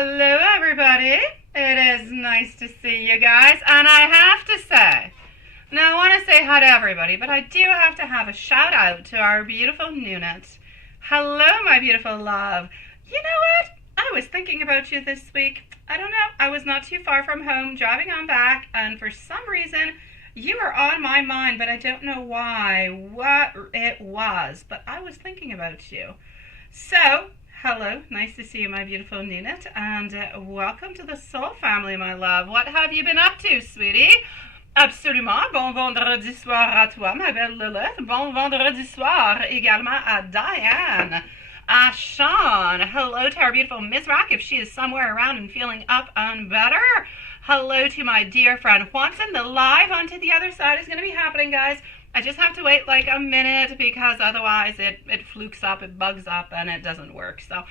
Hello, everybody. It is nice to see you guys. And I have to say, now I want to say hi to everybody, but I do have to have a shout out to our beautiful Nunit. Hello, my beautiful love. You know what? I was thinking about you this week. I don't know. I was not too far from home, driving on back, and for some reason, you were on my mind, but I don't know why, what it was, but I was thinking about you. So, hello, nice to see you, my beautiful Nunit, and welcome to the Soul family, my love. What have you been up to, sweetie? Absolument. Bon vendredi soir à toi, ma belle Lilith. Bon vendredi soir également à Diane. Sean. Hello to our beautiful Ms. Rock, if she is somewhere around and feeling up and better. Hello to my dear friend Juanson. The live onto the other side is going to be happening, guys. I just have to wait like a minute because otherwise it flukes up, it bugs up, and it doesn't work. So,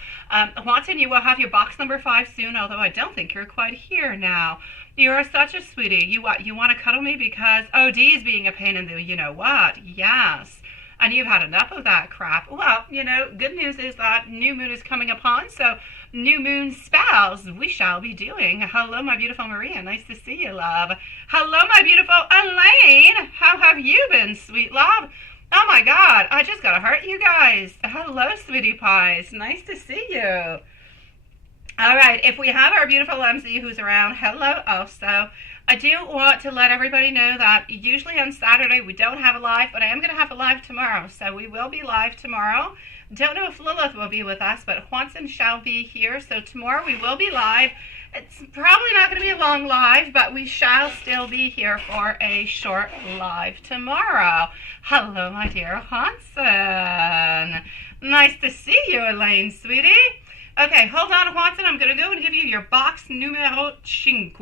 Watson, you will have your box number 5 soon, although I don't think you're quite here now. You are such a sweetie. You want to cuddle me because OD is being a pain in the you-know-what. Yes. And you've had enough of that crap. Well, good news is that new moon is coming upon, so new moon spells we shall be doing. Hello, my beautiful Maria. Nice to see you, love. Hello, my beautiful Elaine. How have you been, sweet love? Oh, my God. I just got to hurt you guys. Hello, sweetie pies. Nice to see you. All right. If we have our beautiful MZ who's around, hello also. I do want to let everybody know that usually on Saturday we don't have a live, but I am going to have a live tomorrow. So we will be live tomorrow. Don't know if Lilith will be with us, but Juanson shall be here. So tomorrow we will be live. It's probably not going to be a long live, but we shall still be here for a short live tomorrow. Hello, my dear Juanson. Nice to see you, Elaine, sweetie. Okay, hold on, Juanson. I'm going to go and give you your box numero 5.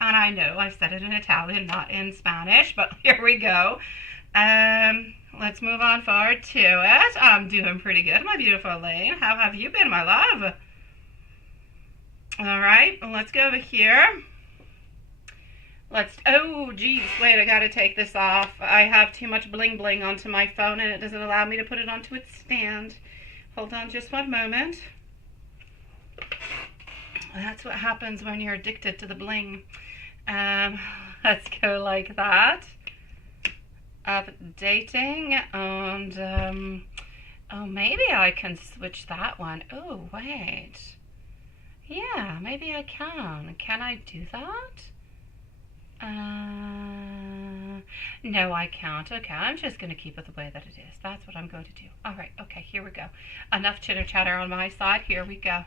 And I know I said it in Italian, not in Spanish, but here we go. Let's move on forward to it. I'm doing pretty good, my beautiful Elaine. How have you been, my love? All right, let's go over here. Oh, geez, wait, I got to take this off. I have too much bling bling onto my phone, and it doesn't allow me to put it onto its stand. Hold on just one moment. That's what happens when you're addicted to the bling. Let's go like that. Updating, and oh, maybe I can switch that one. Oh, wait. Yeah, maybe I can. Can I do that? No, I can't. Okay, I'm just going to keep it the way that it is. That's what I'm going to do. All right, okay, here we go. Enough chitter chatter on my side. Here we go.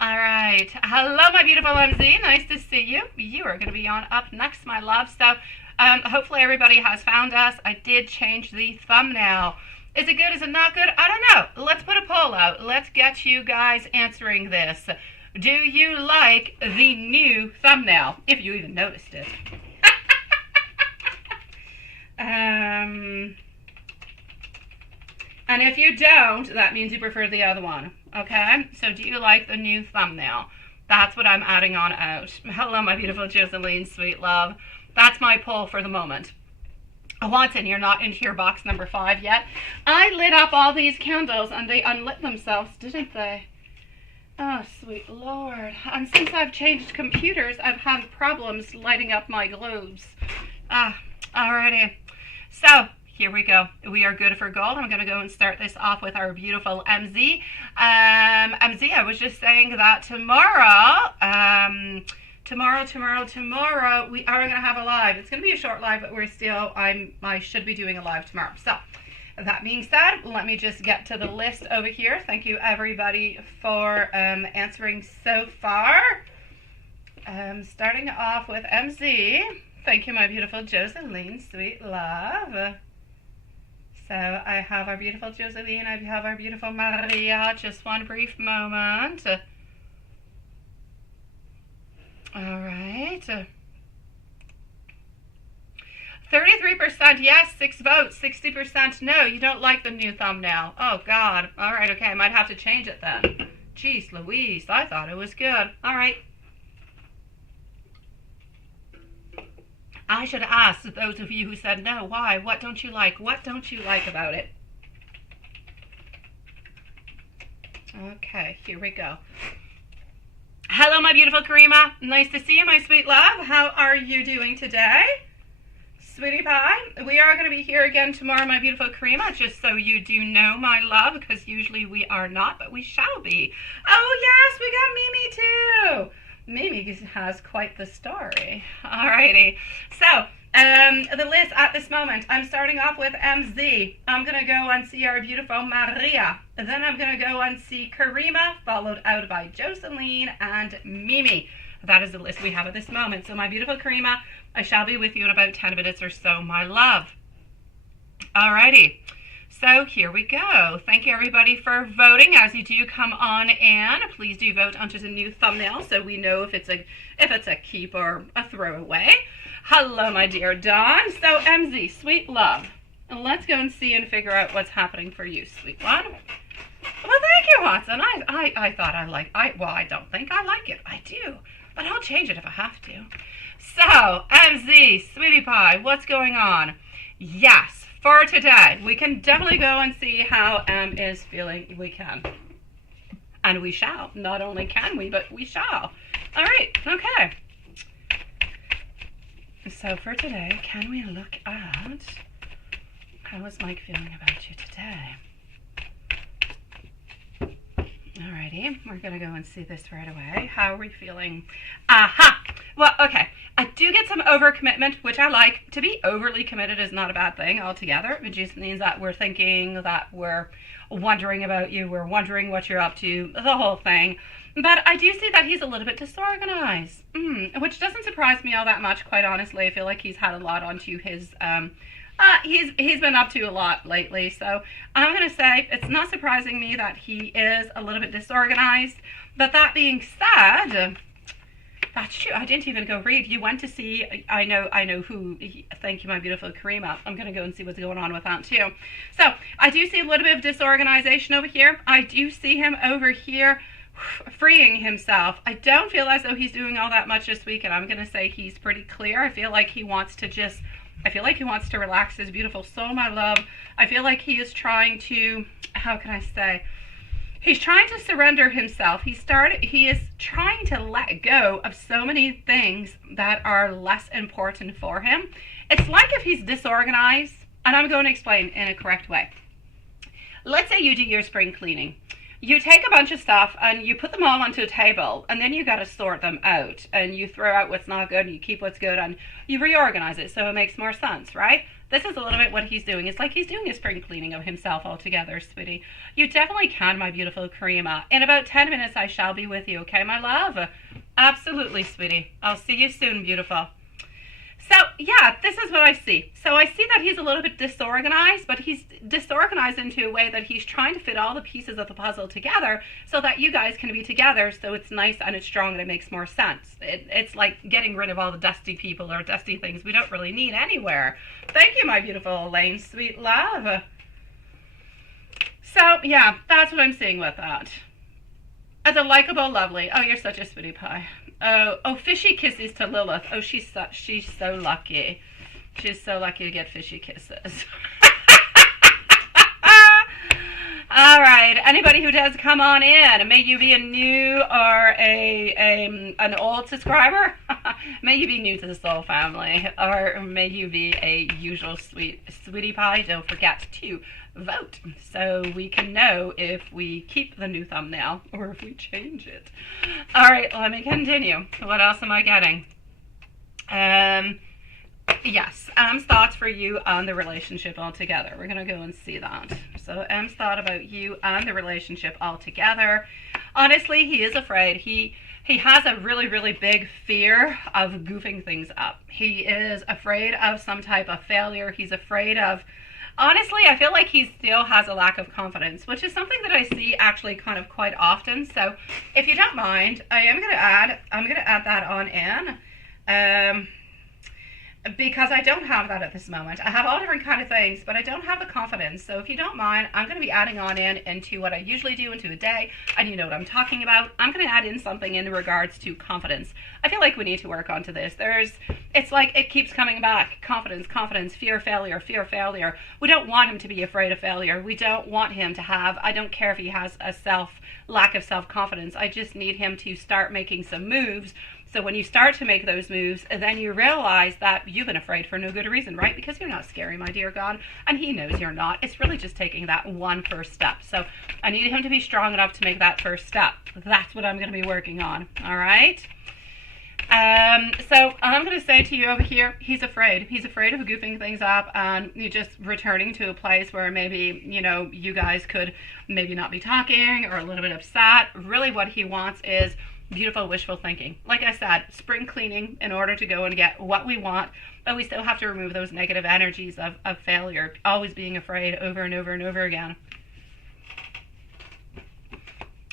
All right. Hello, my beautiful MZ. Nice to see you. You are going to be on up next, my love. So, hopefully everybody has found us. I did change the thumbnail. Is it good? Is it not good? I don't know. Let's put a poll out. Let's get you guys answering this. Do you like the new thumbnail? If you even noticed it. And if you don't, that means you prefer the other one. Okay? So do you like the new thumbnail? That's what I'm adding on out. Hello, my beautiful Joseline, sweet love. That's my poll for the moment. Watson, you're not into your box number 5 yet. I lit up all these candles and they unlit themselves, didn't they? Oh, sweet Lord. And since I've changed computers, I've had problems lighting up my globes. Alrighty. So, here we go. We are good for gold. I'm going to go and start this off with our beautiful MZ. MZ, I was just saying that tomorrow, we are going to have a live. It's going to be a short live, but I should be doing a live tomorrow. So, that being said, let me just get to the list over here. Thank you, everybody, for answering so far. Starting off with MZ. Thank you, my beautiful Joseline, sweet love. So I have our beautiful Joseline, I have our beautiful Maria. Just one brief moment. All right. 33% yes, 6 votes. 60% no. You don't like the new thumbnail. Oh, God. All right, okay. I might have to change it then. Jeez Louise, I thought it was good. All right. I should ask those of you who said no, why? What don't you like? What don't you like about it? Okay, here we go. Hello, my beautiful Karima. Nice to see you, my sweet love. How are you doing today? Sweetie pie, we are going to be here again tomorrow, my beautiful Karima, just so you do know, my love, because usually we are not, but we shall be. Oh, yes, we got Mimi, too. Mimi has quite the story. Alrighty. So, the list at this moment, I'm starting off with MZ. I'm going to go and see our beautiful Maria. Then I'm going to go and see Karima, followed out by Jocelyn and Mimi. That is the list we have at this moment. So my beautiful Karima, I shall be with you in about 10 minutes or so, my love. Alrighty. So here we go. Thank you everybody for voting. As you do come on in, please do vote onto the new thumbnail so we know if it's a keep or a throwaway. Hello, my dear Dawn. So MZ, sweet love. Let's go and see and figure out what's happening for you, sweet one. Well, thank you, Watson. I thought I don't think I like it. I do. But I'll change it if I have to. So, MZ, sweetie pie, what's going on? Yes, for today, we can definitely go and see how M is feeling. We can. And we shall. Not only can we, but we shall. All right, okay. So for today, can we look at how is Mike feeling about you today? Alrighty, we're going to go and see this right away. How are we feeling? Aha! Well, okay. I do get some overcommitment, which I like. To be overly committed is not a bad thing altogether. It just means that we're thinking, that we're wondering about you, we're wondering what you're up to, the whole thing. But I do see that he's a little bit disorganized, which doesn't surprise me all that much, quite honestly. I feel like he's had a lot onto his... he's been up to a lot lately, so I'm going to say it's not surprising me that he is a little bit disorganized. But that being said, that's true. I didn't even go read. You went to see, I know who. Thank you, my beautiful Karima. I'm going to go and see what's going on with that too. So I do see a little bit of disorganization over here. I do see him over here freeing himself. I don't feel as though he's doing all that much this week, and I'm going to say he's pretty clear. I feel like he wants to relax his beautiful soul, my love. I feel like he is trying to, how can I say, he's trying to surrender himself. He is trying to let go of so many things that are less important for him. It's like if he's disorganized, and I'm going to explain in a correct way. Let's say you do your spring cleaning. You take a bunch of stuff and you put them all onto a table, and then you got to sort them out, and you throw out what's not good and you keep what's good, and you reorganize it so it makes more sense, right? This is a little bit what he's doing. It's like he's doing a spring cleaning of himself altogether, sweetie. You definitely can, my beautiful Karima. In about 10 minutes, I shall be with you, okay, my love? Absolutely, sweetie. I'll see you soon, beautiful. So, yeah, this is what I see. So I see that he's a little bit disorganized, but he's disorganized into a way that he's trying to fit all the pieces of the puzzle together so that you guys can be together, so it's nice and it's strong and it makes more sense. It's like getting rid of all the dusty people or dusty things we don't really need anywhere. Thank you, my beautiful Elaine, sweet love. So, yeah, that's what I'm seeing with that. As a likable, lovely. Oh, you're such a sweetie pie. Oh, fishy kisses to Lilith. Oh, she's so lucky. She's so lucky to get fishy kisses. All right. Anybody who does come on in, may you be a new or an old subscriber. May you be new to the Soul family, or may you be a usual sweetie pie. Don't forget to vote so we can know if we keep the new thumbnail or if we change it. All right, let me continue. What else am I getting? Yes, M's thoughts for you on the relationship altogether. We're going to go and see that. So M's thought about you and the relationship altogether. Honestly, he is afraid. He has a really, really big fear of goofing things up. He is afraid of some type of failure. He's afraid of, honestly, I feel like he still has a lack of confidence, which is something that I see actually kind of quite often. So if you don't mind, I'm going to add that on in. because I don't have that at this moment. I have all different kind of things, but I don't have the confidence. So if you don't mind, I'm going to be adding on into what I usually do into a day, and you know what I'm talking about. I'm going to add in something in regards to confidence. I feel like we need to work onto this. It's like it keeps coming back. Confidence, confidence, fear, failure, fear, failure. We don't want him to be afraid of failure. We don't want him to have, I don't care if he has a lack of self-confidence. I just need him to start making some moves. So when you start to make those moves, then you realize that you've been afraid for no good reason, right? Because you're not scary, my dear God, and he knows you're not. It's really just taking that one first step. So I need him to be strong enough to make that first step. That's what I'm going to be working on, all right? So I'm going to say to you over here, he's afraid. He's afraid of goofing things up and you just returning to a place where maybe, you know, you guys could maybe not be talking or a little bit upset. Really what he wants is beautiful wishful thinking. Like I said, spring cleaning in order to go and get what we want, but we still have to remove those negative energies of failure, always being afraid over and over and over again.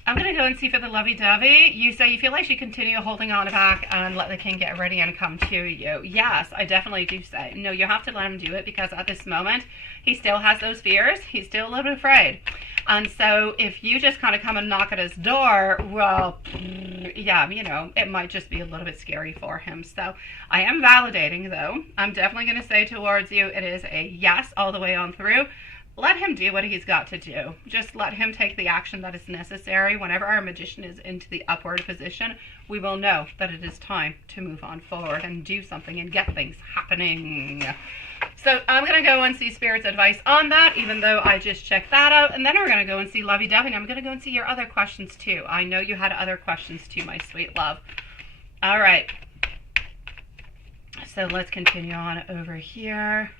I'm going to go and see for the lovey-dovey. You say you feel like you continue holding on back and let the king get ready and come to you. Yes, I definitely do say. No, you have to let him do it because at this moment, he still has those fears. He's still a little bit afraid. And so if you just kind of come and knock at his door, well, yeah, you know, it might just be a little bit scary for him. So I am validating, though. I'm definitely going to say towards you, it is a yes all the way on through. Let him do what he's got to do. Just let him take the action that is necessary. Whenever our magician is into the upward position, we will know that it is time to move on forward and do something and get things happening. So I'm going to go and see Spirit's advice on that, even though I just checked that out. And then we're going to go and see lovey-dovey. And I'm going to go and see your other questions too. I know you had other questions too, my sweet love. All right. So let's continue on over here.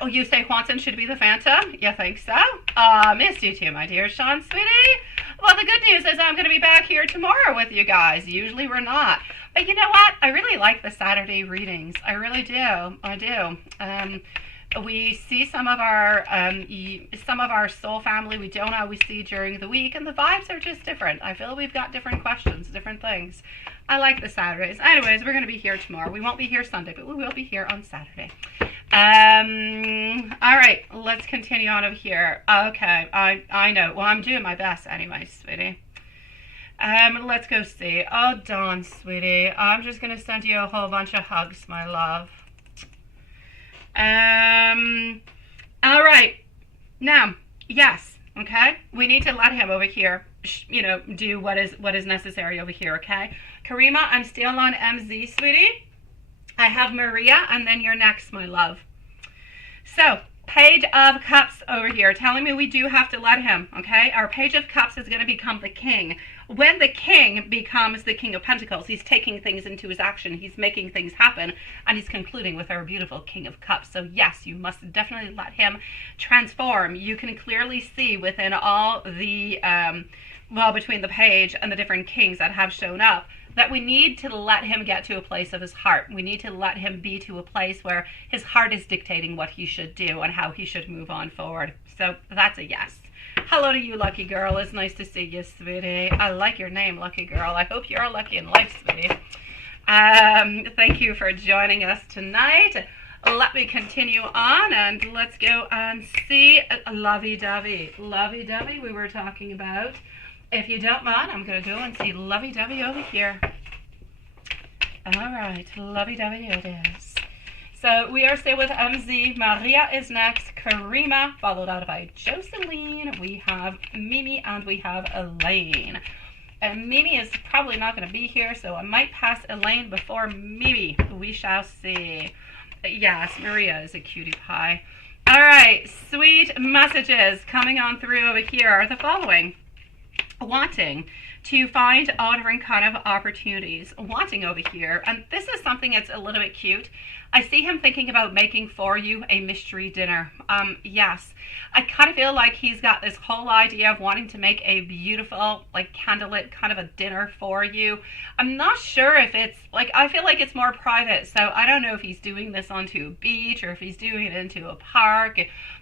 Oh, you say Juanson should be the Phantom? You think so? Missed you too, my dear Sean, sweetie. Well, the good news is I'm going to be back here tomorrow with you guys. Usually we're not. But you know what? I really like the Saturday readings. I really do. I do. We see some of our soul family we don't always see during the week, and the vibes are just different. I feel we've got different questions, different things. I like the Saturdays. Anyways, we're going to be here tomorrow. We won't be here Sunday, but we will be here on Saturday. All right, let's continue on over here. Okay, I know. Well, I'm doing my best anyway, sweetie. Let's go see. Oh, Dawn, sweetie. I'm just going to send you a whole bunch of hugs, my love. All right. Now, yes, okay? We need to let him over here, you know, do what is necessary over here, okay? Karima, I'm still on MZ, sweetie. I have Maria, and then you're next, my love. So, Page of Cups over here, telling me we do have to let him, okay? Our Page of Cups is going to become the king. When the king becomes the King of Pentacles, he's taking things into his action, he's making things happen, and he's concluding with our beautiful King of Cups. So yes, you must definitely let him transform. You can clearly see within all the, well, between the page and the different kings that have shown up, that we need to let him get to a place of his heart. We need to let him be to a place where his heart is dictating what he should do and how he should move on forward. So that's a yes. Hello to you, lucky girl. It's nice to see you, sweetie. I like your name, lucky girl. I hope you're lucky in life, sweetie. Thank you for joining us tonight. Let me continue on and let's go and see lovey-dovey. Lovey-dovey we were talking about. If you don't mind, I'm going to go and see lovey-dovey over here. All right, lovey-dovey it is. So we are still with MZ. Maria is next. Karima, followed out by Jocelyn. We have Mimi and we have Elaine. And Mimi is probably not going to be here, so I might pass Elaine before Mimi. We shall see. Yes, Maria is a cutie pie. All right, sweet messages coming on through over here are the following. Wanting to find all different kind of opportunities, wanting over here, and this is something that's a little bit cute. I see him thinking about making for you a mystery dinner. Yes, I kind of feel like he's got this whole idea of wanting to make a beautiful, like, candlelit kind of a dinner for you. I'm not sure if it's, like, I feel like it's more private, so I don't know if he's doing this onto a beach or if he's doing it into a park.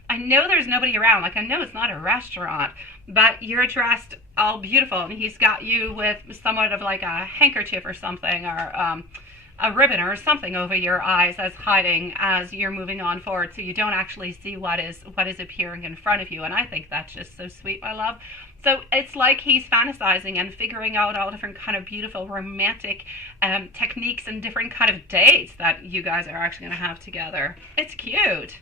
I know there's nobody around, like, I know it's not a restaurant, but you're dressed all beautiful, and he's got you with somewhat of like a handkerchief or something, or a ribbon or something over your eyes as hiding as you're moving on forward, so you don't actually see what is appearing in front of you. And I think that's just so sweet, my love. So it's like he's fantasizing and figuring out all different kind of beautiful romantic techniques and different kind of dates that you guys are actually going to have together. It's cute.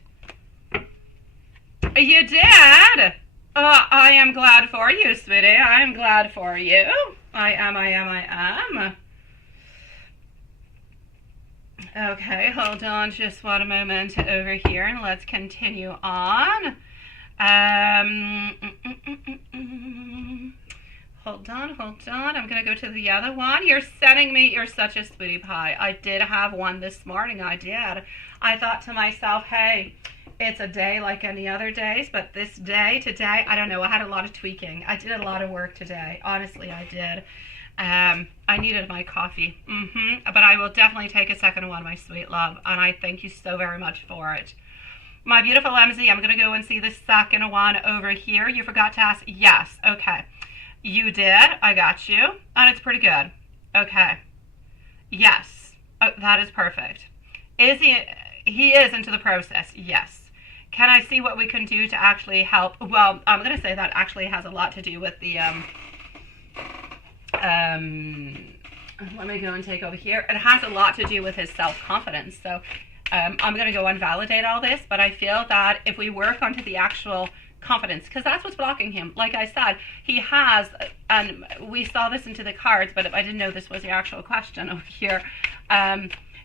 You did? I am glad for you, sweetie. I am glad for you. I am. Okay, hold on just one moment over here and let's continue on. Hold on. I'm going to go to the other one. You're such a sweetie pie. I did have one this morning. I did. I thought to myself, hey, it's a day like any other days, but this day, today, I don't know. I had a lot of tweaking. I did a lot of work today. Honestly, I did. I needed my coffee. But I will definitely take a second one, my sweet love. And I thank you so very much for it. My beautiful MZ, I'm going to go and see the second one over here. You forgot to ask. Yes. Okay. You did. I got you. And it's pretty good. Okay. Yes. Oh, that is perfect. Is he? He is into the process. Yes. Can I see what we can do to actually help? Well, I'm going to say that actually has a lot to do with the, let me go and take over here. It has a lot to do with his self-confidence. So I'm going to go and validate all this, but I feel that if we work onto the actual confidence, because that's what's blocking him. Like I said, he has, and we saw this into the cards, but I didn't know this was the actual question over here.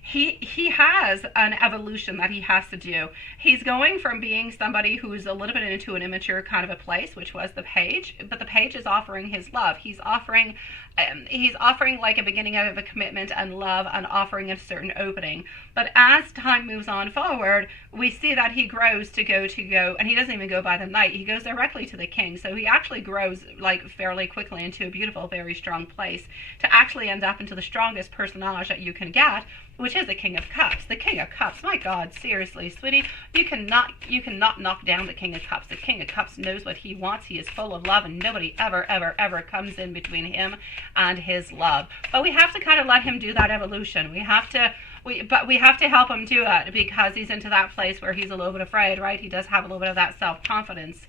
He has an evolution that he has to do. He's going from being somebody who's a little bit into an immature kind of a place, which was the page, but the page is offering his love. He's offering like a beginning of a commitment and love and offering a certain opening. But as time moves on forward, we see that he grows to go, and he doesn't even go by the knight. He goes directly to the king. So he actually grows like fairly quickly into a beautiful, very strong place to actually end up into the strongest personality that you can get, which is the King of Cups. The King of Cups, my God, seriously, sweetie, you cannot knock down the King of Cups. The King of Cups knows what he wants. He is full of love, and nobody ever comes in between him and his love. But we have to kind of let him do that evolution. We have to help him do it, because he's into that place where he's a little bit afraid, right? He does have a little bit of that self-confidence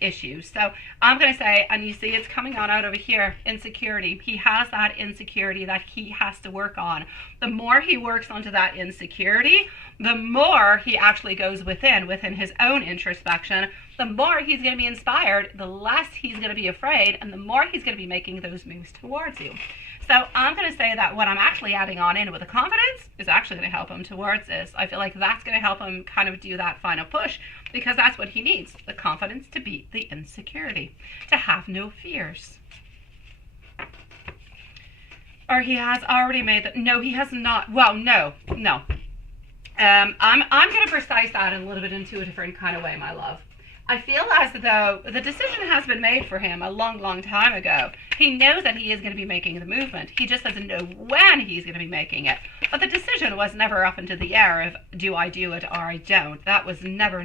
issue. So I'm going to say, and you see it's coming on out over here, insecurity. He has that insecurity that he has to work on. The more he works onto that insecurity, the more he actually goes within his own introspection, the more he's going to be inspired, the less he's going to be afraid, and the more he's going to be making those moves towards you. So I'm going to say that what I'm actually adding on in with the confidence is actually going to help him towards this. I feel like that's going to help him kind of do that final push, because that's what he needs, the confidence to beat the insecurity, to have no fears. Or he has already made that. No, he has not. Well, no. I'm going to precise that a little bit into a different kind of way, my love. I feel as though the decision has been made for him a long time ago. He knows that he is going to be making the movement. He just doesn't know when he's going to be making it. But the decision was never up into the air of, do I do it or I don't? That was never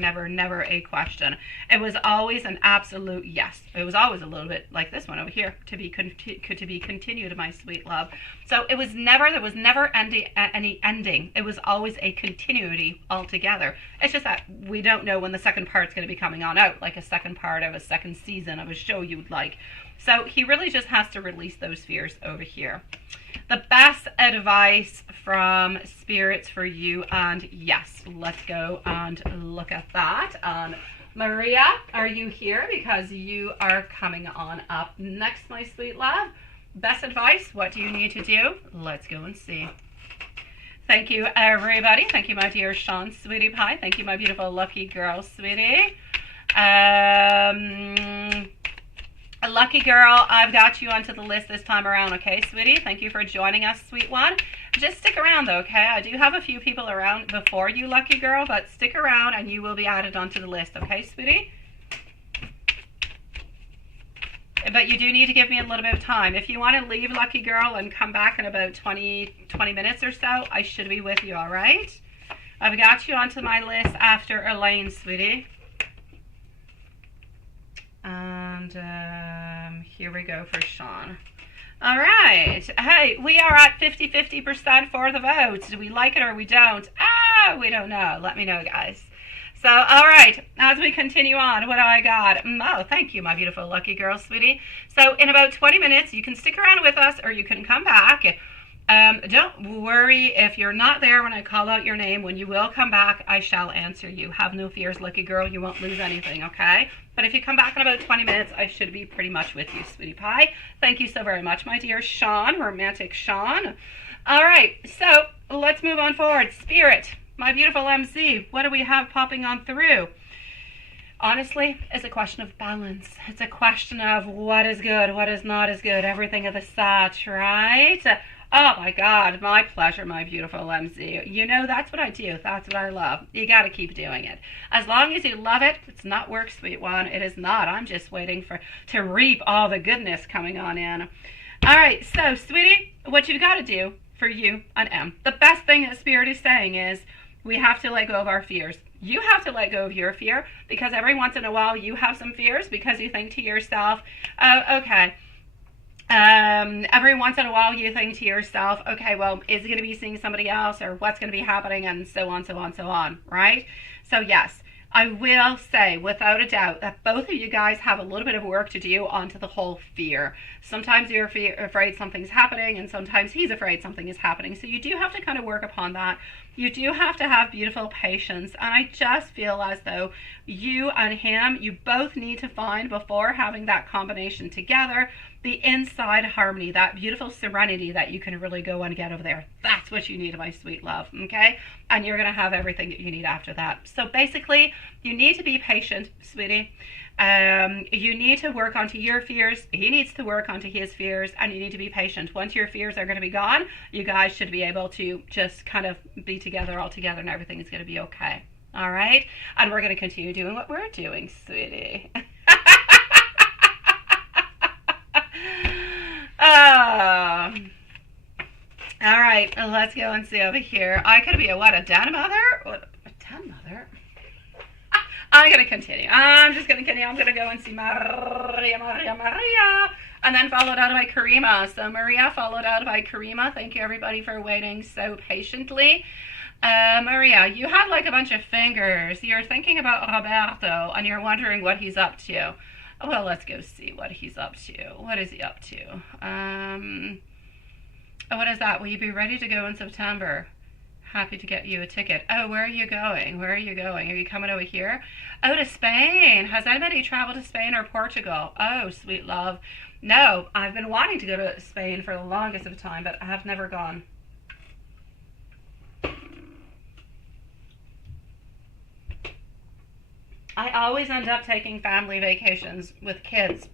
a question. It was always an absolute yes. It was always a little bit like this one over here, to be continued, my sweet love. So there was never any ending. It was always a continuity altogether. It's just that we don't know when the second part's going to be coming on out, like a second part of a second season of a show you would like. So he really just has to release those fears over here. The best advice from spirits for you, and yes, let's go and look at that. Maria, are you here? Because you are coming on up next, my sweet love. Best advice, what do you need to do? Let's go and see. Thank you, everybody. Thank you, my dear Sean, sweetie pie. Thank you, my beautiful lucky girl, sweetie. Lucky girl, I've got you onto the list this time around, okay, sweetie? Thank you for joining us, sweet one. Just stick around, though, okay? I do have a few people around before you, lucky girl, but stick around and you will be added onto the list, okay, sweetie? But you do need to give me a little bit of time. If you want to leave, lucky girl, and come back in about 20 minutes or so, I should be with you, all right? I've got you onto my list after Elaine, sweetie. And here we go for Sean. All right. Hey, we are at 50% for the votes. Do we like it or we don't? We don't know. Let me know, guys. So, all right, as we continue on, what do I got? Oh, thank you, my beautiful lucky girl, sweetie. So in about 20 minutes, you can stick around with us or you can come back. Don't worry if you're not there when I call out your name. When you will come back, I shall answer you. Have no fears, lucky girl. You won't lose anything, okay? But if you come back in about 20 minutes, I should be pretty much with you, sweetie pie. Thank you so very much, my dear Sean, romantic Sean. All right, so let's move on forward. Spirit, my beautiful MC, what do we have popping on through? Honestly, it's a question of balance. It's a question of what is good, what is not as good, everything of the such, right? Oh my God, my pleasure, my beautiful MC. You know, that's what I do. That's what I love. You got to keep doing it. As long as you love it, it's not work, sweet one. It is not. I'm just waiting to reap all the goodness coming on in. All right, so, sweetie, what you've got to do for you and M, the best thing that Spirit is saying is we have to let go of our fears. You have to let go of your fear because every once in a while you have some fears because you think to yourself, oh, okay. Every once in a while you think to yourself, okay, well, is it going to be seeing somebody else or what's going to be happening and so on, so on, so on, right? So yes, I will say without a doubt that both of you guys have a little bit of work to do onto the whole fear. Sometimes you're afraid something's happening and sometimes he's afraid something is happening. So you do have to kind of work upon that. You do have to have beautiful patience. And I just feel as though you and him, you both need to find before having that combination together, the inside harmony, that beautiful serenity that you can really go and get over there. That's what you need, my sweet love, okay? And you're going to have everything that you need after that. So basically, you need to be patient, sweetie. You need to work onto your fears. He needs to work onto his fears, and you need to be patient. Once your fears are going to be gone, you guys should be able to just kind of be together all together, and everything is going to be okay. All right? And we're going to continue doing what we're doing, sweetie. All right, let's go and see over here. I could be a den mother? What, a den mother? I'm going to continue. I'm just going to continue. I'm going to go and see Maria, and then followed out by Karima. So Maria followed out by Karima. Thank you, everybody, for waiting so patiently. Maria, you had like a bunch of fingers. You're thinking about Roberto, and you're wondering what he's up to. Well, let's go see what he's up to. What is he up to? What is that? Will you be ready to go in September? Happy to get you a ticket. Oh, where are you going? Where are you going? Are you coming over here? Oh, to Spain. Has anybody traveled to Spain or Portugal? Oh, sweet love. No, I've been wanting to go to Spain for the longest of time, but I have never gone. I always end up taking family vacations with kids,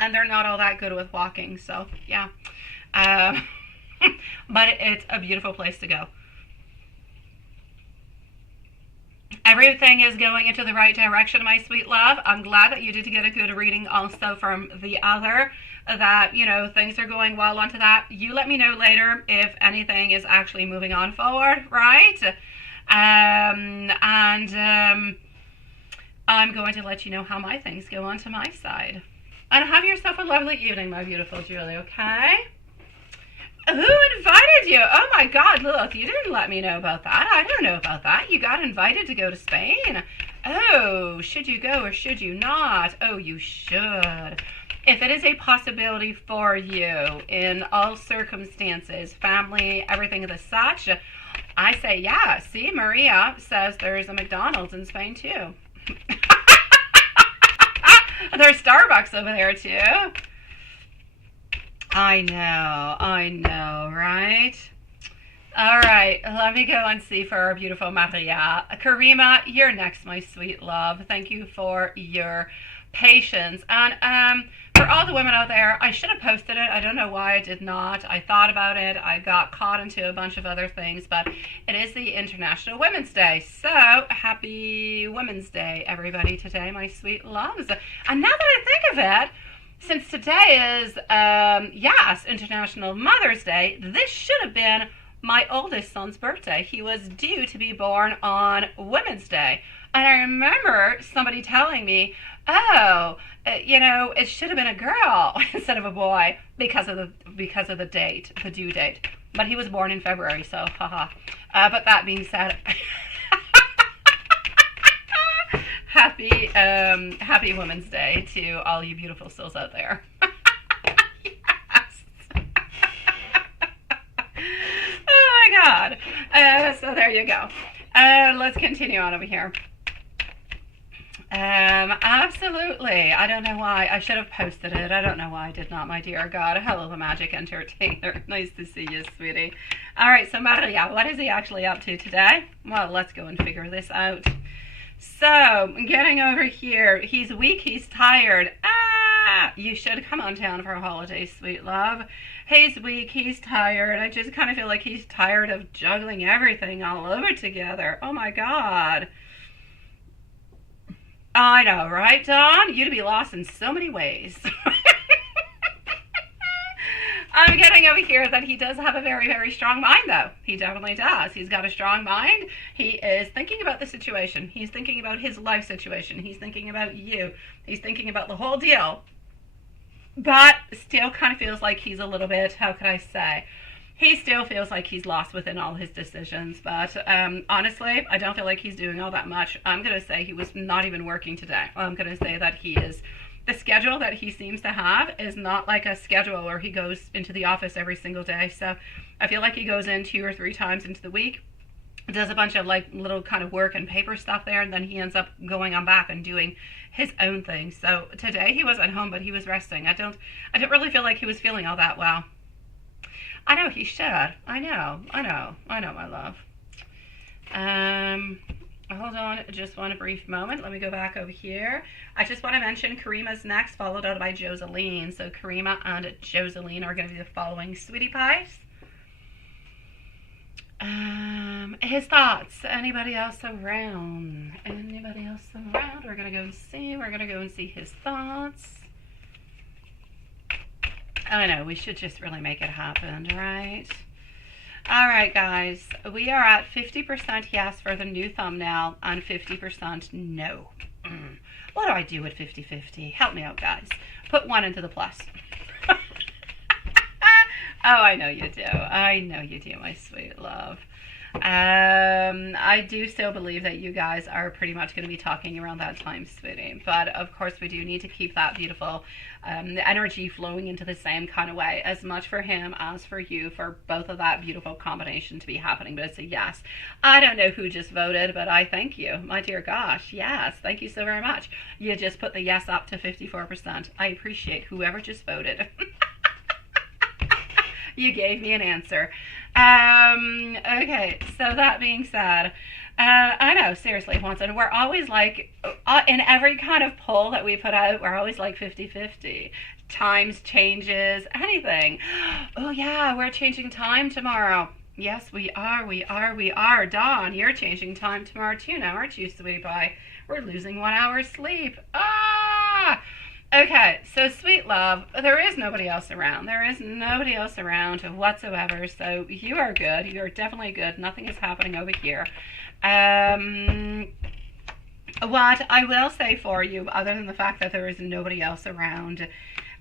and they're not all that good with walking, so yeah. But it's a beautiful place to go. Everything is going into the right direction, my sweet love. I'm glad that you did get a good reading also from the other, that, you know, things are going well onto that. You let me know later if anything is actually moving on forward, right? I'm going to let you know how my things go on to my side. And have yourself a lovely evening, my beautiful Julie, okay? Who invited you? Oh my God, look, you didn't let me know about that. I don't know about that. You got invited to go to Spain. Oh, should you go or should you not? Oh, you should. If it is a possibility for you in all circumstances, family, everything of the such, I say yeah. See, Maria says there's a McDonald's in Spain too. There's Starbucks over there too. I know, right? All right, let me go and see for our beautiful Maria. Karima, you're next, my sweet love. Thank you for your patience. And for all the women out there, I should have posted it. I don't know why I did not. I thought about it. I got caught into a bunch of other things, but it is the International Women's Day. So happy Women's Day, everybody, today, my sweet loves. And now that I think of it, since today is, yes, International Mother's Day, this should have been my oldest son's birthday. He was due to be born on Women's Day. And I remember somebody telling me, oh, it should have been a girl instead of a boy because of the date, the due date. But he was born in February, so haha. But that being said, happy Women's Day to all you beautiful souls out there. Yes. Oh my God. So there you go. Let's continue on over here. Absolutely. I don't know why. I should have posted it. I don't know why I did not, my dear God. Hello, the magic entertainer. Nice to see you, sweetie. All right, so Maria, what is he actually up to today? Well, let's go and figure this out. So, getting over here, he's weak, he's tired. You should come on down for a holiday, sweet love. He's weak, he's tired. I just kind of feel like he's tired of juggling everything all over together. Oh my God. I know, right, Dawn? You'd be lost in so many ways. I'm getting over here that he does have a very, very strong mind, though. He definitely does. He's got a strong mind. He is thinking about the situation. He's thinking about his life situation. He's thinking about you. He's thinking about the whole deal. But still kind of feels like he's a little bit, how could I say? He still feels like he's lost within all his decisions. But honestly, I don't feel like he's doing all that much. I'm going to say he was not even working today. I'm going to say that he is... The schedule that he seems to have is not like a schedule where he goes into the office every single day. So I feel like he goes in 2 or 3 times into the week, does a bunch of like little kind of work and paper stuff there, and then he ends up going on back and doing his own thing. So today he was at home, but he was resting. I don't really feel like he was feeling all that well. I know he should. I know, my love. Hold on just one brief moment. Let me go back over here. I just want to mention Karima's next, followed out by Joseline. So Karima and Joseline are going to be the following sweetie pies. His thoughts. Anybody else around? Anybody else around? We're going to go and see. We're going to go and see his thoughts. I know, we should just really make it happen, right? All right, guys, we are at 50% yes for the new thumbnail and 50% no. What do I do with 50-50? Help me out, guys. Put 1 into the plus. Oh, I know you do. I know you do, my sweet love. I do still believe that you guys are pretty much going to be talking around that time, sweetie. But of course, we do need to keep that beautiful energy flowing into the same kind of way, as much for him as for you, for both of that beautiful combination to be happening. But it's a yes. I don't know who just voted, but I thank you, my dear gosh. Yes, thank you so very much. You just put the yes up to 54%. I appreciate whoever just voted. You gave me an answer. Okay, so that being said, I know, seriously, Watson, we're always like, in every kind of poll that we put out, we're always like 50-50. Times, changes, anything. Oh yeah, we're changing time tomorrow. Yes, we are. Dawn, you're changing time tomorrow too now, aren't you, sweetie pie? We're losing 1 hour's sleep. Okay, so sweet love, there is nobody else around. There is nobody else around whatsoever. So you are good. You are definitely good. Nothing is happening over here. What I will say for you, other than the fact that there is nobody else around,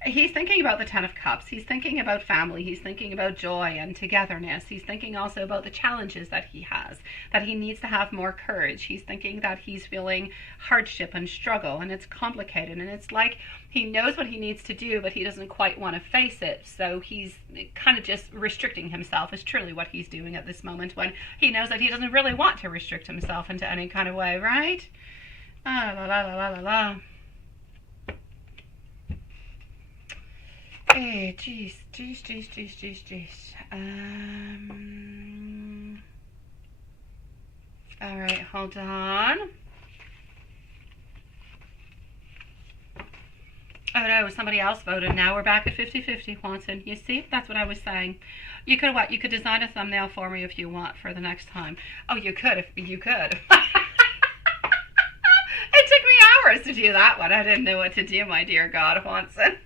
he's thinking about the 10 of Cups. He's thinking about family. He's thinking about joy and togetherness. He's thinking also about the challenges that he has, that he needs to have more courage. He's thinking that he's feeling hardship and struggle, and it's complicated, and it's like he knows what he needs to do, but he doesn't quite want to face it. So he's kind of just restricting himself is truly what he's doing at this moment, when he knows that he doesn't really want to restrict himself into any kind of way, right? La la la la la la. Hey, jeez. All right, hold on. Oh no, somebody else voted. Now we're back at 50-50, Watson. You see, that's what I was saying. You could what? You could design a thumbnail for me if you want for the next time. Oh, you could, if you could. It took me hours to do that one. I didn't know what to do, my dear God, Watson.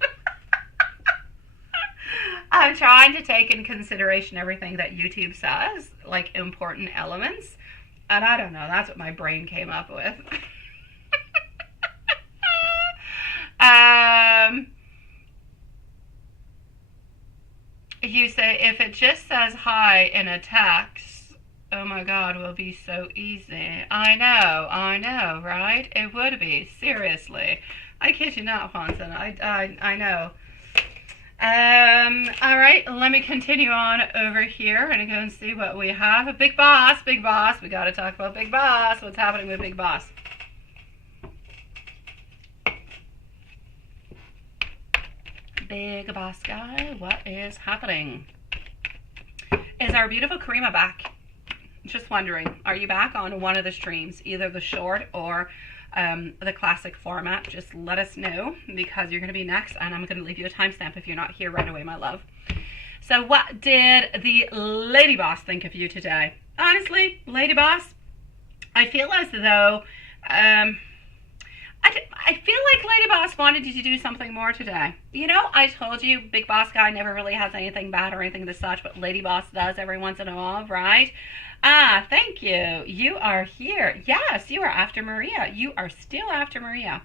I'm trying to take in consideration everything that YouTube says, like important elements. And I don't know, that's what my brain came up with. You say, if it just says hi in a text, oh my God, will be so easy. I know, right? It would be, seriously. I kid you not, Juanson. I know. All right, let me continue on over here and go and see what we have. A big boss. We got to talk about big boss. What's happening with big boss? Big boss guy, what is happening? Is our beautiful Karima back? Just wondering, are you back on one of the streams, either the short or the classic format? Just let us know, because you're going to be next, and I'm going to leave you a timestamp if you're not here right away, my love. So what did the lady boss think of you today? Honestly, lady boss, I feel as though I feel like Lady Boss wanted you to do something more today. You know, I told you Big Boss Guy never really has anything bad or anything of such, but Lady Boss does every once in a while, right? Ah, thank you. You are here. Yes, you are after Maria. You are still after Maria.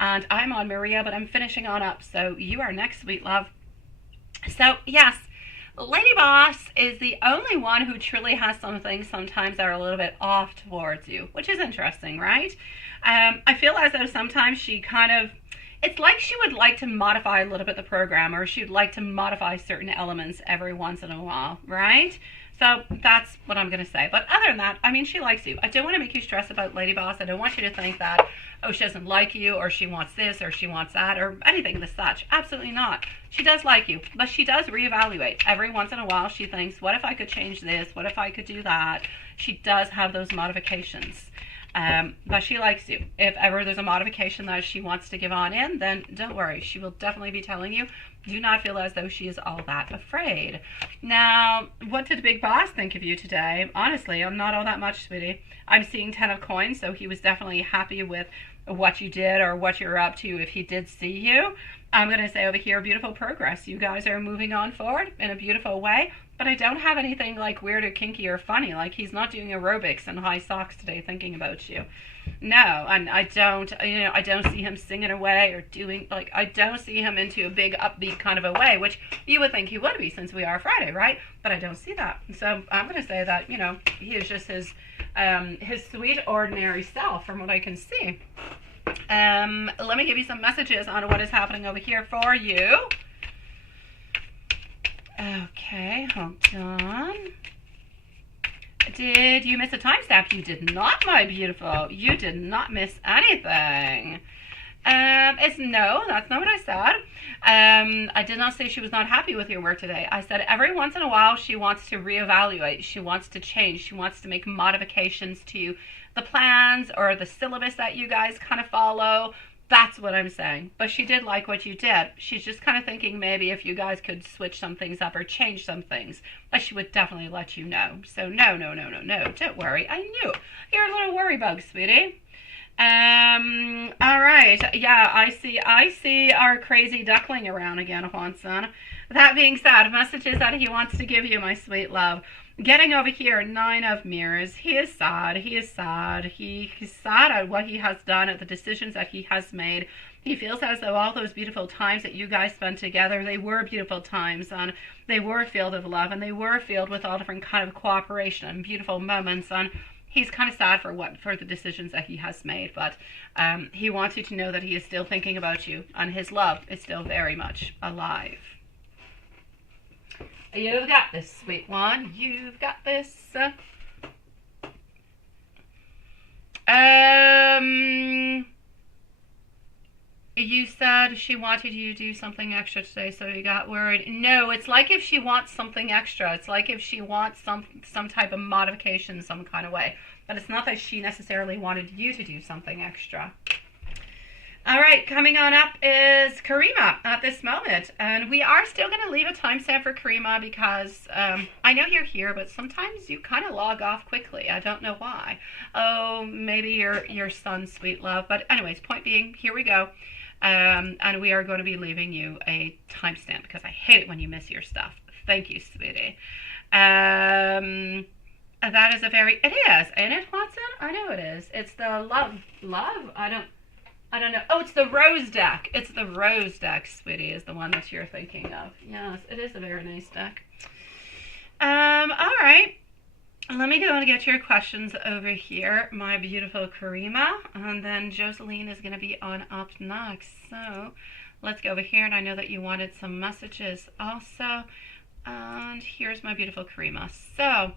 And I'm on Maria, but I'm finishing on up. So you are next, sweet love. So, yes, Lady Boss is the only one who truly has some things sometimes that are a little bit off towards you, which is interesting, right? I feel as though sometimes she kind of, it's like she would like to modify a little bit the program, or she'd like to modify certain elements every once in a while, right? So that's what I'm going to say. But other than that, I mean, she likes you. I don't want to make you stress about Lady Boss. I don't want you to think that, oh, she doesn't like you, or she wants this, or she wants that, or anything of such. Absolutely not. She does like you, but she does reevaluate. Every once in a while, she thinks, what if I could change this? What if I could do that? She does have those modifications. But she likes you. If ever there's a modification that she wants to give on in, then don't worry. She will definitely be telling you. Do not feel as though she is all that afraid. Now, what did Big Boss think of you today? Honestly, I'm not all that much, sweetie. I'm seeing 10 of coins, so he was definitely happy with what you did or what you're up to if he did see you. I'm going to say over here, beautiful progress. You guys are moving on forward in a beautiful way. But I don't have anything like weird or kinky or funny. Like, he's not doing aerobics and high socks today thinking about you. No, and I don't see him singing away or doing, like, I don't see him into a big upbeat kind of a way, which you would think he would be since we are Friday, right? But I don't see that. So I'm going to say that, you know, he is just his sweet, ordinary self from what I can see. Let me give you some messages on what is happening over here for you. Okay, hold on. Did you miss a timestamp? You did not, my beautiful. You did not miss anything. It's no, that's not what I said. I did not say she was not happy with your work today. I said every once in a while she wants to reevaluate. She wants to change. She wants to make modifications to the plans or the syllabus that you guys kind of follow. That's what I'm saying. But she did like what you did. She's just kind of thinking maybe if you guys could switch some things up or change some things. But she would definitely let you know. So no. Don't worry. I knew. You're a little worry bug, sweetie. All right. Yeah, I see our crazy duckling around again, Juanson. That being said, messages that he wants to give you, my sweet love. Getting over here, 9 of Mirrors. He is sad. He's sad at what he has done, at the decisions that he has made. He feels as though all those beautiful times that you guys spent together, they were beautiful times, and they were filled with love, and they were filled with all different kind of cooperation and beautiful moments. And he's kind of sad for the decisions that he has made, but he wants you to know that he is still thinking about you, and his love is still very much alive. You've got this, sweet one. You've got this. You said she wanted you to do something extra today, so you got worried. No, it's like if she wants something extra. It's like if she wants some type of modification some kind of way. But it's not that she necessarily wanted you to do something extra. All right, coming on up is Karima at this moment. And we are still going to leave a timestamp for Karima because I know you're here, but sometimes you kind of log off quickly. I don't know why. Oh, maybe your son, sweet love. But anyways, point being, here we go. And we are going to be leaving you a timestamp because I hate it when you miss your stuff. Thank you, sweetie. That is a very, it is, ain't it, Watson? I know it is. It's the love? I don't know. Oh, it's the rose deck. It's the rose deck, sweetie, is the one that you're thinking of. Yes, it is a very nice deck. All right. Let me go and get your questions over here, my beautiful Karima. And then Joseline is going to be on up next. So let's go over here. And I know that you wanted some messages also. And here's my beautiful Karima. So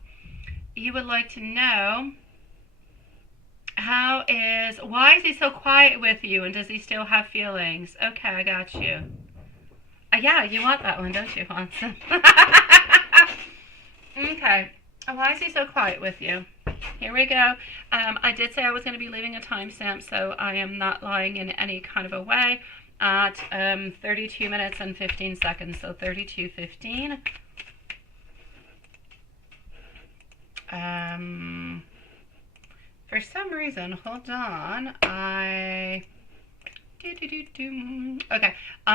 you would like to know, why is he so quiet with you, and does he still have feelings? Okay, I got you. Yeah, you want that one, don't you, Hanson? Okay, why is he so quiet with you? Here we go. I did say I was going to be leaving a timestamp, so I am not lying in any kind of a way, at 32 minutes and 15 seconds, so 32:15. For some reason, hold on, okay, I'm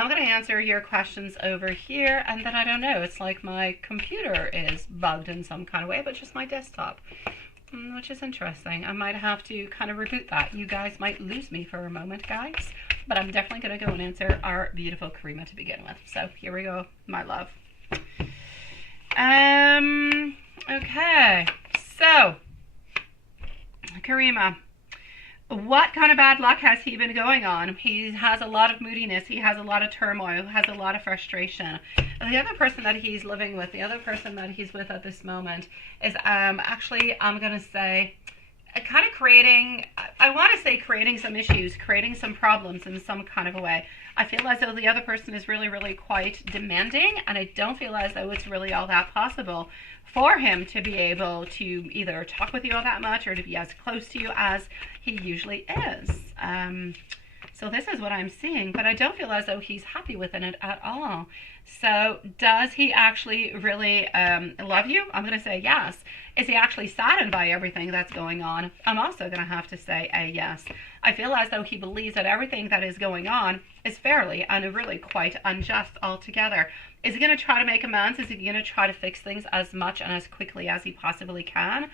going to answer your questions over here, and then I don't know, it's like my computer is bugged in some kind of way, but just my desktop, which is interesting. I might have to kind of reboot that. You guys might lose me for a moment, guys, but I'm definitely going to go and answer our beautiful Karima to begin with. So here we go, my love. Okay, so Karima, what kind of bad luck has he been going on? He has a lot of moodiness. He has a lot of turmoil, has a lot of frustration. And the other person that he's living with, the other person that he's with at this moment is actually, I'm going to say, kind of creating, I want to say creating some issues, creating some problems in some kind of a way. I feel as though the other person is really, really quite demanding, and I don't feel as though it's really all that possible for him to be able to either talk with you all that much or to be as close to you as he usually is. So this is what I'm seeing, but I don't feel as though he's happy with it at all. So does he actually really love you? I'm going to say yes. Is he actually saddened by everything that's going on? I'm also going to have to say a yes. I feel as though he believes that everything that is going on is fairly and really quite unjust altogether. Is he going to try to make amends? Is he going to try to fix things as much and as quickly as he possibly can?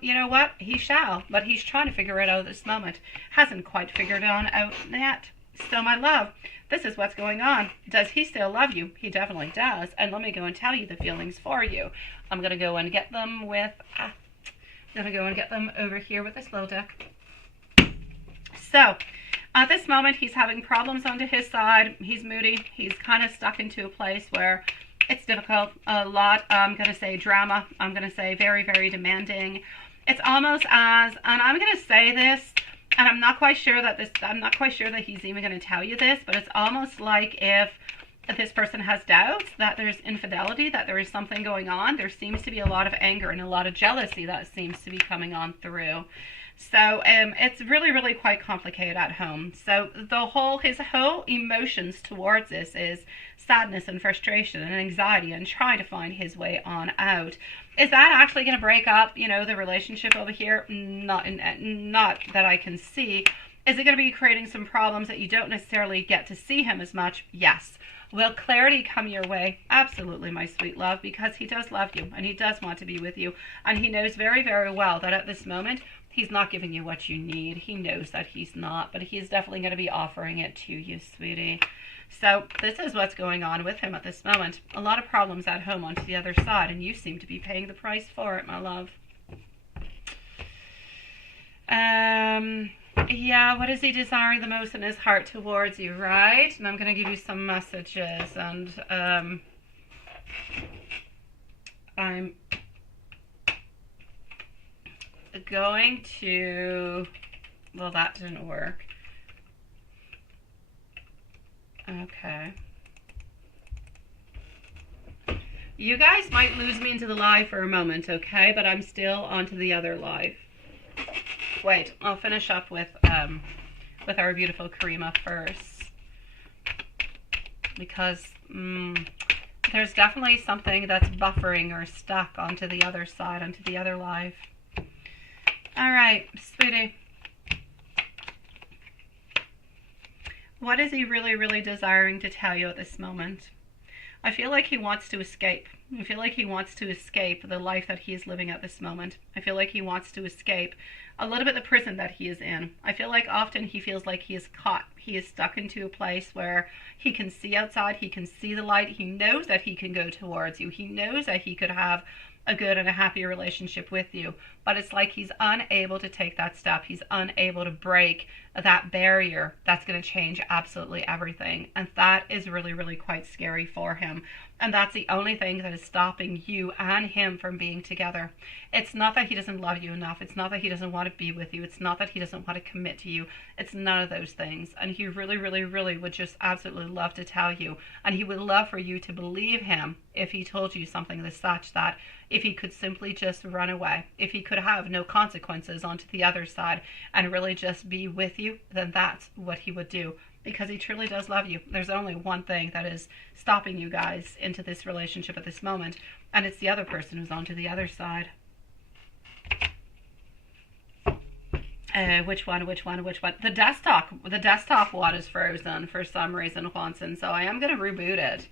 You know what? He shall, but he's trying to figure it out at this moment. Hasn't quite figured it out yet. So, my love, this is what's going on. Does he still love you? He definitely does. And let me go and tell you the feelings for you. I'm going to go and get them with, I'm going to go and get them over here with this little deck. So, at this moment, he's having problems onto his side. He's moody. He's kind of stuck into a place where it's difficult. A lot, I'm going to say drama. I'm going to say very, very demanding. It's almost as, and I'm going to say this, and I'm not quite sure that he's even going to tell you this, but it's almost like if this person has doubts that there's infidelity, that there is something going on. There seems to be a lot of anger and a lot of jealousy that seems to be coming on through. So it's really, really quite complicated at home. So his whole emotions towards this is sadness and frustration and anxiety and trying to find his way on out. Is that actually going to break up, the relationship over here? Not that I can see. Is it going to be creating some problems that you don't necessarily get to see him as much? Yes. Will clarity come your way? Absolutely, my sweet love, because he does love you and he does want to be with you. And he knows very, very well that at this moment, he's not giving you what you need. He knows that he's not, but he's definitely going to be offering it to you, sweetie. So this is what's going on with him at this moment. A lot of problems at home onto the other side, and you seem to be paying the price for it, my love. Yeah, what is he desiring the most in his heart towards you, right? And I'm going to give you some messages, and I'm going to, well, that didn't work. Okay. You guys might lose me into the live for a moment, okay? But I'm still onto the other live. Wait, I'll finish up with our beautiful Karima first. Because there's definitely something that's buffering or stuck onto the other side, onto the other live. All right, sweetie. What is he really, really desiring to tell you at this moment? I feel like he wants to escape. I feel like he wants to escape the life that he is living at this moment. I feel like he wants to escape a little bit the prison that he is in. I feel like often he feels like he is caught. He is stuck into a place where he can see outside, he can see the light, he knows that he can go towards you, he knows that he could have a good and a happy relationship with you, but it's like he's unable to take that step. He's unable to break that barrier that's going to change absolutely everything, and that is really, really quite scary for him. And that's the only thing that is stopping you and him from being together. It's not that he doesn't love you enough. It's not that he doesn't want to be with you. It's not that he doesn't want to commit to you. It's none of those things. And he really, really, really would just absolutely love to tell you. And he would love for you to believe him if he told you something as such, that if he could simply just run away, if he could have no consequences onto the other side and really just be with you, then that's what he would do. Because he truly does love you. There's only one thing that is stopping you guys into this relationship at this moment, and it's the other person who's onto the other side. Which one? The desktop one is frozen for some reason, Juanson, so I am going to reboot it.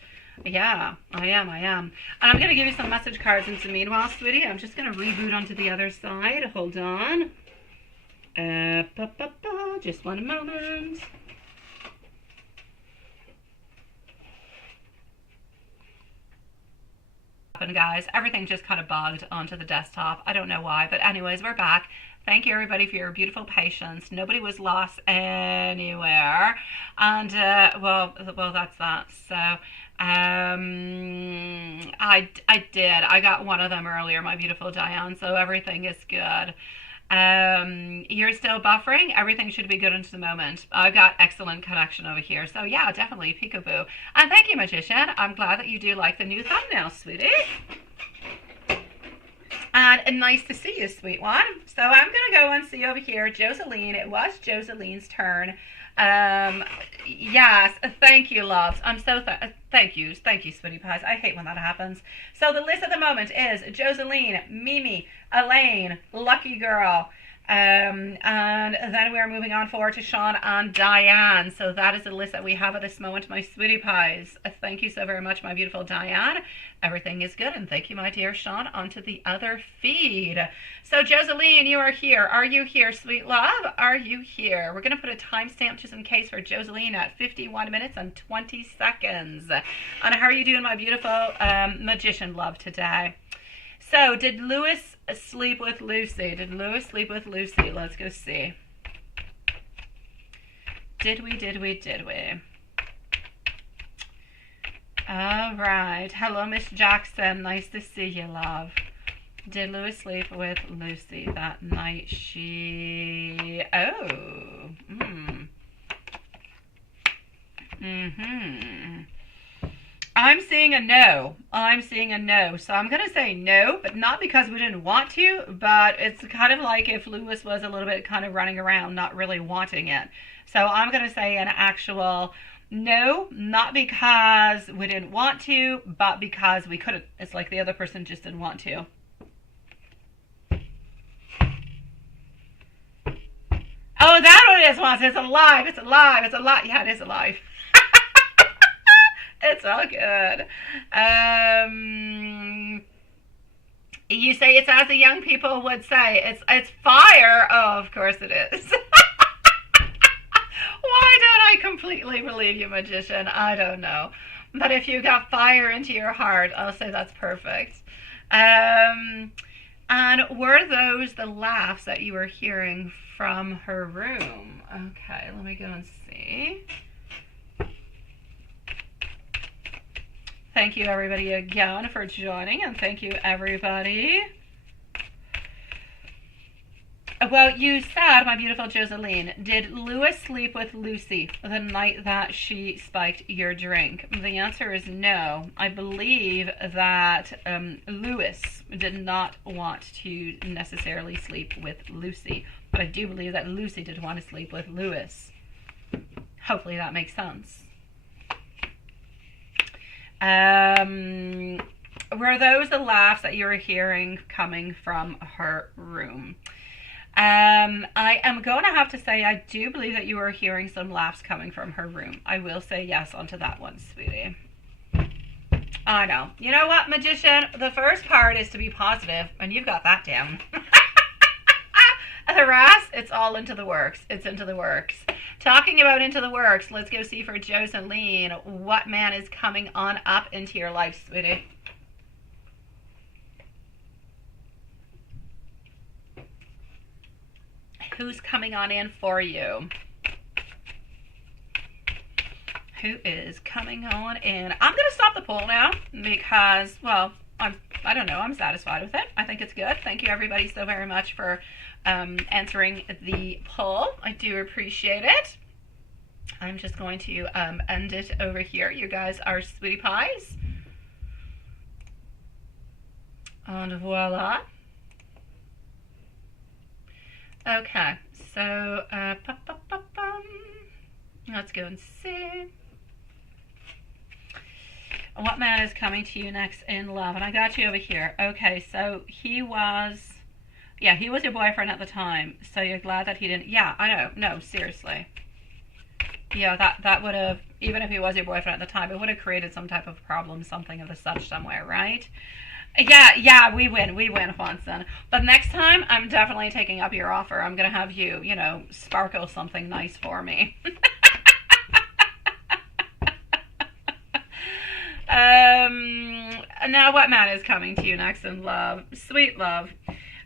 Yeah, I am. And I'm going to give you some message cards in the meanwhile, sweetie. I'm just going to reboot onto the other side. Hold on. Just one moment. Guys, everything just kind of bugged onto the desktop. I don't know why, but anyways, we're back. Thank you everybody for your beautiful patience. Nobody was lost anywhere, and well that's that. So I got one of them earlier, my beautiful Diane, so everything is good. You're still buffering. Everything should be good into the moment. I've got excellent connection over here, so yeah, definitely peekaboo. And thank you, Magician. I'm glad that you do like the new thumbnail, sweetie. And nice to see you, sweet one. So I'm gonna go and see over here Joseline. It was Joseline's turn. Yes, thank you, loves. I'm so thank you, sweetie pies. I hate when that happens. So the list at the moment is Joseline, Mimi, Elaine, Lucky Girl, and then we're moving on forward to Sean and Diane. So that is the list that we have at this moment, my sweetie pies. Thank you so very much, my beautiful Diane. Everything is good, and thank you, my dear Sean. On to the other feed. So Joseline, you are here. Are you here, sweet love? Are you here? We're going to put a timestamp just in case for Joseline at 51 minutes and 20 seconds. And how are you doing, my beautiful magician love, today? So, did Lewis sleep with Lucy? Did Lewis sleep with Lucy? Let's go see. Did we? All right. Hello, Miss Jackson. Nice to see you, love. Did Lewis sleep with Lucy that night? I'm seeing a no. So I'm going to say no, but not because we didn't want to, but it's kind of like if Lewis was a little bit kind of running around, not really wanting it. So I'm going to say an actual no, not because we didn't want to, but because we couldn't. It's like the other person just didn't want to. Oh, that's what it is, Watson. It's alive. Yeah, it is alive. It's all good. You say it's as the young people would say. It's fire. Oh, of course it is. Why don't I completely believe you, magician? I don't know. But if you got fire into your heart, I'll say that's perfect. And were those the laughs that you were hearing from her room? Okay, let me go and see. Thank you, everybody, again for joining, and thank you, everybody. Well, you said, my beautiful Joseline, did Lewis sleep with Lucy the night that she spiked your drink? The answer is no. I believe that Lewis did not want to necessarily sleep with Lucy, but I do believe that Lucy did want to sleep with Lewis. Hopefully that makes sense. Were those the laughs that you were hearing coming from her room? I am going to have to say I do believe that you were hearing some laughs coming from her room. I will say yes onto that one, sweetie. I know. You know what, Magician? The first part is to be positive, and you've got that down. The rest, it's all into the works. It's into the works. Talking about into the works, let's go see for Jocelyn what man is coming on up into your life, sweetie. Who's coming on in for you? Who is coming on in? I'm going to stop the poll now because, well, I don't know. I'm satisfied with it. I think it's good. Thank you, everybody, so very much for answering the poll. I do appreciate it. I'm just going to end it over here. You guys are sweetie pies. And voila. Okay, so let's go and see. What man is coming to you next in love? And I got you over here. Okay, so he was your boyfriend at the time. So you're glad that he didn't. Yeah, I know. No, seriously. Yeah, that would have, even if he was your boyfriend at the time, it would have created some type of problem, something of the such somewhere, right? Yeah, we win, Juanson. But next time, I'm definitely taking up your offer. I'm going to have you, sparkle something nice for me. Now what man is coming to you next in love? Sweet love.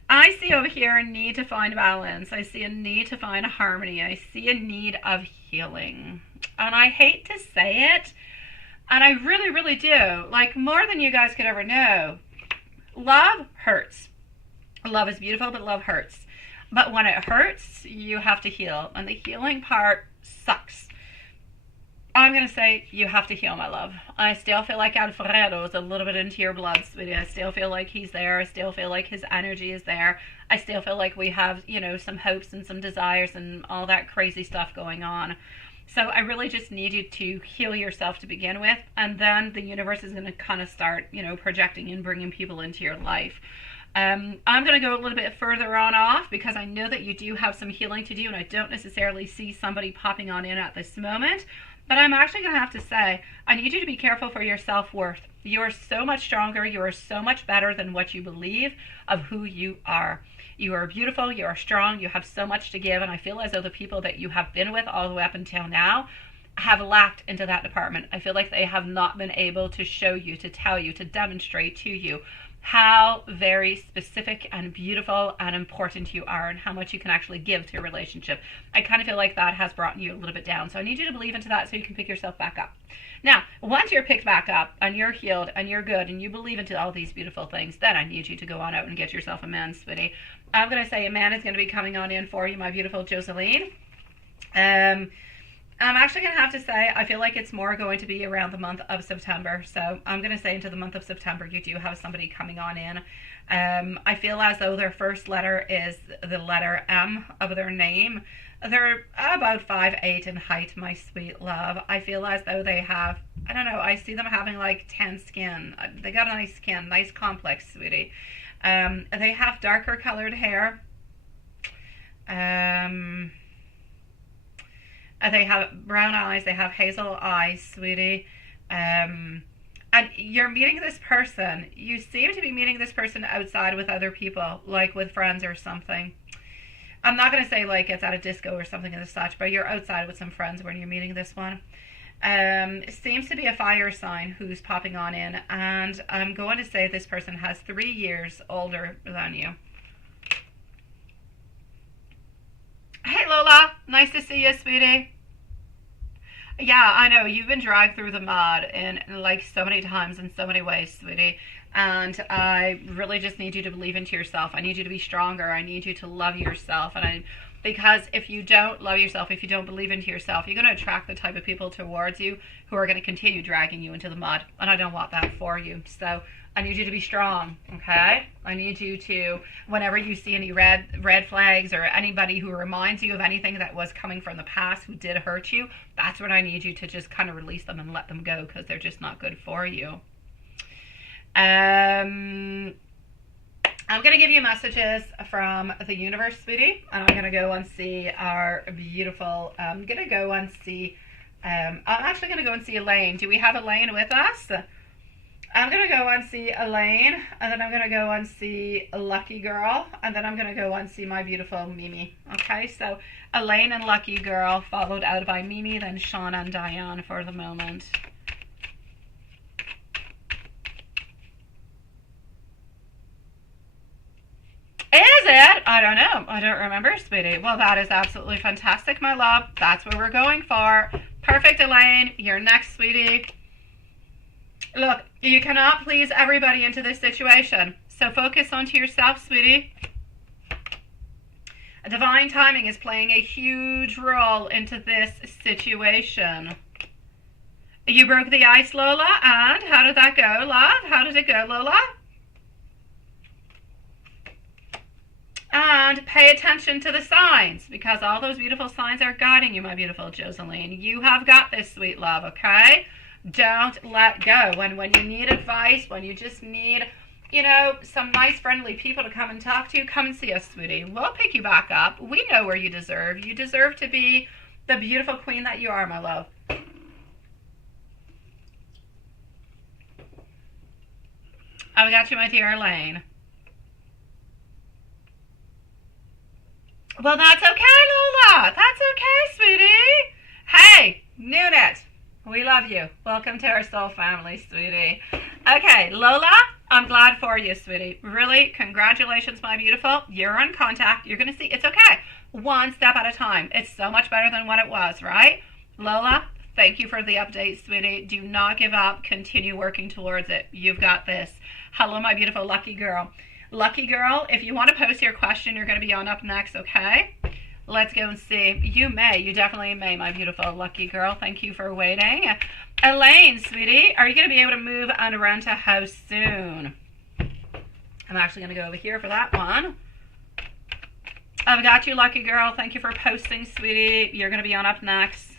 I see over here a need to find balance. I see a need to find harmony. I see a need of healing. And I hate to say it, and I really, really do. Like, more than you guys could ever know. Love hurts. Love is beautiful, but love hurts. But when it hurts, you have to heal. And the healing part sucks. I'm going to say you have to heal, my love. I still feel like Alfredo is a little bit into your blood, sweetie. I still feel like he's there. I still feel like his energy is there. I still feel like we have, some hopes and some desires and all that crazy stuff going on. So I really just need you to heal yourself to begin with. And then the universe is going to kind of start, projecting and bringing people into your life. I'm going to go a little bit further on off because I know that you do have some healing to do. And I don't necessarily see somebody popping on in at this moment. But I'm actually going to have to say, I need you to be careful for your self-worth. You are so much stronger. You are so much better than what you believe of who you are. You are beautiful. You are strong. You have so much to give. And I feel as though the people that you have been with all the way up until now have lacked into that department. I feel like they have not been able to show you, to tell you, to demonstrate to you how very specific and beautiful and important you are and how much you can actually give to a relationship. I kind of feel like that has brought you a little bit down. So I need you to believe into that so you can pick yourself back up. Now, once you're picked back up and you're healed and you're good and you believe into all these beautiful things, then I need you to go on out and get yourself a man, sweetie. I'm going to say a man is going to be coming on in for you, my beautiful Jocelyn. I'm actually going to have to say, I feel like it's more going to be around the month of September. So I'm going to say into the month of September, you do have somebody coming on in. I feel as though their first letter is the letter M of their name. They're about 5'8" in height, my sweet love. I feel as though they have, I don't know, I see them having like tan skin. They got a nice skin, nice complex, sweetie. They have darker colored hair. They have brown eyes. They have hazel eyes, sweetie. And you're meeting this person. You seem to be meeting this person outside with other people, like with friends or something. I'm not going to say like it's at a disco or something of the such, but you're outside with some friends when you're meeting this one. It seems to be a fire sign who's popping on in. And I'm going to say this person has 3 years older than you. Hey Lola, nice to see you, sweetie. Yeah, I know, you've been dragged through the mud in like so many times in so many ways, sweetie. And I really just need you to believe into yourself. I need you to be stronger. I need you to love yourself. Because if you don't love yourself, if you don't believe into yourself, you're going to attract the type of people towards you who are going to continue dragging you into the mud. And I don't want that for you. So I need you to be strong, okay? I need you to, whenever you see any red flags or anybody who reminds you of anything that was coming from the past who did hurt you, that's when I need you to just kind of release them and let them go because they're just not good for you. I'm going to give you messages from the universe, sweetie. And I'm going to go and see our beautiful, I'm actually going to go and see Elaine. Do we have Elaine with us? I'm going to go and see Elaine, and then I'm going to go and see Lucky Girl, and then I'm going to go and see my beautiful Mimi. Okay, so Elaine and Lucky Girl, followed out by Mimi, then Sean and Diane for the moment. Is it? I don't know. I don't remember, sweetie. Well, that is absolutely fantastic, my love. That's what we're going for. Perfect, Elaine. You're next, sweetie. Look, you cannot please everybody into this situation. So focus onto yourself, sweetie. Divine timing is playing a huge role into this situation. You broke the ice, Lola, and how did that go, love? How did it go, Lola? And pay attention to the signs, because all those beautiful signs are guiding you, my beautiful Joseline. You have got this, sweet love, okay? Don't let go. When you need advice, when you just need, you know, some nice, friendly people to come and talk to you, come and see us, sweetie. We'll pick you back up. We know where you deserve. You deserve to be the beautiful queen that you are, my love. I got you, my dear Elaine. Well, that's okay, Lola. That's okay, sweetie. Hey, Noonet. We love you. Welcome to our soul family, sweetie. Okay, Lola, I'm glad for you, sweetie. Really, congratulations, my beautiful. You're on contact. You're going to see. It's okay. One step at a time. It's so much better than what it was, right? Lola, thank you for the update, sweetie. Do not give up. Continue working towards it. You've got this. Hello, my beautiful lucky girl. Lucky girl, if you want to post your question, you're going to be on up next, okay? Let's go and see. You definitely may, my beautiful lucky girl. Thank you for waiting. Elaine, sweetie, are you going to be able to move and rent a house soon? I'm actually going to go over here for that one. I've got you, lucky girl. Thank you for posting, sweetie. You're going to be on up next.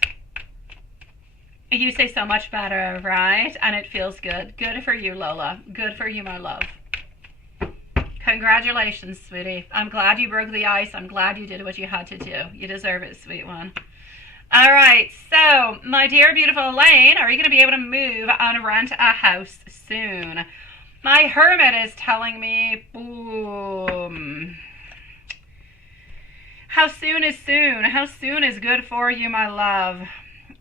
You say so much better, right? And it feels good. Good for you, Lola. Good for you, my love. Congratulations, sweetie. I'm glad you broke the ice. I'm glad you did what you had to do. You deserve it, sweet one. All right. So, my dear, beautiful Elaine, are you going to be able to move and rent a house soon? My hermit is telling me, boom. How soon is soon? How soon is good for you, my love?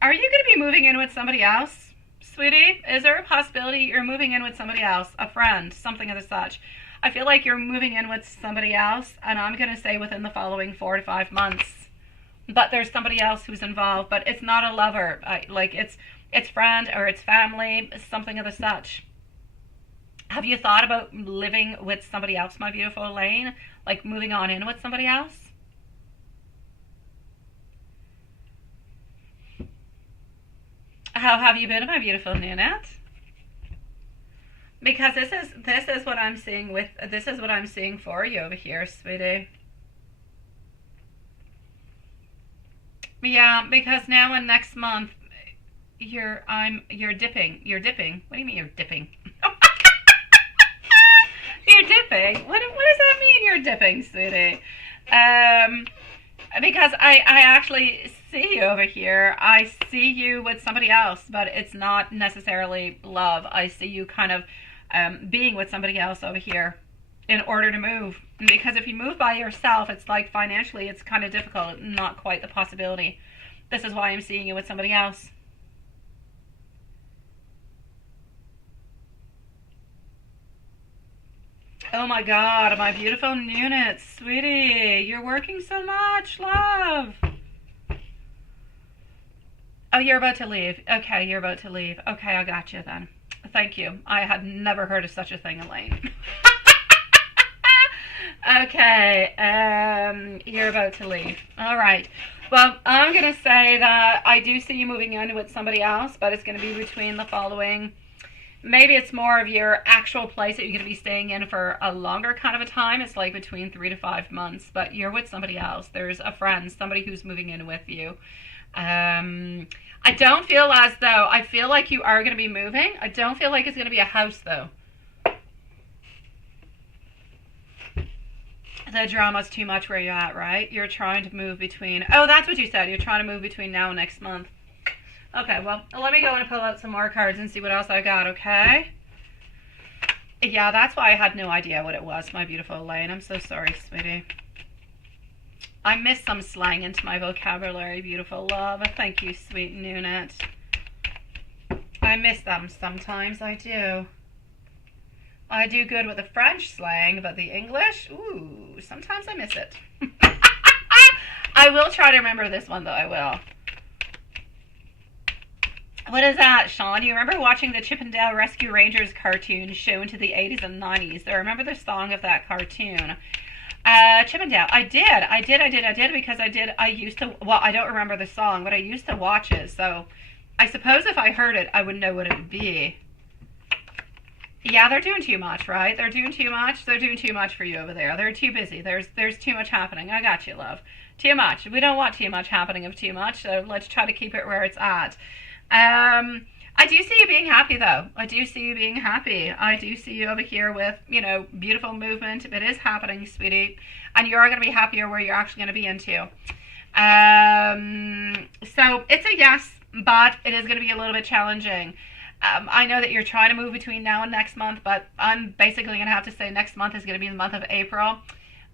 Are you going to be moving in with somebody else, sweetie? Is there a possibility you're moving in with somebody else, a friend, something of the such? I feel like you're moving in with somebody else, and I'm going to say within the following 4 to 5 months. But there's somebody else who's involved, but it's not a lover. It's friend or it's family, something of the such. Have you thought about living with somebody else, my beautiful Elaine? Like moving on in with somebody else? How have you been, my beautiful Nanette? Because this is what I'm seeing for you over here, sweetie. Yeah, because now and next month you're dipping. You're dipping. What do you mean you're dipping? You're dipping? What does that mean you're dipping, sweetie? Because I actually see you over here. I see you with somebody else, but it's not necessarily love. I see you kind of being with somebody else over here in order to move. Because if you move by yourself, it's like financially it's kind of difficult, not quite the possibility. This is why I'm seeing you with somebody else. Oh my God, my beautiful Noonet, sweetie, you're working so much, love. Oh, you're about to leave. Okay, you're about to leave. Okay, I got you then. Thank you. I had never heard of such a thing, Elaine. Okay, you're about to leave. All right. Well, I'm going to say that I do see you moving in with somebody else, but it's going to be between the following. Maybe it's more of your actual place that you're going to be staying in for a longer kind of a time. It's like between 3 to 5 months, but you're with somebody else. There's a friend, somebody who's moving in with you. I don't feel as though, I feel like you are going to be moving. I don't feel like it's going to be a house though. The drama's too much where you're at, right? You're trying to move between, oh, that's what you said. You're trying to move between now and next month. Okay, well, let me go and pull out some more cards and see what else I got, okay? Yeah, that's why I had no idea what it was, my beautiful Elaine. I'm so sorry, sweetie. I miss some slang into my vocabulary, beautiful love. Thank you, sweet Noonet. I miss them sometimes, I do. I do good with the French slang, but the English, ooh, sometimes I miss it. I will try to remember this one, though, I will. What is that, Sean? Do you remember watching the Chip and Dale Rescue Rangers cartoon show into the 80s and 90s? I remember the song of that cartoon. Chip and Dale. I did because I used to, well, I don't remember the song, but I used to watch it, so I suppose if I heard it, I would know what it would be. Yeah, they're doing too much, right? They're doing too much. They're doing too much for you over there. They're too busy. There's too much happening. I got you, love. Too much. We don't want too much happening of too much, so let's try to keep it where it's at. I do see you being happy, though. I do see you being happy. I do see you over here with, you know, beautiful movement. It is happening, sweetie. And you are going to be happier where you're actually going to be into. So it's a yes, but it is going to be a little bit challenging. I know that you're trying to move between now and next month, but I'm basically going to have to say next month is going to be the month of April.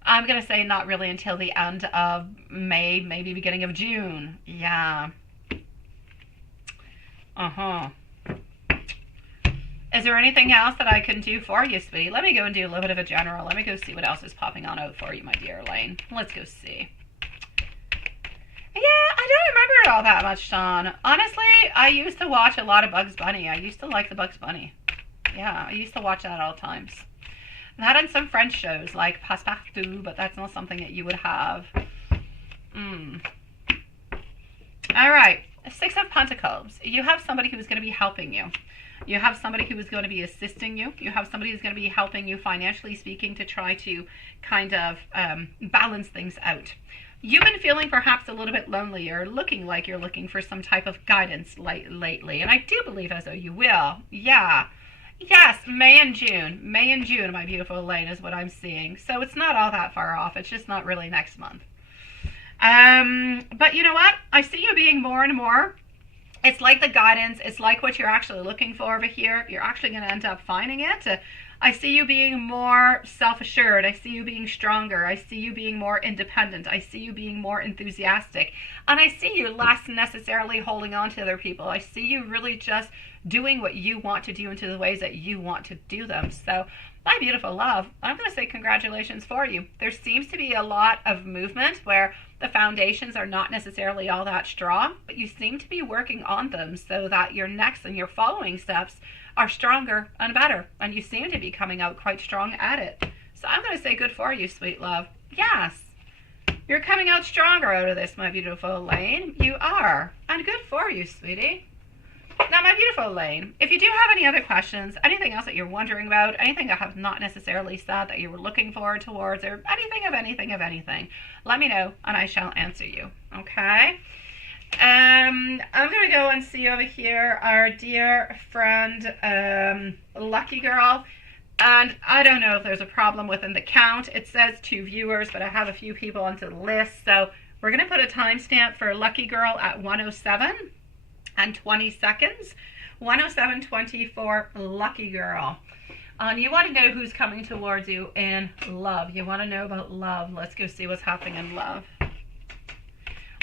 I'm going to say not really until the end of May, maybe beginning of June. Yeah. Is there anything else that I can do for you, sweetie? Let me go and do a little bit of a general. Let me go see what else is popping on out for you, my dear Elaine. Let's go see. Yeah, I don't remember it all that much, Sean. Honestly, I used to watch a lot of Bugs Bunny. I used to like the Bugs Bunny. Yeah, I used to watch that at all times. That and some French shows like Passepartout, but that's not something that you would have. All right. Six of Pentacles. You have somebody who is going to be helping you. You have somebody who is going to be assisting you. You have somebody who's going to be helping you, financially speaking, to try to kind of balance things out. You've been feeling perhaps a little bit lonely or looking like you're looking for some type of guidance lately. And I do believe as though you will. Yeah. Yes, May and June. May and June, my beautiful Elaine, is what I'm seeing. So it's not all that far off. It's just not really next month. But you know what? I see you being more and more. It's like the guidance. It's like what you're actually looking for over here. You're actually going to end up finding it. I see you being more self-assured. I see you being stronger. I see you being more independent. I see you being more enthusiastic. And I see you less necessarily holding on to other people. I see you really just doing what you want to do into the ways that you want to do them. So, my beautiful love, I'm going to say congratulations for you. There seems to be a lot of movement where the foundations are not necessarily all that strong, but you seem to be working on them so that your next and your following steps are stronger and better, and you seem to be coming out quite strong at it. So I'm going to say good for you, sweet love. Yes, you're coming out stronger out of this, my beautiful Elaine. You are, and good for you, sweetie. Now, my beautiful Elaine, if you do have any other questions, anything else that you're wondering about, anything I have not necessarily said that you were looking forward towards, or anything, let me know, and I shall answer you, okay? I'm going to go and see over here our dear friend, Lucky Girl, and I don't know if there's a problem within the count. It says 2 viewers, but I have a few people onto the list, so we're going to put a timestamp for Lucky Girl at 1:07 and 20 seconds. 1:07:20 for Lucky Girl. And you want to know who's coming towards you in love. You want to know about love. Let's go see what's happening in love.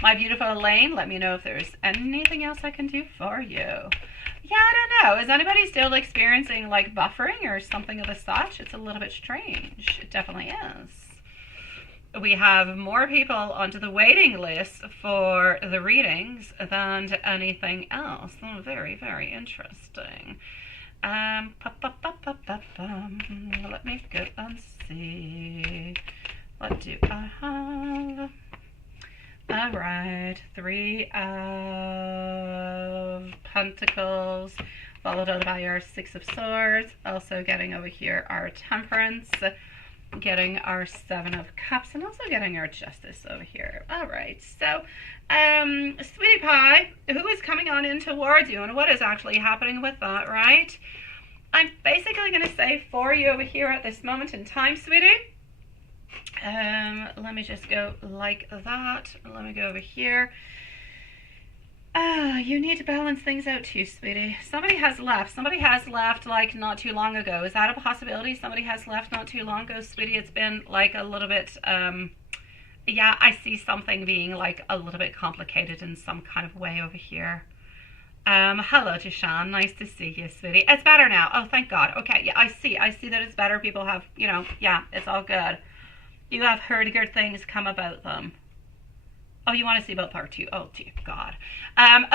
My beautiful Elaine, let me know if there's anything else I can do for you. Yeah, I don't know. Is anybody still experiencing like buffering or something of the such? It's a little bit strange. It definitely is. We have more people onto the waiting list for the readings than anything else. Oh, very, very interesting. Let me go and see. What do I have? All right, 3 of Pentacles, followed on by our 6 of Swords. Also getting over here our Temperance, getting our 7 of Cups, and also getting our Justice over here. All right, so, Sweetie Pie, who is coming on in towards you, and what is actually happening with that, right? I'm basically going to say for you over here at this moment in time, sweetie. Let me just go like that. Let me go over here. You need to balance things out too, sweetie. Somebody has left. Somebody has left like not too long ago. Is that a possibility? Somebody has left not too long ago, sweetie. It's been like a little bit, yeah, I see something being like a little bit complicated in some kind of way over here. Hello, Jashan. Nice to see you, sweetie. It's better now. Oh, thank God. Okay, yeah, I see that it's better. People have, yeah, it's all good. You have heard good things come about them. Oh, you want to see about part 2? Oh, dear God.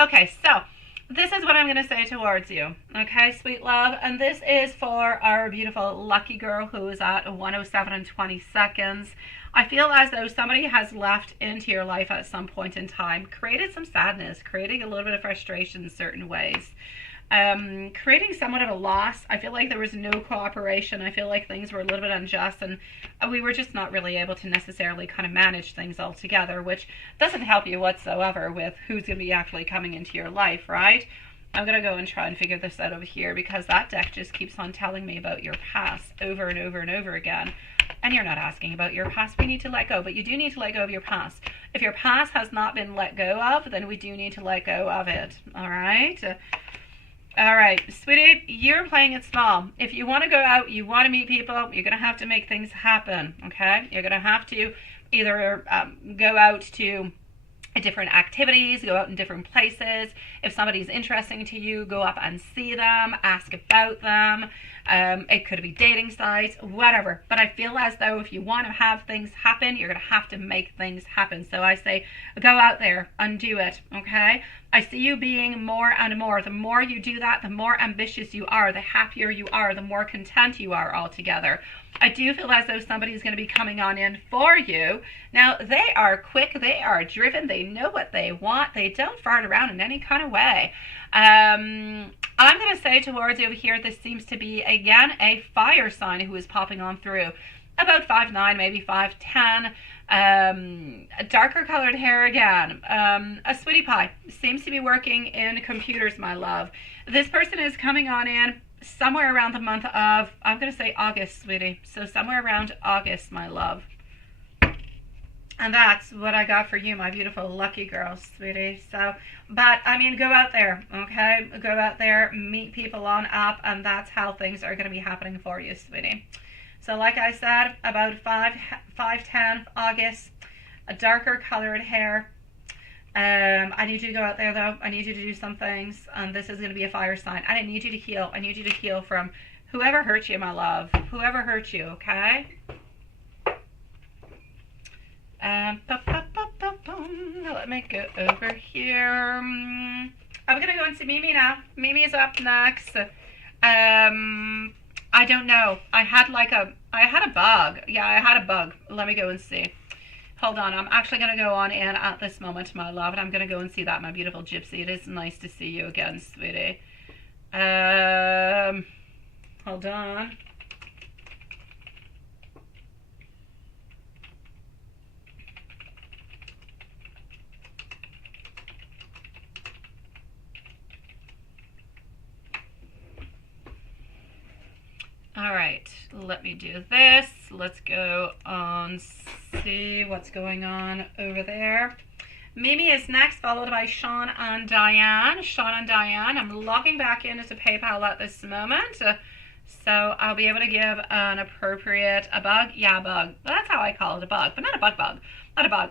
Okay, so this is what I'm going to say towards you. Okay, sweet love. And this is for our beautiful lucky girl who is at 107 and 20 seconds. I feel as though somebody has left into your life at some point in time, created some sadness, creating a little bit of frustration in certain ways. Creating somewhat of a loss. I feel like there was no cooperation. I feel like things were a little bit unjust, and we were just not really able to necessarily kind of manage things all together, which doesn't help you whatsoever with who's going to be actually coming into your life, right? I'm going to go and try and figure this out over here, because that deck just keeps on telling me about your past over and over and over again. And you're not asking about your past. We need to let go, but you do need to let go of your past. If your past has not been let go of, then we do need to let go of it. All right? All right, sweetie, you're playing it small. If you want to go out, you want to meet people, you're going to have to make things happen, okay? You're going to have to either go out to different activities, go out in different places. If somebody's interesting to you, go up and see them, ask about them. It could be dating sites, whatever. But I feel as though if you want to have things happen, you're going to have to make things happen. So I say, go out there and do it, okay? I see you being more and more. The more you do that, the more ambitious you are, the happier you are, the more content you are altogether. I do feel as though somebody's going to be coming on in for you. Now, they are quick, they are driven, they know what they want, they don't fart around in any kind of way. I'm going to say towards you over here, this seems to be, again, a fire sign who is popping on through. About 5'9", maybe 5'10", darker colored hair again. A sweetie pie, seems to be working in computers, my love. This person is coming on in somewhere around the month of, I'm going to say August, sweetie. So somewhere around August, my love. And that's what I got for you, my beautiful lucky girl, sweetie. So, but, I mean, go out there, okay? Go out there, meet people on up, and that's how things are going to be happening for you, sweetie. So, like I said, about 5'10", August, a darker colored hair. I need you to go out there, though. I need you to do some things, and this is going to be a fire sign. And I need you to heal. I need you to heal from whoever hurt you, my love. Whoever hurt you, okay? Let me go over here. I'm going to go and see Mimi now. Mimi is up next. I don't know. I had a bug. Yeah, I had a bug. Let me go and see. Hold on. I'm actually going to go on in at this moment, my love, and I'm going to go and see that, my beautiful gypsy. It is nice to see you again, sweetie. Hold on. All right, let me do this. Let's go on, see what's going on over there. Mimi is next, followed by Sean and Diane. Sean and Diane, I'm logging back into PayPal at this moment. So I'll be able to give an appropriate, a bug? Yeah, a bug. That's how I call it, a bug, but not a bug. Not a bug.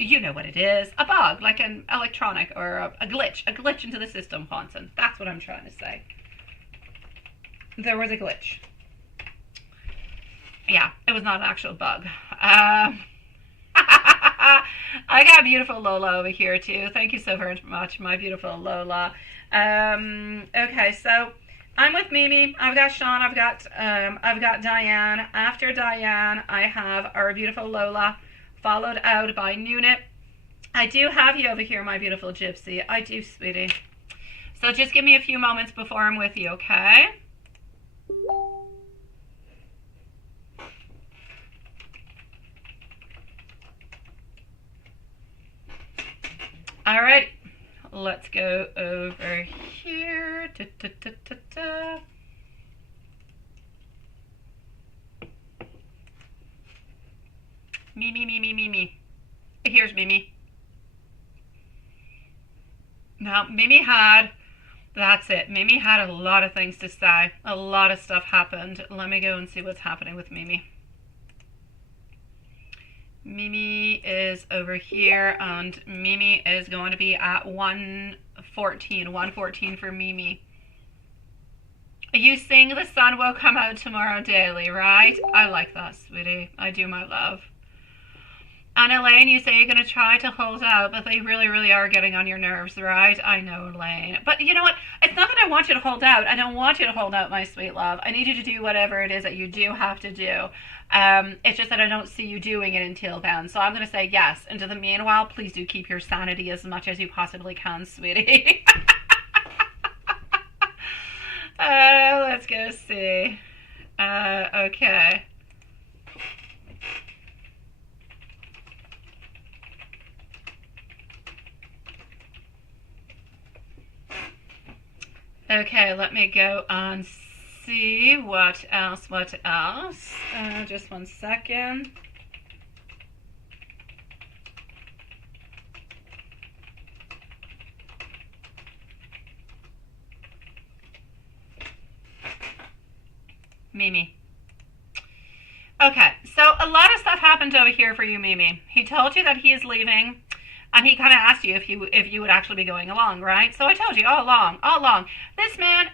You know what it is. A bug, like an electronic or a glitch into the system, Hanson. That's what I'm trying to say. There was a glitch. Yeah, it was not an actual bug. I got beautiful Lola over here too. Thank you so very much, my beautiful Lola. Okay, so I'm with Mimi. I've got Sean. I've got Diane. After Diane, I have our beautiful Lola, followed out by Nunit. I do have you over here, my beautiful gypsy. I do, sweetie. So just give me a few moments before I'm with you, okay? All right, let's go over here. Mimi. Here's Mimi. Now, Mimi had, that's it. Mimi had a lot of things to say. A lot of stuff happened. Let me go and see what's happening with Mimi. Mimi is over here, and Mimi is going to be at 114. 114 for Mimi. You sing the sun will come out tomorrow daily, right? I like that, sweetie. I do, my love. And Elaine, you say you're going to try to hold out, but they really, really are getting on your nerves, right? I know, Elaine. But you know what? It's not that I want you to hold out. I don't want you to hold out, my sweet love. I need you to do whatever it is that you do have to do. It's just that I don't see you doing it until then. So I'm going to say yes. And to the meanwhile, please do keep your sanity as much as you possibly can, sweetie. Let's go see. Okay. Okay, let me go and see what else. Just 1 second. Mimi. Okay, so a lot of stuff happened over here for you, Mimi. He told you that he is leaving. And he kind of asked you if you would actually be going along, right? So I told you all along. This man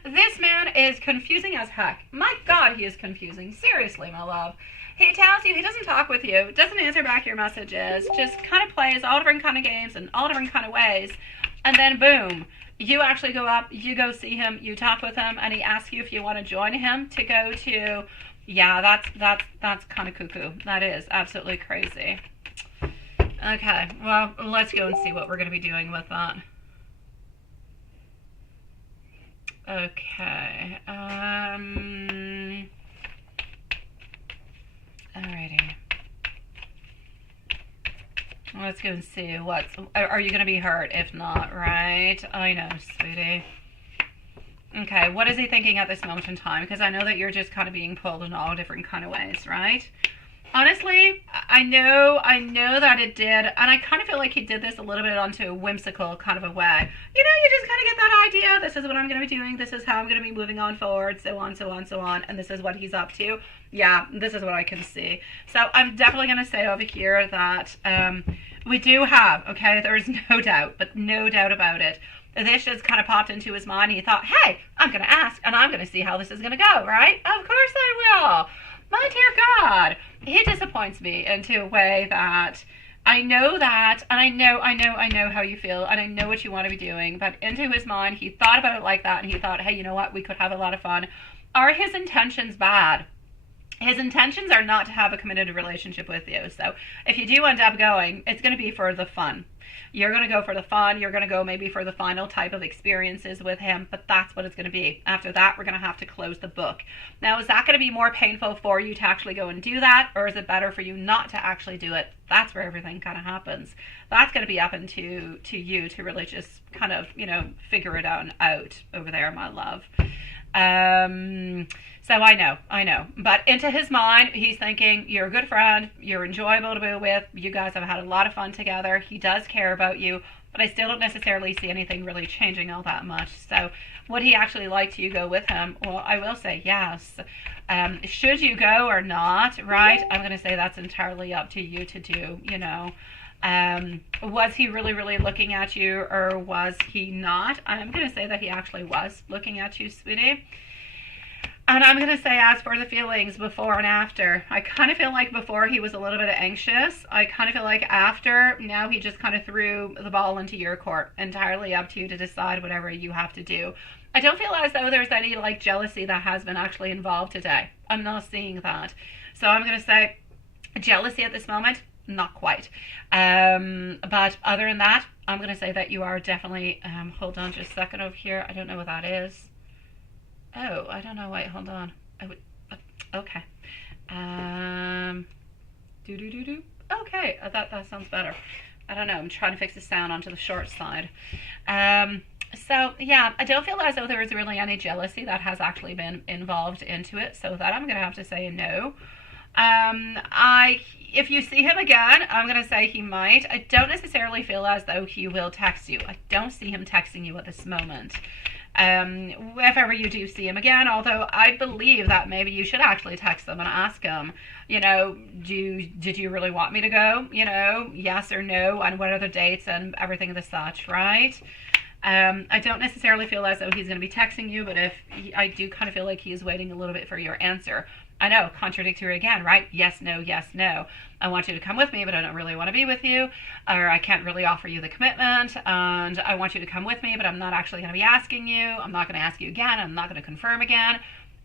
is confusing as heck. My God, he is confusing. Seriously, my love. He tells you he doesn't talk with you, doesn't answer back your messages, just kind of plays all different kind of games and all different kind of ways. And then boom, you actually go up, you go see him, you talk with him, and he asks you if you want to join him to go to, yeah, that's kind of cuckoo. That is absolutely crazy. Okay, well, let's go and see what we're going to be doing with that. Okay, alrighty. Let's go and see are you going to be hurt? If not, right? I know, sweetie. Okay, what is he thinking at this moment in time? Because I know that you're just kind of being pulled in all different kind of ways, right? Honestly, I know that it did, and I kind of feel like he did this a little bit onto a whimsical kind of a way. You know, you just kind of get that idea, this is what I'm going to be doing, this is how I'm going to be moving on forward, so on, and this is what he's up to. Yeah, this is what I can see. So I'm definitely going to say over here that we do have, okay, there's no doubt, but no doubt about it. This just kind of popped into his mind, and he thought, hey, I'm going to ask, and I'm going to see how this is going to go, right? Of course I will. My dear God, he disappoints me into a way that I know that, and I know how you feel, and I know what you want to be doing, but into his mind, he thought about it like that, and he thought, hey, you know what, we could have a lot of fun. Are his intentions bad? His intentions are not to have a committed relationship with you, so if you do end up going, it's going to be for the fun. You're going to go for the fun. You're going to go maybe for the final type of experiences with him, but that's what it's going to be. After that, we're going to have to close the book. Now, is that going to be more painful for you to actually go and do that, or is it better for you not to actually do it? That's where everything kind of happens. That's going to be up into you to really just kind of, you know, figure it out over there, my love. So I know. But into his mind, he's thinking, you're a good friend, you're enjoyable to be with, you guys have had a lot of fun together, he does care about you, but I still don't necessarily see anything really changing all that much. So would he actually like to go with him? Well, I will say yes. Should you go or not, right? I'm going to say that's entirely up to you to do, you know. Was he really, really looking at you, or was he not? I'm going to say that he actually was looking at you, sweetie. And I'm going to say, as for the feelings before and after, I kind of feel like before he was a little bit anxious. I kind of feel like after, now he just kind of threw the ball into your court. Entirely up to you to decide whatever you have to do. I don't feel as though there's any like jealousy that has been actually involved today. I'm not seeing that. So I'm going to say jealousy at this moment, not quite. But other than that, I'm going to say that you are definitely, hold on just a second over here. I don't know what that is. Oh, I don't know. Wait, hold on. Okay. Okay, that sounds better. I don't know. I'm trying to fix the sound onto the short side. So yeah, I don't feel as though there is really any jealousy that has actually been involved into it. So that I'm gonna have to say no. If you see him again, I'm going to say he might. I don't necessarily feel as though he will text you. I don't see him texting you at this moment. If ever you do see him again, although I believe that maybe you should actually text them and ask him, did you really want me to go? Yes or no, and what are the dates and everything of the such, right? I don't necessarily feel as though he's going to be texting you, but I do kind of feel like he is waiting a little bit for your answer. I know, contradictory again, right? Yes, no, yes, no. I want you to come with me, but I don't really want to be with you. Or I can't really offer you the commitment. And I want you to come with me, but I'm not actually going to be asking you. I'm not going to ask you again. I'm not going to confirm again.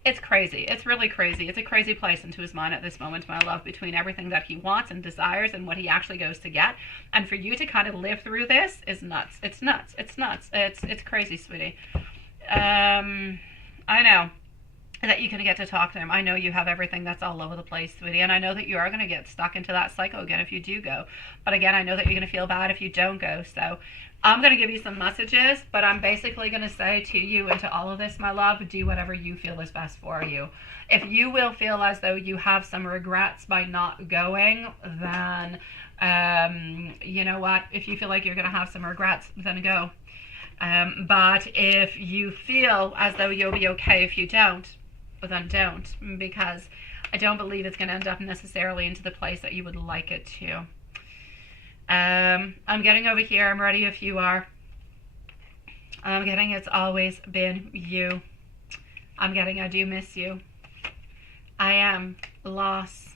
It's crazy. It's really crazy. It's a crazy place into his mind at this moment, my love, between everything that he wants and desires and what he actually goes to get. And for you to kind of live through this is nuts. It's nuts. It's nuts. It's crazy, sweetie. I know that you can get to talk to him. I know you have everything that's all over the place, sweetie, and I know that you are going to get stuck into that cycle again if you do go. But again, I know that you're going to feel bad if you don't go. So I'm going to give you some messages, but I'm basically going to say to you and to all of this, my love, do whatever you feel is best for you. If you will feel as though you have some regrets by not going, then you know what? If you feel like you're going to have some regrets, then go. But if you feel as though you'll be okay if you don't, then don't, because I don't believe it's going to end up necessarily into the place that you would like it to. I'm getting over here. I'm ready if you are. I'm getting it's always been you. I'm getting I do miss you. I am loss.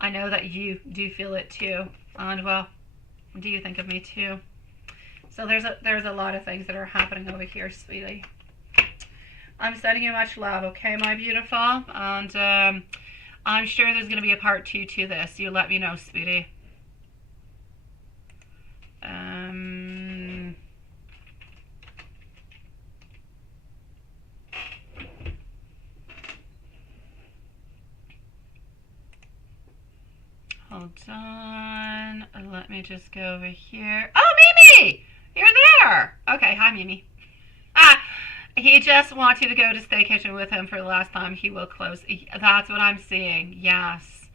I know that you do feel it too. And well, do you think of me too? So there's a lot of things that are happening over here, sweetie. I'm sending you much love, okay, my beautiful? And I'm sure there's going to be a part 2 to this. You let me know, sweetie. Hold on. Let me just go over here. Oh, Mimi! You're there! Okay, hi, Mimi. He just wants you to go to staycation with him for the last time. He will close. That's what I'm seeing. Yes.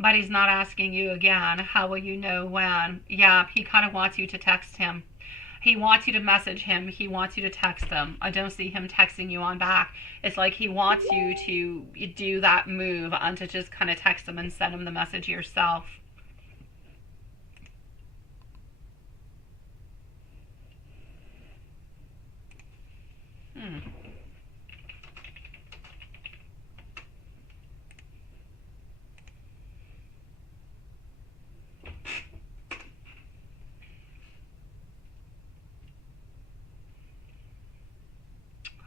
But he's not asking you again. How will you know when? Yeah, he kind of wants you to text him. He wants you to message him. He wants you to text him. I don't see him texting you on back. It's like he wants you to do that move and to just kind of text him and send him the message yourself.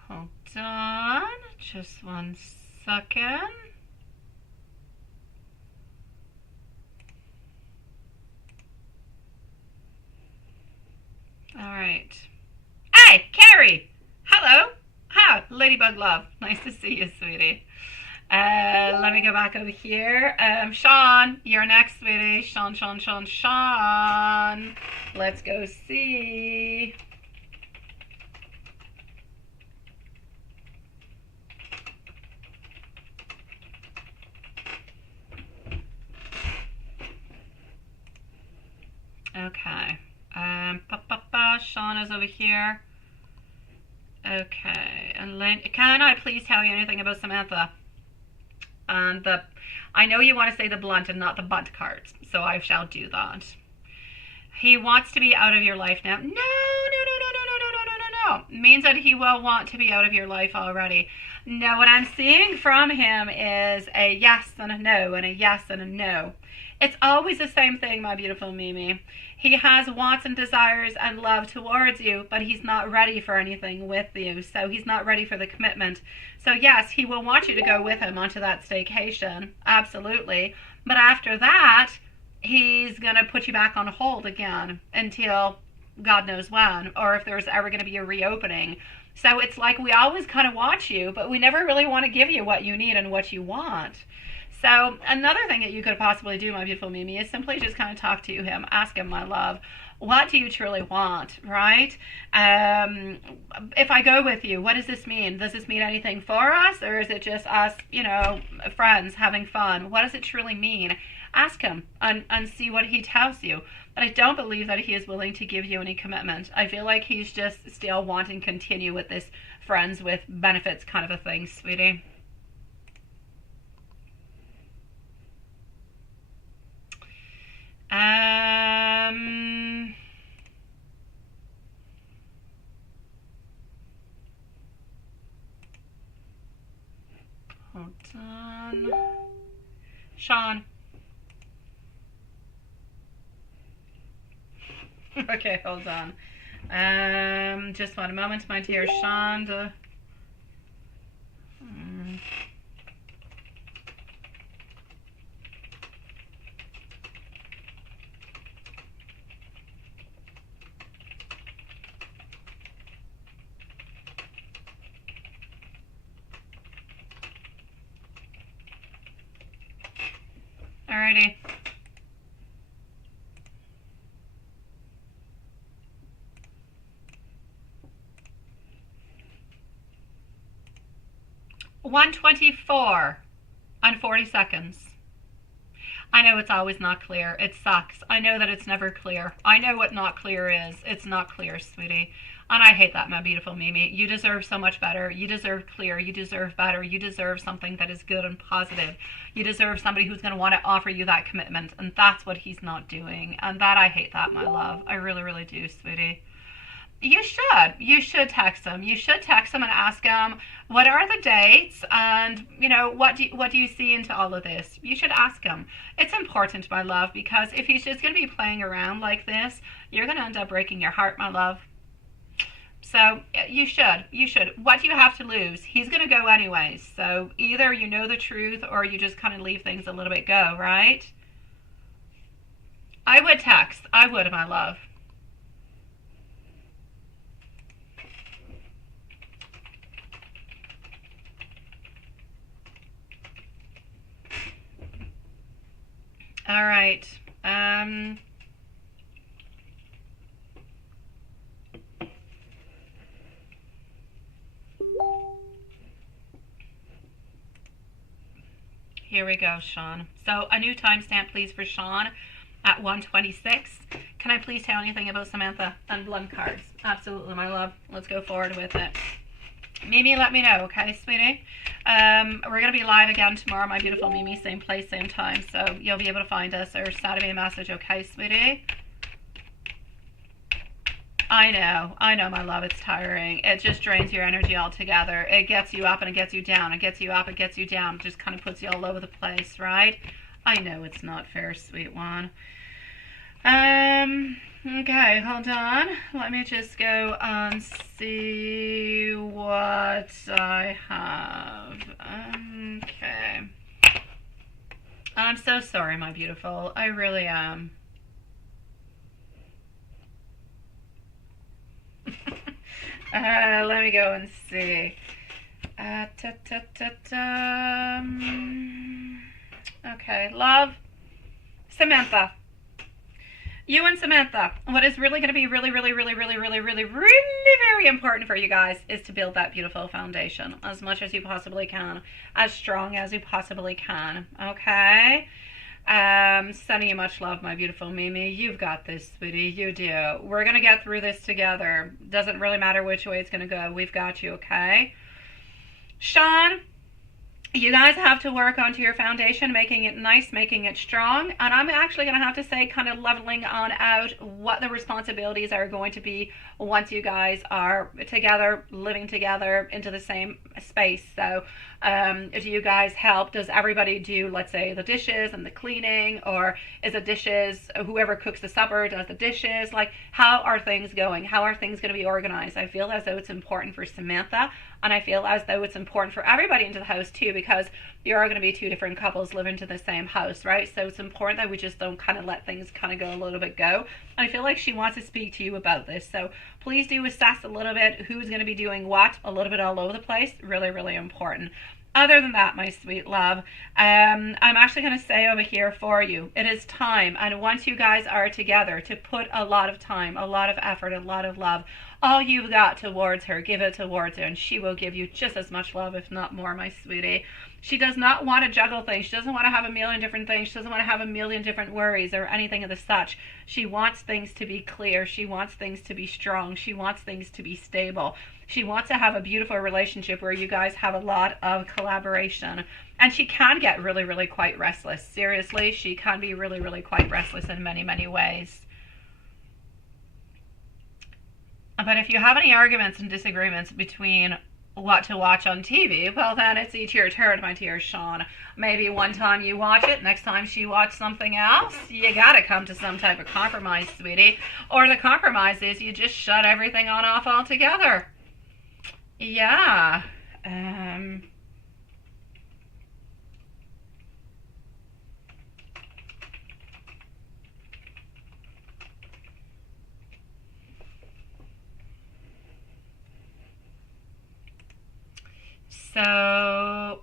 Hold on, just 1 second. All right. Hey, Carrie. Hello. Hi, Ladybug Love. Nice to see you, sweetie. Let me go back over here. Sean, you're next, sweetie. Sean. Let's go see. Okay. Sean is over here. Okay. And Lynn, can I please tell you anything about Samantha? And I know you want to say the blunt and not the bunt cards, so I shall do that. He wants to be out of your life now. No. Means that he will want to be out of your life already. No, what I'm seeing from him is a yes and a no and a yes and a no. It's always the same thing, my beautiful Mimi. He has wants and desires and love towards you, but he's not ready for anything with you. So he's not ready for the commitment. So yes, he will want you to go with him onto that staycation. Absolutely. But after that, he's going to put you back on hold again until God knows when, or if there's ever going to be a reopening. So it's like we always kind of watch you, but we never really want to give you what you need and what you want. So another thing that you could possibly do, my beautiful Mimi, is simply just kind of talk to him, ask him, my love, What do you truly want, right? If I go with you, what does this mean? Does this mean anything for us, or is it just us, you know, friends having fun? What does it truly mean? Ask him and see what he tells you. But I don't believe that he is willing to give you any commitment. I feel like he's just still wanting to continue with this friends with benefits kind of a thing, sweetie. Hold on. Sean. Okay, hold on. Just one moment, my dear Sean. Alrighty. $124 and 40 seconds. I know it's always not clear. It sucks. I know that it's never clear. I know what not clear is. It's not clear, sweetie. And I hate that, my beautiful Mimi. You deserve so much better. You deserve clear. You deserve better. You deserve something that is good and positive. You deserve somebody who's going to want to offer you that commitment. And that's what he's not doing. And that, I hate that, my love. I really, really do, sweetie. You should. You should text him. You should text him and ask him, what are the dates? And, you know, what do you see into all of this? You should ask him. It's important, my love, because if he's just going to be playing around like this, you're going to end up breaking your heart, my love. So you should. You should. What do you have to lose? He's going to go anyways. So either you know the truth or you just kind of leave things a little bit go, right? I would text. I would, my love. All right. Here we go, Sean. So a new timestamp, please, for Sean at 1:26. Can I please tell anything about Samantha and blood cards? Absolutely, my love. Let's go forward with it. Mimi, let me know, okay, sweetie? We're going to be live again tomorrow, my beautiful Mimi, same place, same time, so you'll be able to find us or send me a message, okay, sweetie? I know, my love, it's tiring. It just drains your energy altogether. It gets you up and it gets you down. It gets you up, it gets you down. It just kind of puts you all over the place, right? I know it's not fair, sweet one. Okay, hold on. Let me just go and see what I have. Okay. I'm so sorry, my beautiful. I really am. Let me go and see. Okay, love. Samantha. You and Samantha, what is really going to be really very important for you guys is to build that beautiful foundation as much as you possibly can, as strong as you possibly can, okay? Sending you much love, my beautiful Mimi. You've got this, sweetie. You do. We're going to get through this together. Doesn't really matter which way it's going to go. We've got you, okay? Sean, you guys have to work onto your foundation, making it nice, making it strong. And I'm actually going to have to say, kind of leveling on out what the responsibilities are going to be once you guys are together, living together into the same space. So do you guys help? Does everybody do, let's say, the dishes and the cleaning? Or is it dishes, whoever cooks the supper does the dishes? Like, how are things going? How are things going to be organized? I feel as though it's important for Samantha. And I feel as though it's important for everybody into the house too, because you are going to be two different couples living to the same house, right? So it's important that we just don't kind of let things kind of go a little bit go. And I feel like she wants to speak to you about this. So please do assess a little bit who's going to be doing what, a little bit all over the place. Really, really important. Other than that, my sweet love, I'm actually going to say over here for you, it is time. And once you guys are together, to put a lot of time, a lot of effort, a lot of love, all you've got towards her, give it towards her, and she will give you just as much love, if not more, my sweetie. She does not want to juggle things. She doesn't want to have a million different things. She doesn't want to have a million different worries or anything of the such. She wants things to be clear. She wants things to be strong. She wants things to be stable. She wants to have a beautiful relationship where you guys have a lot of collaboration. And she can get really, really quite restless. Seriously, she can be really, really quite restless in many, many ways. But if you have any arguments and disagreements between what to watch on TV, well, then it's each your turn, my dear Sean. Maybe one time you watch it, next time she watched something else. You gotta come to some type of compromise, sweetie. Or the compromise is you just shut everything on off altogether. Yeah. So,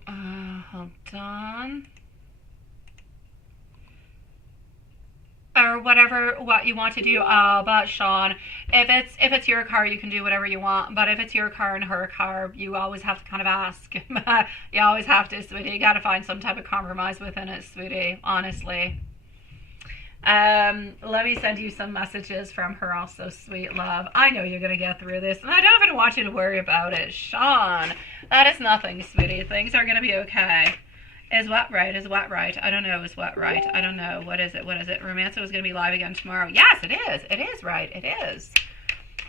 hold on. Or whatever, what you want to do. But Sean, if it's your car, you can do whatever you want. But if it's your car and her car, you always have to kind of ask. You always have to, sweetie. You got to find some type of compromise within it, sweetie. Honestly. Let me send you some messages from her also, sweet love. I know you're going to get through this, and I don't even want you to worry about it. Sean, that is nothing, sweetie. Things are going to be okay. Is what right? Is what right? I don't know. Is what right? I don't know. What is it? What is it? Romancefull is going to be live again tomorrow. Yes, it is. It is right. It is.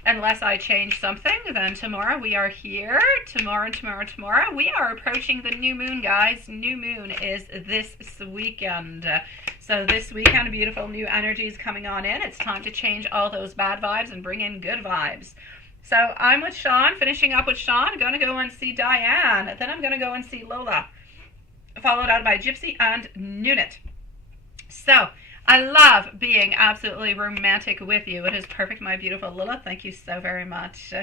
Unless I change something, then tomorrow we are here. Tomorrow. We are approaching the new moon, guys. New moon is this weekend. So this weekend, beautiful new energies coming on in. It's time to change all those bad vibes and bring in good vibes. So I'm with Sean, finishing up with Sean. I'm going to go and see Diane. Then I'm going to go and see Lola, followed out by Gypsy and Nunit. So I love being absolutely romantic with you. It is perfect, my beautiful Lola. Thank you so very much.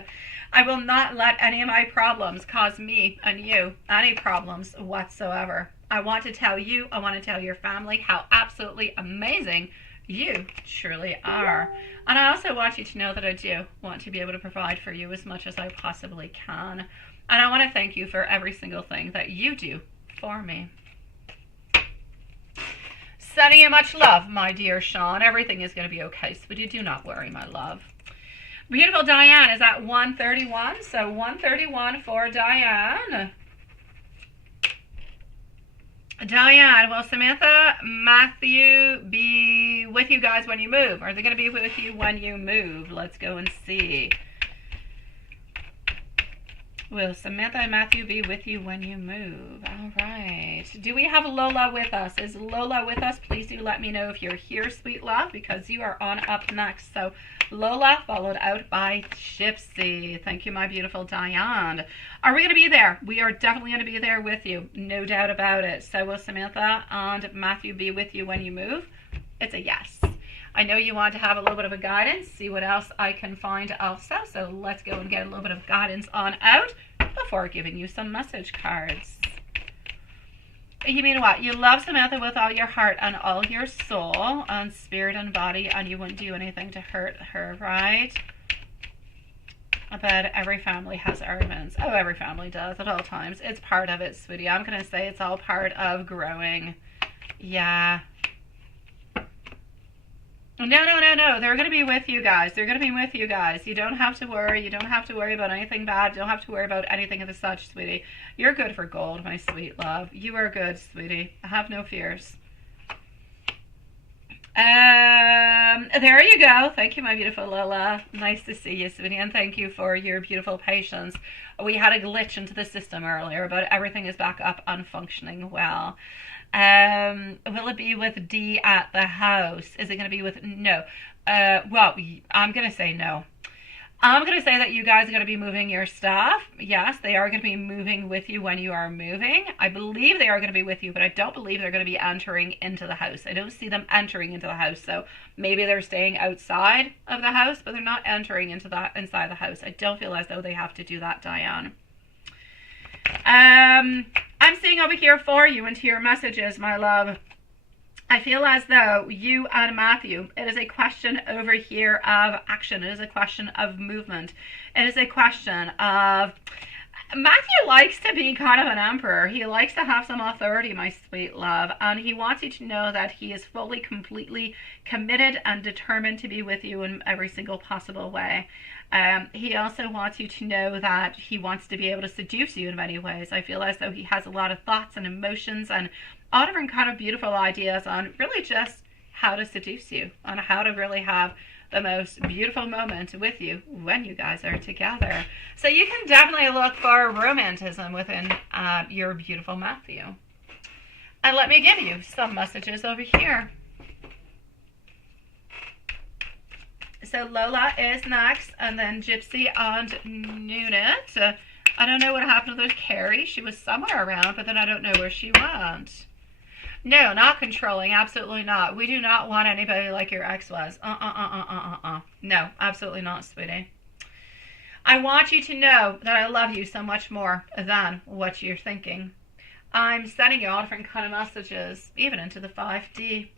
I will not let any of my problems cause me and you any problems whatsoever. I want to tell you, I want to tell your family how absolutely amazing you truly are. And I also want you to know that I do want to be able to provide for you as much as I possibly can. And I want to thank you for every single thing that you do for me. Sending you much love, my dear Sean. Everything is going to be okay, sweetie. Do not worry, my love. Beautiful Diane is at 131. So 131 for Diane. Diane, will Samantha, Matthew be with you guys when you move? Are they going to be with you when you move? Let's go and see. Will Samantha and Matthew be with you when you move? All right. Do we have Lola with us? Is Lola with us? Please do let me know if you're here, sweet love, because you are on up next. So Lola, followed out by Gypsy. Thank you, my beautiful Diane. Are we going to be there? We are definitely going to be there with you. No doubt about it. So will Samantha and Matthew be with you when you move? It's a yes. I know you want to have a little bit of a guidance, see what else I can find also. So let's go and get a little bit of guidance on out before giving you some message cards. You mean what? You love Samantha with all your heart and all your soul and spirit and body, and you wouldn't do anything to hurt her, right? I bet every family has arguments. Oh, every family does at all times. It's part of it, sweetie. I'm going to say it's all part of growing. Yeah. No. They're going to be with you guys. They're going to be with you guys. You don't have to worry. You don't have to worry about anything bad. You don't have to worry about anything of the such, sweetie. You're good for gold, my sweet love. You are good, sweetie. Have no fears. There you go. Thank you, my beautiful Lola. Nice to see you, sweetie, and thank you for your beautiful patience. We had a glitch into the system earlier, but everything is back up and functioning well. Will it be with D at the house? Is it going to be with no? Well, I'm going to say no. I'm going to say that you guys are going to be moving your stuff. Yes, they are going to be moving with you when you are moving. I believe they are going to be with you, but I don't believe they're going to be entering into the house. I don't see them entering into the house. So maybe they're staying outside of the house, but they're not entering into that inside the house. I don't feel as though they have to do that, Diane. I'm over here for you into your messages, my love. I feel as though you and Matthew, it is a question over here of action. It is a question of movement. It is a question of... Matthew likes to be kind of an emperor. He likes to have some authority, my sweet love. And he wants you to know that he is fully, completely committed and determined to be with you in every single possible way. He also wants you to know that he wants to be able to seduce you in many ways. I feel as though he has a lot of thoughts and emotions and all different kind of beautiful ideas on really just how to seduce you, on how to really have the most beautiful moment with you when you guys are together. So you can definitely look for romanticism within your beautiful Matthew. And let me give you some messages over here. So Lola is next, and then Gypsy and Nunit. I don't know what happened with Carrie. She was somewhere around, but then I don't know where she went. No, not controlling. Absolutely not. We do not want anybody like your ex was. No, absolutely not, sweetie. I want you to know that I love you so much more than what you're thinking. I'm sending you all different kind of messages, even into the 5D.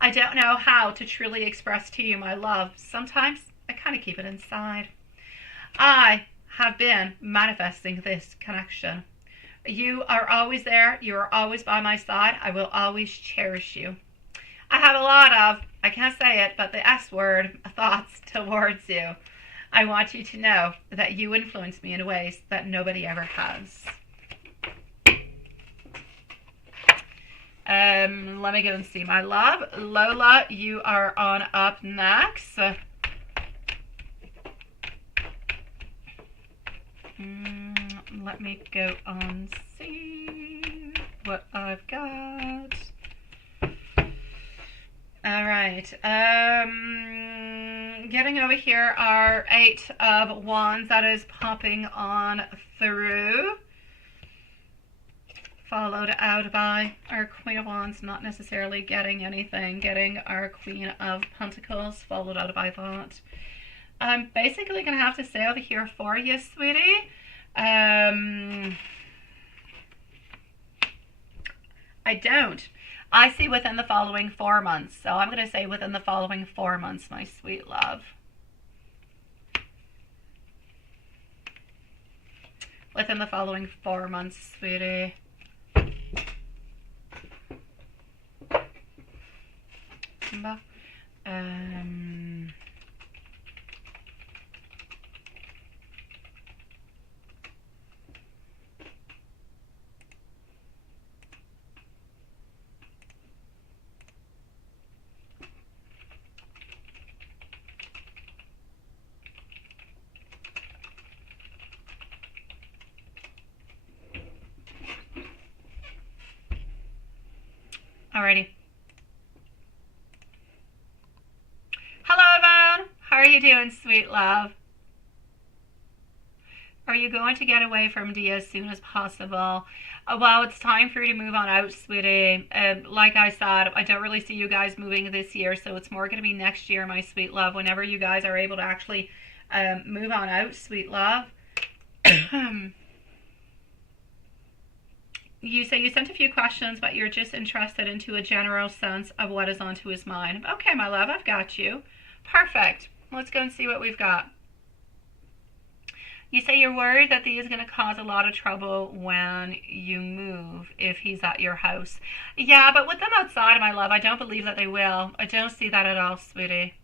I don't know how to truly express to you my love. Sometimes I kind of keep it inside. I have been manifesting this connection. You are always there. You are always by my side. I will always cherish you. I have a lot of, I can't say it, but the S word thoughts towards you. I want you to know that you influence me in ways that nobody ever has. Let me go and see my love. Lola, you are on up next. Let me go and see what I've got. All right. Getting over here are 8 of Wands. That is popping on through. Followed out by our Queen of Wands, not necessarily getting anything. Getting our Queen of Pentacles, followed out by that. I'm basically going to have to stay over here for you, sweetie. I don't. I see within the following 4 months. So I'm going to say within the following 4 months, my sweet love. Within the following 4 months, sweetie. Alrighty. Hello, Yvonne. How are you doing, sweet love? Are you going to get away from D as soon as possible? Well, it's time for you to move on out, sweetie. Like I said, I don't really see you guys moving this year, so it's more going to be next year, my sweet love, whenever you guys are able to actually move on out, sweet love. You say you sent a few questions, but you're just interested into a general sense of what is onto his mind. Okay, my love, I've got you. Perfect. Let's go and see what we've got. You say you're worried that he is going to cause a lot of trouble when you move if he's at your house. Yeah, but with them outside, my love, I don't believe that they will. I don't see that at all, sweetie.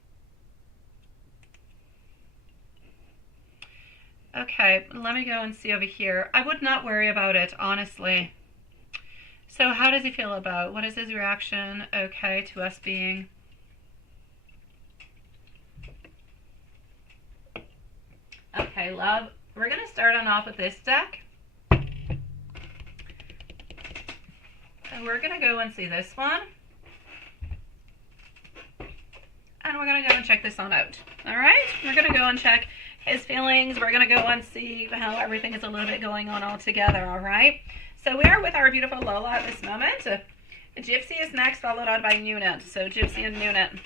Okay, let me go and see over here. I would not worry about it, honestly. So how does he feel about? What is his reaction, okay, to us being... Okay, love, we're going to start on off with this deck. And we're going to go and see this one. And we're going to go and check this one out. All right? We're going to go and check his feelings. We're going to go and see how everything is a little bit going on all together, all right? So we are with our beautiful Lola at this moment. Gypsy is next, followed on by Nunit. So Gypsy and Nunit.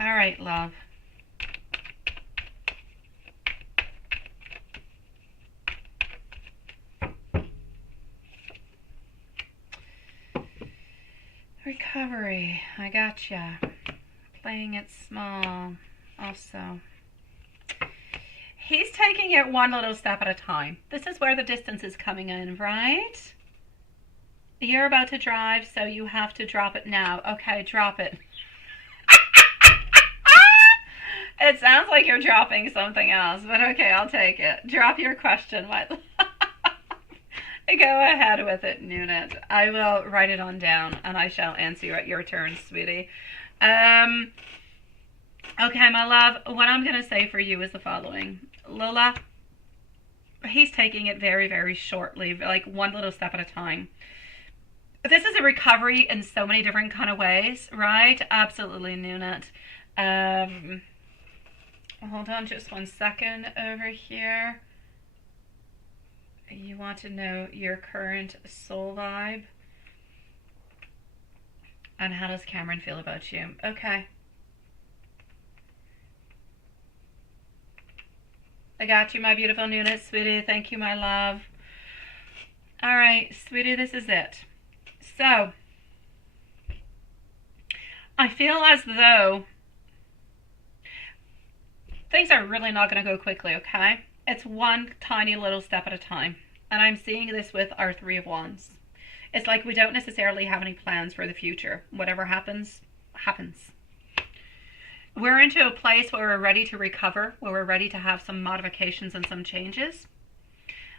All right, love. Recovery. I gotcha. Playing it small. Also. He's taking it one little step at a time. This is where the distance is coming in, right? You're about to drive, so you have to drop it now. Okay, drop it. It sounds like you're dropping something else, but okay, I'll take it. Drop your question. What? Go ahead with it, Nunit. I will write it on down, and I shall answer you at your turn, sweetie. Okay, my love, what I'm going to say for you is the following. Lola, he's taking it very, very shortly, like one little step at a time. This is a recovery in so many different kind of ways, right? Absolutely, Nunit. Hold on just 1 second over here. You want to know your current soul vibe. And how does Cameron feel about you? Okay. I got you, my beautiful Nunit, sweetie. Thank you, my love. All right, sweetie, this is it. So, I feel as though things are really not going to go quickly, okay? It's one tiny little step at a time. And I'm seeing this with our Three of Wands. It's like we don't necessarily have any plans for the future. Whatever happens, happens. We're into a place where we're ready to recover, where we're ready to have some modifications and some changes.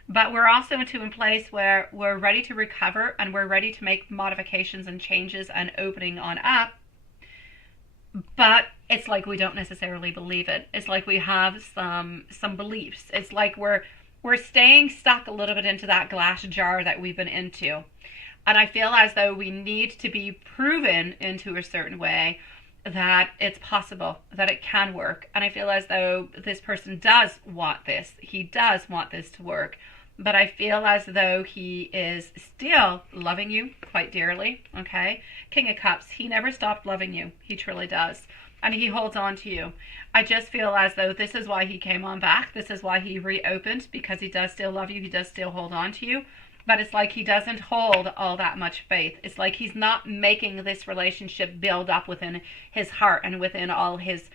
But we're also into a place where we're ready to recover and we're ready to make modifications and changes and opening on up. But it's like we don't necessarily believe it. It's like we have some beliefs. It's like we're staying stuck a little bit into that glass jar that we've been into. And I feel as though we need to be proven into a certain way that it's possible, that it can work. And I feel as though this person does want this. He does want this to work. But I feel as though he is still loving you quite dearly, okay? King of Cups, he never stopped loving you. He truly does. And he holds on to you. I just feel as though this is why he came on back. This is why he reopened, because he does still love you. He does still hold on to you. But it's like he doesn't hold all that much faith. It's like he's not making this relationship build up within his heart and within all his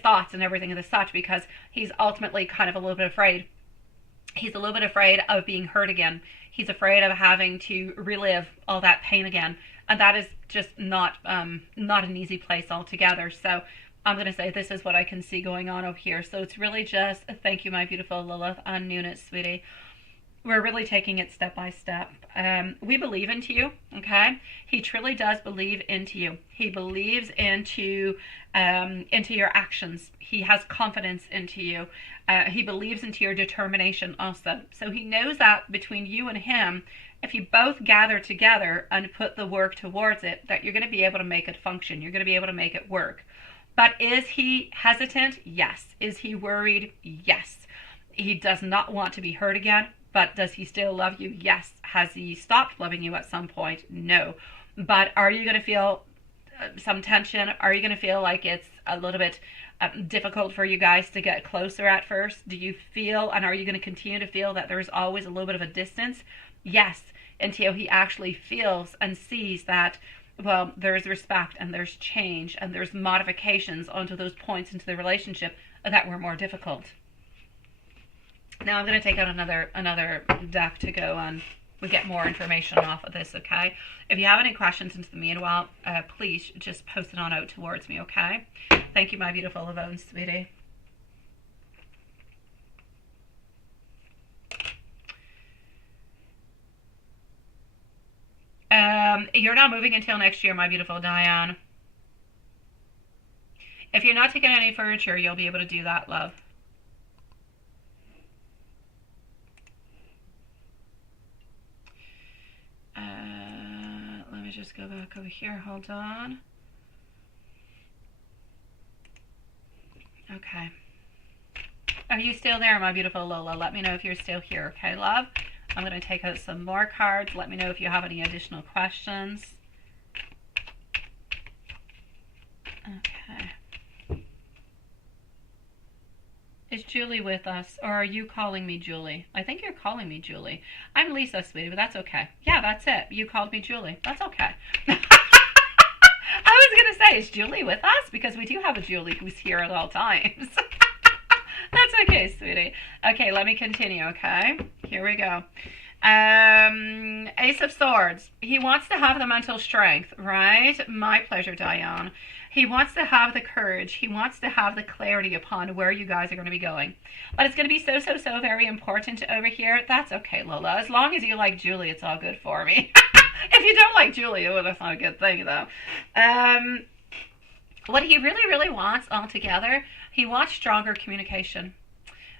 thoughts and everything of the such, because he's ultimately kind of a little bit afraid. He's a little bit afraid of being hurt again. He's afraid of having to relive all that pain again. And that is just not an easy place altogether. So I'm going to say this is what I can see going on over here. So it's really just, thank you, my beautiful Lilith and Nunit, sweetie. We're really taking it step by step. We believe into you, okay? He truly does believe into you. He believes into your actions. He has confidence into you. He believes into your determination also. So he knows that between you and him, if you both gather together and put the work towards it, that you're going to be able to make it function. You're going to be able to make it work. But is he hesitant? Yes. Is he worried? Yes. He does not want to be hurt again. But does he still love you? Yes. Has he stopped loving you at some point? No. But are you going to feel some tension? Are you going to feel like it's a little bit difficult for you guys to get closer at first? Do you feel, and are you going to continue to feel that there's always a little bit of a distance? Yes, until he actually feels and sees that, well, there's respect and there's change and there's modifications onto those points into the relationship that were more difficult. Now I'm going to take out another deck to go and we get more information off of this, okay? If you have any questions into the meanwhile, please just post it on out towards me, okay? Thank you, my beautiful Lavone, sweetie. You're not moving until next year, my beautiful Diane. If you're not taking any furniture, you'll be able to do that, love. Let me just go back over here. Hold on. Okay. Are you still there, my beautiful Lola? Let me know if you're still here, okay, love? I'm going to take out some more cards. Let me know if you have any additional questions. Okay. Is Julie with us, or are you calling me Julie? I think you're calling me Julie. I'm Lisa, sweetie, but that's okay. Yeah, that's it. You called me Julie. That's okay. say, is Julie with us? Because we do have a Julie who's here at all times. That's okay, sweetie. Okay, let me continue, okay? Here we go. Ace of Swords. He wants to have the mental strength, right? My pleasure, Diane. He wants to have the courage. He wants to have the clarity upon where you guys are going to be going. But it's going to be so very important over here. That's okay, Lola. As long as you like Julie, it's all good for me. If you don't like Julie, oh, that's not a good thing, though. What he really wants altogether, he wants stronger communication.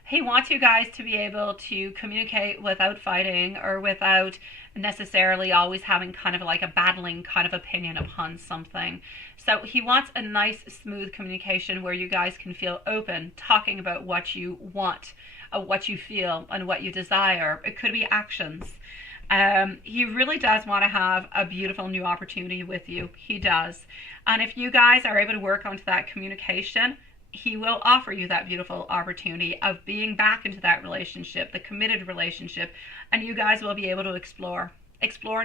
He wants you guys to be able to communicate without fighting or without necessarily always having kind of like a battling kind of opinion upon something. So he wants a nice, smooth communication where you guys can feel open, talking about what you want, what you feel, and what you desire. It could be actions. He really does want to have a beautiful new opportunity with you. He does. And if you guys are able to work onto that communication, he will offer you that beautiful opportunity of being back into that relationship, the committed relationship, and you guys will be able to explore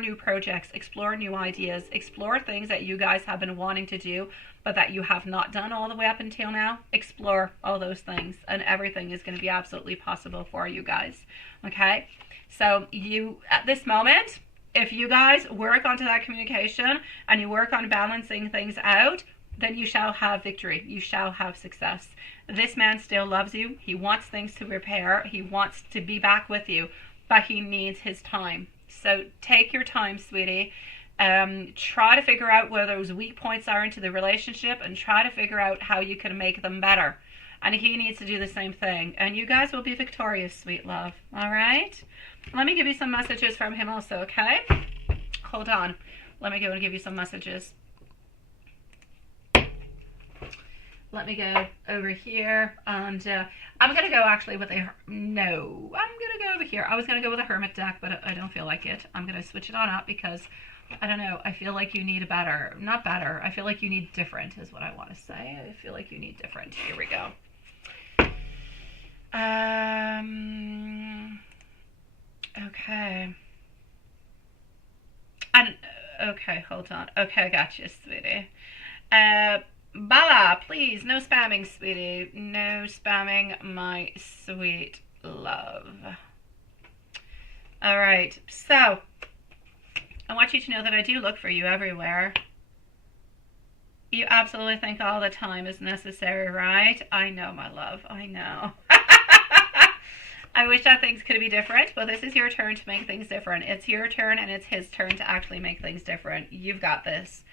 new projects, explore new ideas, explore things that you guys have been wanting to do, but that you have not done all the way up until now. Explore all those things, and everything is going to be absolutely possible for you guys, okay? So you, at this moment, if you guys work onto that communication and you work on balancing things out, then you shall have victory. You shall have success. This man still loves you. He wants things to repair. He wants to be back with you, but he needs his time. So take your time, sweetie. Try to figure out where those weak points are into the relationship and try to figure out how you can make them better. And he needs to do the same thing. And you guys will be victorious, sweet love. All right? Let me give you some messages from him also, okay? Hold on. Let me go and give you some messages. Let me go over here, and I'm going to go actually with I'm going to go over here. I was going to go with a hermit deck, but I don't feel like it. I'm going to switch it on up because, I don't know, I feel like you need not better, I feel like you need different is what I want to say. I feel like you need different. Here we go. Okay. Okay, hold on. Okay, I got you, sweetie. Bala, please, no spamming, sweetie. No spamming, my sweet love. All right, so I want you to know that I do look for you everywhere. You absolutely think all the time is necessary, right? I know, my love, I know. I wish that things could be different, but this is your turn to make things different. It's your turn and it's his turn to actually make things different. You've got this.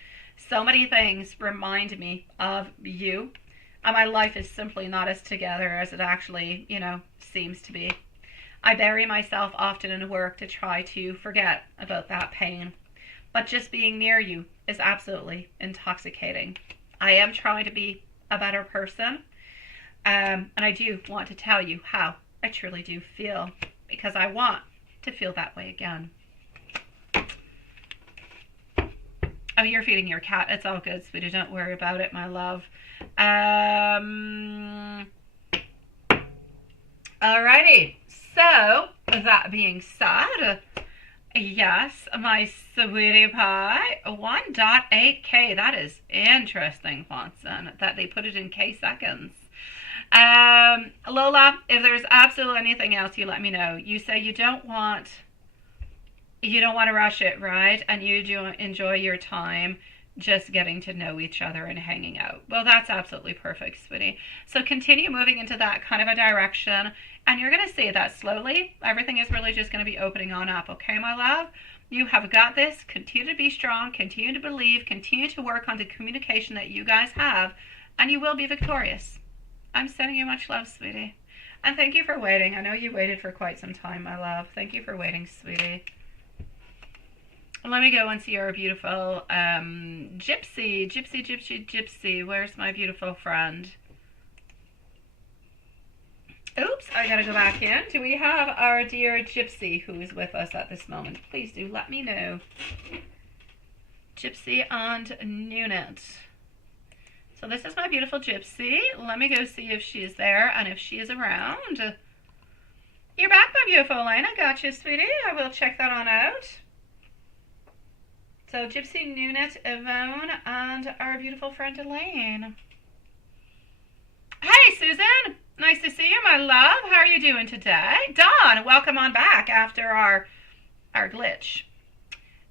So many things remind me of you, and my life is simply not as together as it actually, seems to be. I bury myself often in work to try to forget about that pain, but just being near you is absolutely intoxicating. I am trying to be a better person, and I do want to tell you how I truly do feel, because I want to feel that way again. Oh, you're feeding your cat. It's all good, sweetie. Don't worry about it, my love. Alrighty. So, that being said, yes, my sweetie pie, 1.8K. That is interesting, Watson, that they put it in K seconds. Lola, if there's absolutely anything else, you let me know. You say you don't want to rush it, right? And you do enjoy your time just getting to know each other and hanging out. Well, that's absolutely perfect, sweetie. So continue moving into that kind of a direction, and you're going to see that slowly everything is really just going to be opening on up, okay, my love? You have got this. Continue to be strong, continue to believe, continue to work on the communication that you guys have, and you will be victorious. I'm sending you much love, sweetie. And thank you for waiting. I know you waited for quite some time, my love. Thank you for waiting, sweetie. Let me go and see our beautiful Gypsy. Where's my beautiful friend? Oops, I gotta go back in. Do we have our dear Gypsy who is with us at this moment? Please do let me know. Gypsy and Nunit. So this is my beautiful Gypsy. Let me go see if she is there and if she is around. You're back, my beautiful Elena. Got you, sweetie. I will check that on out. So Gypsy, Nunit, Yvonne, and our beautiful friend Elaine. Hey, Susan. Nice to see you, my love. How are you doing today? Dawn, welcome on back after our glitch.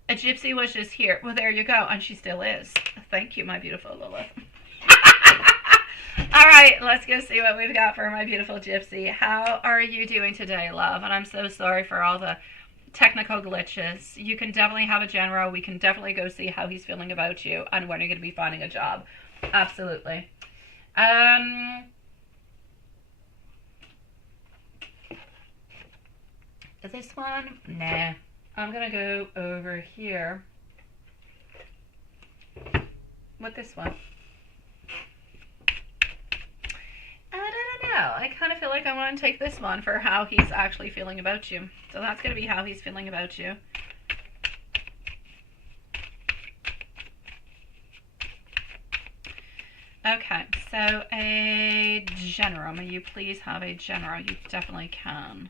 A Gypsy was just here. Well, there you go. And she still is. Thank you, my beautiful Lilith. All right, let's go see what we've got for my beautiful Gypsy. How are you doing today, love? And I'm so sorry for all the technical glitches. You can definitely have a general. We can definitely go see how he's feeling about you and when you're going to be finding a job. Absolutely. This one? Nah. I'm going to go over here with this one. And I don't know. I kind of feel like I want to take this one for how he's actually feeling about you. So that's going to be how he's feeling about you. Okay, so a general. May you please have a general? You definitely can.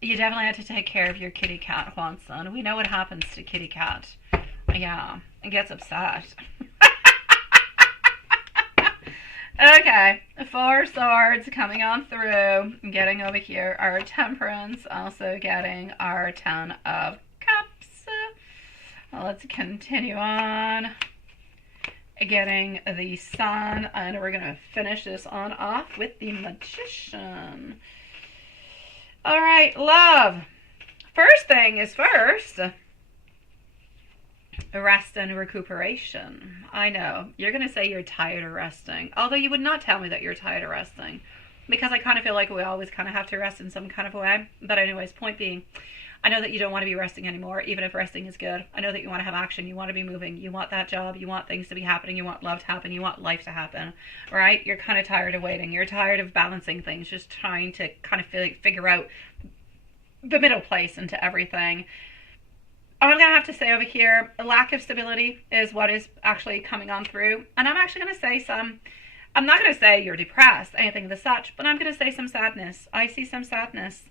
You definitely have to take care of your kitty cat, Juanson. We know what happens to kitty cat. Yeah, it gets upset. Okay, 4 swords coming on through. Getting over here our temperance. Also getting our 10 of cups. Let's continue on. Getting the sun. And we're going to finish this on off with the magician. All right, love. First thing is first. Rest and recuperation. I know. You're going to say you're tired of resting. Although you would not tell me that you're tired of resting. Because I kind of feel like we always kind of have to rest in some kind of way. But anyways, point being, I know that you don't want to be resting anymore, even if resting is good. I know that you want to have action. You want to be moving. You want that job. You want things to be happening. You want love to happen. You want life to happen. Right? You're kind of tired of waiting. You're tired of balancing things. Just trying to kind of figure out the middle place into everything. I'm going to have to say over here, a lack of stability is what is actually coming on through. And I'm actually going to say I'm not going to say you're depressed, anything of the such, but I'm going to say some sadness. I see some sadness.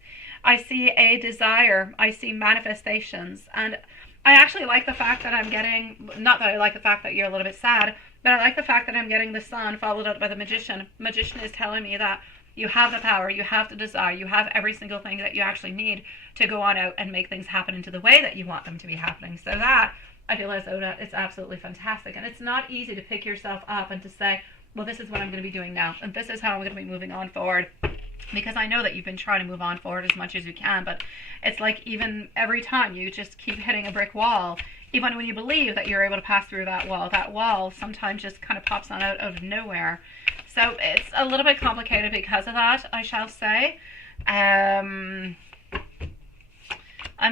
I see a desire. I see manifestations. And I actually like the fact that I'm getting, not that I like the fact that you're a little bit sad, but I like the fact that I'm getting the sun followed up by the magician. Magician is telling me that you have the power, you have the desire, you have every single thing that you actually need to go on out and make things happen into the way that you want them to be happening. So that, I feel as though that it's absolutely fantastic. And it's not easy to pick yourself up and to say, well, this is what I'm going to be doing now. And this is how I'm going to be moving on forward. Because I know that you've been trying to move on forward as much as you can. But it's like even every time you just keep hitting a brick wall, even when you believe that you're able to pass through that wall sometimes just kind of pops on out of nowhere. So it's a little bit complicated because of that, I shall say. I'm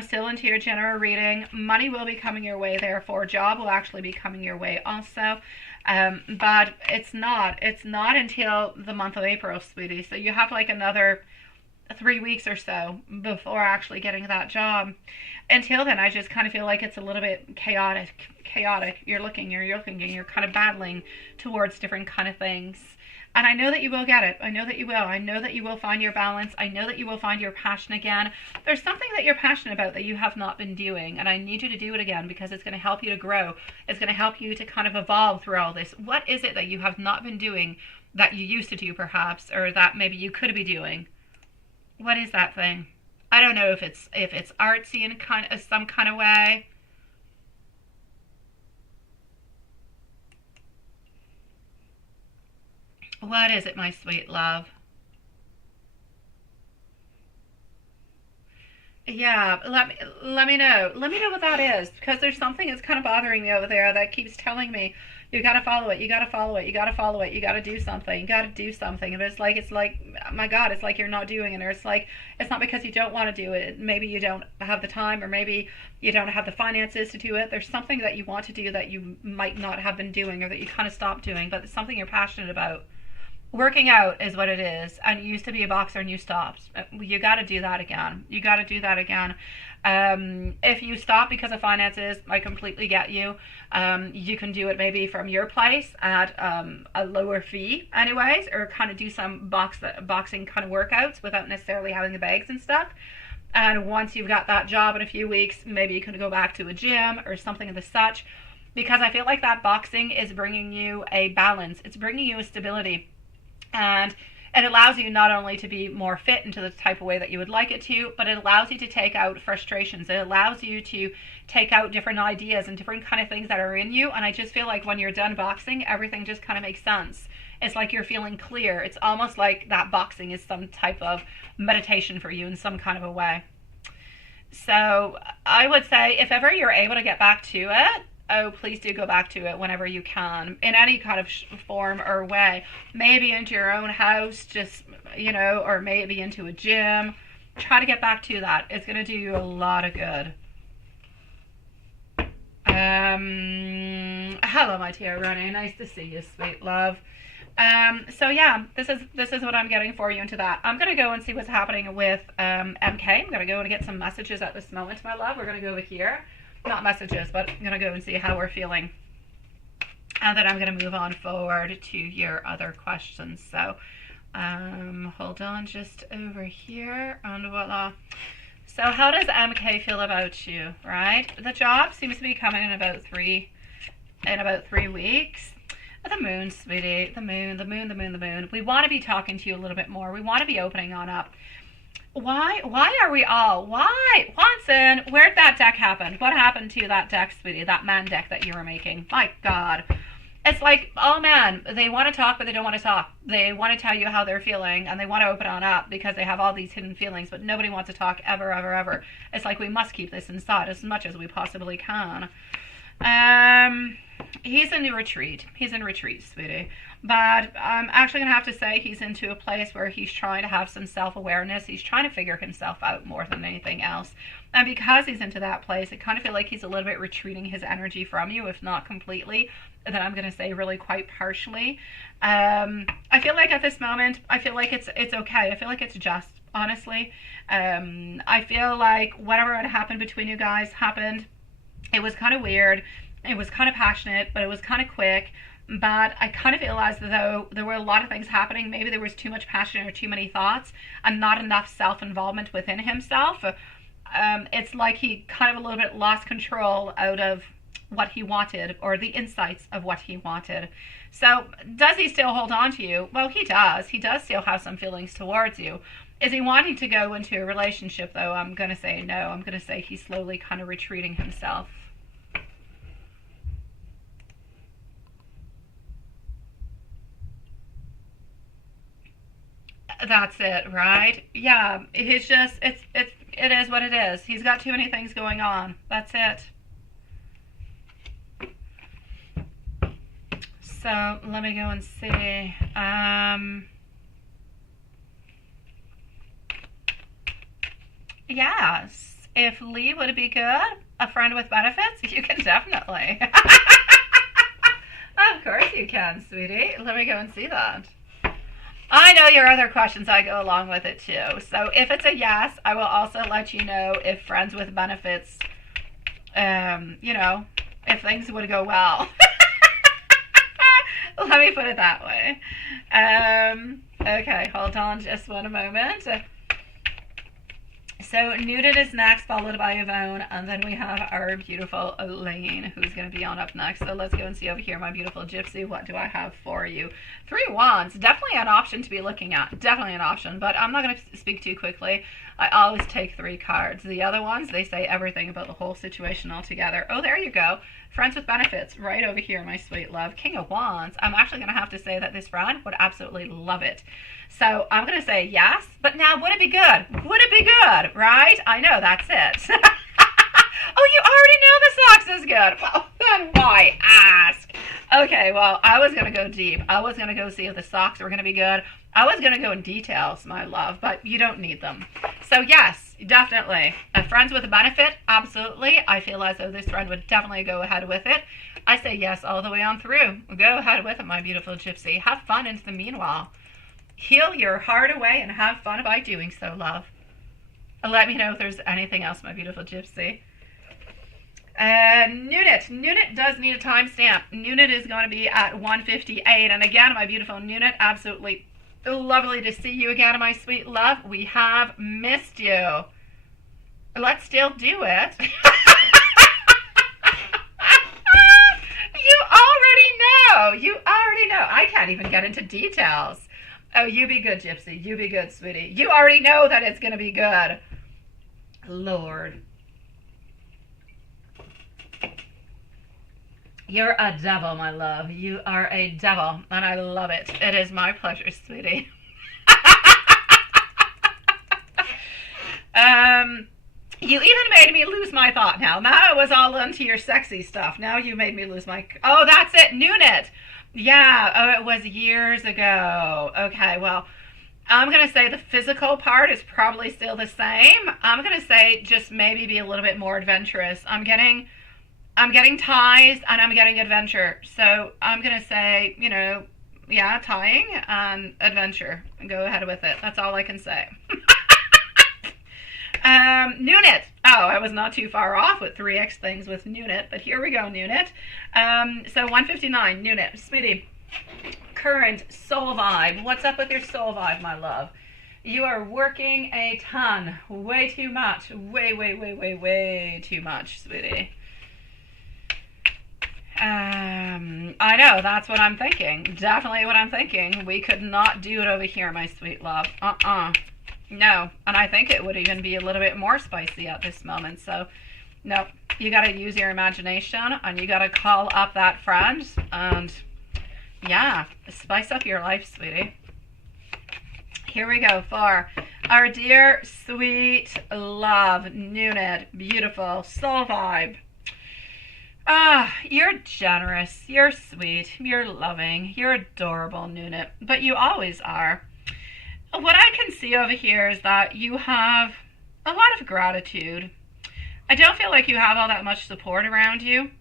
still into your general reading. Money will be coming your way, therefore job will actually be coming your way also. But it's not until the month of April, sweetie. So you have like another 3 weeks or so before actually getting that job. Until then, I just kind of feel like it's a little bit chaotic. You're looking, and you're kind of battling towards different kind of things. And I know that you will get it. I know that you will. I know that you will find your balance. I know that you will find your passion again. There's something that you're passionate about that you have not been doing. And I need you to do it again because it's going to help you to grow. It's going to help you to kind of evolve through all this. What is it that you have not been doing that you used to do perhaps, or that maybe you could be doing? What is that thing? I don't know if it's artsy in some kind of way. What is it, my sweet love? Yeah, let me know. Let me know what that is, because there's something that's kind of bothering me over there that keeps telling me you got to follow it, you got to follow it, you got to follow it, you got to do something, you got to do something. And it's like, my God, it's like you're not doing it, or it's like it's not because you don't want to do it. Maybe you don't have the time, or maybe you don't have the finances to do it. There's something that you want to do that you might not have been doing, or that you kind of stopped doing, but it's something you're passionate about. Working out is what it is, and you used to be a boxer and you stopped. You got to do that again. You got to do that again. If you stop because of finances, I completely get you. You can do it maybe from your place at a lower fee anyways, or kind of do some boxing kind of workouts without necessarily having the bags and stuff. And once you've got that job in a few weeks, maybe you can go back to a gym or something of the such, because I feel like that boxing is bringing you a balance. It's bringing you a stability, and it allows you not only to be more fit into the type of way that you would like it to, but it allows you to take out frustrations. It allows you to take out different ideas and different kind of things that are in you. And I just feel like when you're done boxing, everything just kind of makes sense. It's like you're feeling clear. It's almost like that boxing is some type of meditation for you in some kind of a way. So I would say if ever you're able to get back to it, oh, please do go back to it whenever you can, in any kind of form or way. Maybe into your own house, just, or maybe into a gym. Try to get back to that. It's going to do you a lot of good. Hello, my dear Renee. Nice to see you, sweet love. So yeah, this is what I'm getting for you into that. I'm going to go and see what's happening with MK. I'm going to go and get some messages at this moment, my love. We're going to go over here. Not messages, but I'm going to go and see how we're feeling. And then I'm going to move on forward to your other questions. So hold on just over here. And voila. So how does MK feel about you, right? The job seems to be coming in about 3 weeks. The moon, sweetie. The moon. We want to be talking to you a little bit more. We want to be opening on up. Why are we all? Why? Watson, where'd that deck happen? What happened to that deck, sweetie? That man deck that you were making? My God. It's like, oh man, they want to talk, but they don't want to talk. They want to tell you how they're feeling, and they want to open on up because they have all these hidden feelings, but nobody wants to talk ever. It's like we must keep this inside as much as we possibly can. He's in retreat. He's in retreat, sweetie. But I'm actually going to have to say he's into a place where he's trying to have some self-awareness. He's trying to figure himself out more than anything else. And because he's into that place, I kind of feel like he's a little bit retreating his energy from you, if not completely. Then I'm going to say really quite partially. I feel like at this moment, I feel like it's okay. I feel like it's just, honestly. I feel like whatever had happened between you guys happened. It was kind of weird. It was kind of passionate, but it was kind of quick. But I kind of feel as though there were a lot of things happening. Maybe there was too much passion or too many thoughts and not enough self-involvement within himself. It's like he kind of a little bit lost control out of what he wanted or the insights of what he wanted. So does he still hold on to you? Well, he does. He does still have some feelings towards you. Is he wanting to go into a relationship, though? I'm going to say no. I'm going to say he's slowly kind of retreating himself. That's it, right? Yeah, he's just, it is what it is. He's got too many things going on. That's it. So let me go and see. Yes, if Lee would be good, a friend with benefits, you can definitely. Of course you can, sweetie. Let me go and see that. I know your other questions, I go along with it too. So if it's a yes, I will also let you know if friends with benefits, if things would go well. Let me put it that way. Okay, hold on just one moment. So Newton is next, followed by Yvonne, and then we have our beautiful Elaine, who's going to be on up next. So let's go and see over here, my beautiful Gypsy. What do I have for you? 3 wands, definitely an option to be looking at. Definitely an option, but I'm not going to speak too quickly. I always take 3 cards. The other ones, they say everything about the whole situation altogether. Oh, there you go. Friends with benefits, right over here, my sweet love. King of Wands. I'm actually going to have to say that this friend would absolutely love it. So I'm going to say yes, but now would it be good? Would it be good, right? I know, that's it. Oh, you already know the socks is good. Well, then why ask? Okay, well, I was going to go deep. I was going to go see if the socks were going to be good. I was going to go in details, my love, but you don't need them. So yes, definitely. Friends with a benefit, absolutely. I feel as though this friend would definitely go ahead with it. I say yes all the way on through. Go ahead with it, my beautiful Gypsy. Have fun into the meanwhile. Heal your heart away and have fun by doing so, love. Let me know if there's anything else, my beautiful Gypsy. Nunit does need a timestamp. Nunit is going to be at 1:58. And again, my beautiful Nunit, absolutely lovely to see you again, my sweet love. We have missed you. let's still do it. You already know. I can't even get into details. Oh, you be good, Gypsy. You be good, sweetie. You already know that it's going to be good. Lord. You're a devil, my love. You are a devil, and I love it. It is my pleasure, sweetie. You even made me lose my thought now. Now I was all into your sexy stuff. Now you made me lose my... Oh, that's it. Noonet. Yeah. Oh, it was years ago. Okay, well, I'm going to say the physical part is probably still the same. I'm going to say just maybe be a little bit more adventurous. I'm getting ties and I'm getting adventure. So I'm going to say, you know, yeah, tying and adventure. Go ahead with it. That's all I can say. Noonet. Oh, I was not too far off with 3x things with Noonet, but here we go, Noonet. So 159, Noonet. Sweetie, current soul vibe. What's up with your soul vibe, my love? You are working a ton. Way too much. Way too much, sweetie. I know, that's what I'm thinking. Definitely what I'm thinking. We could not do it over here, my sweet love. No, and I think it would even be a little bit more spicy at this moment. So, no, you got to use your imagination and you got to call up that friend and, yeah, spice up your life, sweetie. Here we go for our dear, sweet love, Noonet, beautiful, soul vibe. You're generous, you're sweet, you're loving, you're adorable, Noonet, but you always are. What I can see over here is that you have a lot of gratitude. I don't feel like you have all that much support around you,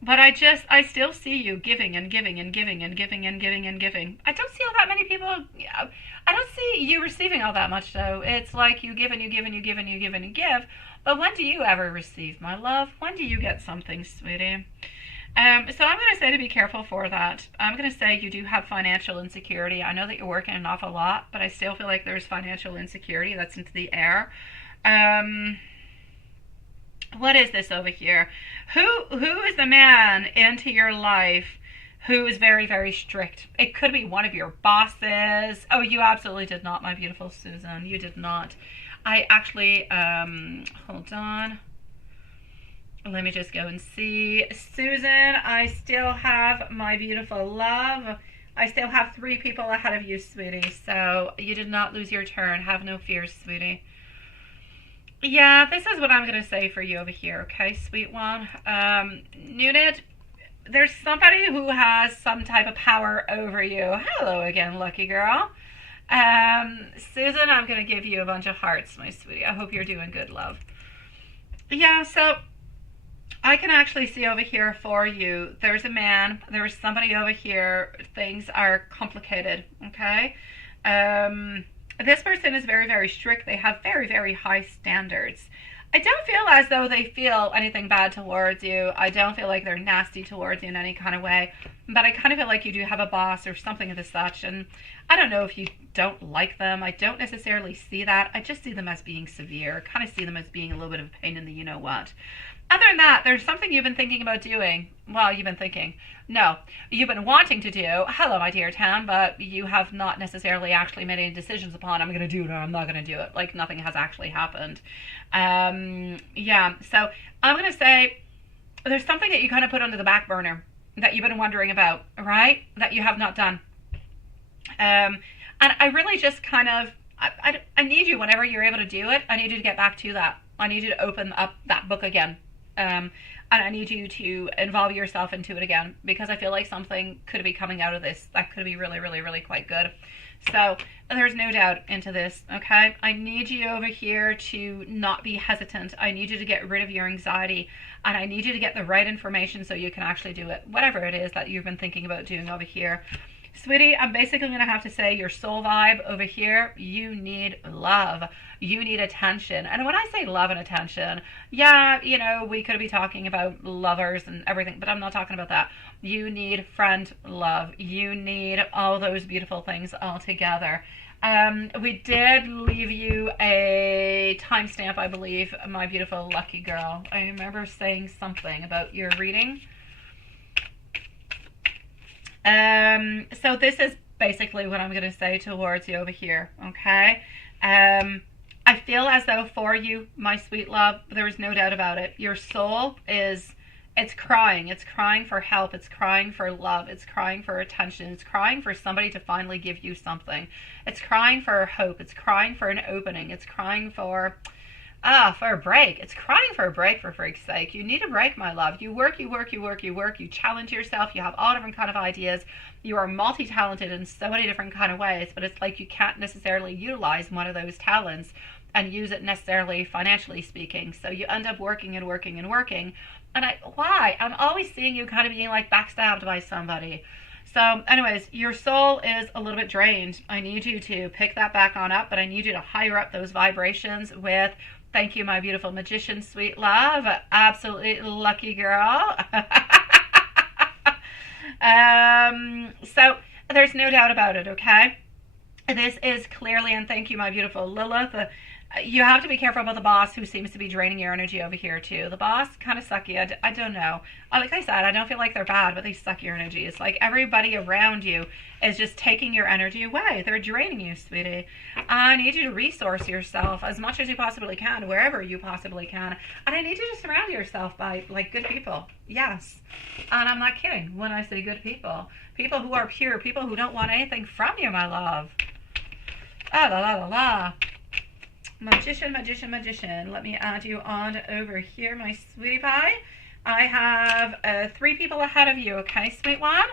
but I still see you giving and giving and giving and giving and giving and giving. I don't see all that many people, I don't see you receiving all that much though. It's like you give and you give and you give and you give and you give, but when do you ever receive, my love? When do you get something, sweetie? So I'm going to say to be careful for that. I'm going to say you do have financial insecurity. I know that you're working an awful lot, but I still feel like there's financial insecurity that's into the air. What is this over here? Who is the man into your life who is very, very strict? It could be one of your bosses. Oh, you absolutely did not, my beautiful Susan. You did not. I actually, hold on. Let me just go and see. Susan, I still have my beautiful love. I still have 3 people ahead of you, sweetie. So you did not lose your turn. Have no fears, sweetie. Yeah, this is what I'm going to say for you over here, okay, sweet one? Noonet, there's somebody who has some type of power over you. Hello again, lucky girl. Susan, I'm going to give you a bunch of hearts, my sweetie. I hope you're doing good, love. Yeah, so I can actually see over here for you, there's a man, there's somebody over here, things are complicated, okay? This person is very, very strict. They have very, very high standards. I don't feel as though they feel anything bad towards you. I don't feel like they're nasty towards you in any kind of way. But I kind of feel like you do have a boss or something of the such. And I don't know if you don't like them. I don't necessarily see that. I just see them as being severe. I kind of see them as being a little bit of a pain in the you-know-what. Other than that, there's something you've been thinking about doing. Well, you've been thinking. No, you've been wanting to do. Hello, my dear Tam, but you have not necessarily actually made any decisions upon, I'm going to do it or I'm not going to do it. Like, nothing has actually happened. Yeah, so I'm going to say there's something that you kind of put under the back burner that you've been wondering about, right? That you have not done. And I really just kind of, I need you, whenever you're able to do it, I need you to get back to that. I need you to open up that book again. And I need you to involve yourself into it again, because I feel like something could be coming out of this that could be really, really, really quite good. So there's no doubt into this, okay? I need you over here to not be hesitant. I need you to get rid of your anxiety, and I need you to get the right information so you can actually do it, whatever it is that you've been thinking about doing over here. Sweetie, I'm basically going to have to say your soul vibe over here, you need love. You need attention. And when I say love and attention, yeah, you know, we could be talking about lovers and everything, but I'm not talking about that. You need friend love. You need all those beautiful things all together. We did leave you a timestamp, I believe, my beautiful lucky girl. I remember saying something about your reading. So this is basically what I'm going to say towards you over here, okay? I feel as though for you, my sweet love, there is no doubt about it. Your soul is, it's crying. It's crying for help. It's crying for love. It's crying for attention. It's crying for somebody to finally give you something. It's crying for hope. It's crying for an opening. It's crying for a break. It's crying for a break, for freak's sake. You need a break, my love. You work, you work, you work, you work. You challenge yourself. You have all different kind of ideas. You are multi-talented in so many different kind of ways, but it's like you can't necessarily utilize one of those talents and use it necessarily financially speaking. So you end up working and working and working. And why? I'm always seeing you kind of being like backstabbed by somebody. So anyways, your soul is a little bit drained. I need you to pick that back on up, but I need you to higher up those vibrations with, thank you, my beautiful magician, sweet love. Absolutely lucky girl. So there's no doubt about it, okay? This is clearly, and thank you, my beautiful Lilith. You have to be careful about the boss who seems to be draining your energy over here too. The boss kind of sucky. I don't know. Like I said, I don't feel like they're bad, but they suck your energy. It's like everybody around you is just taking your energy away. They're draining you, sweetie. I need you to resource yourself as much as you possibly can, wherever you possibly can. And I need you to surround yourself by like good people. Yes. And I'm not kidding when I say good people. People who are pure. People who don't want anything from you, my love. Ah, la la la la. Magician, magician, magician. Let me add you on over here, my sweetie pie. I have 3 people ahead of you, okay, sweet one?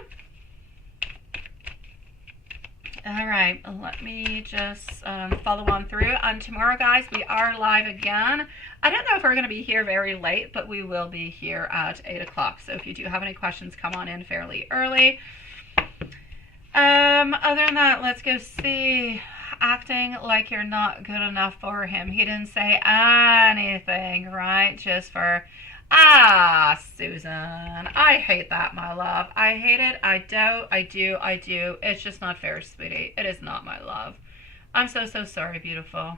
All right, let me just follow on through. And tomorrow, guys, we are live again. I don't know if we're going to be here very late, but we will be here at 8 o'clock. So if you do have any questions, come on in fairly early. Other than that, let's go see. Acting like you're not good enough for him. He didn't say anything, right? Just for, Susan. I hate that, my love. I hate it. I do. It's just not fair, sweetie. It is not, my love. I'm so, so sorry, beautiful.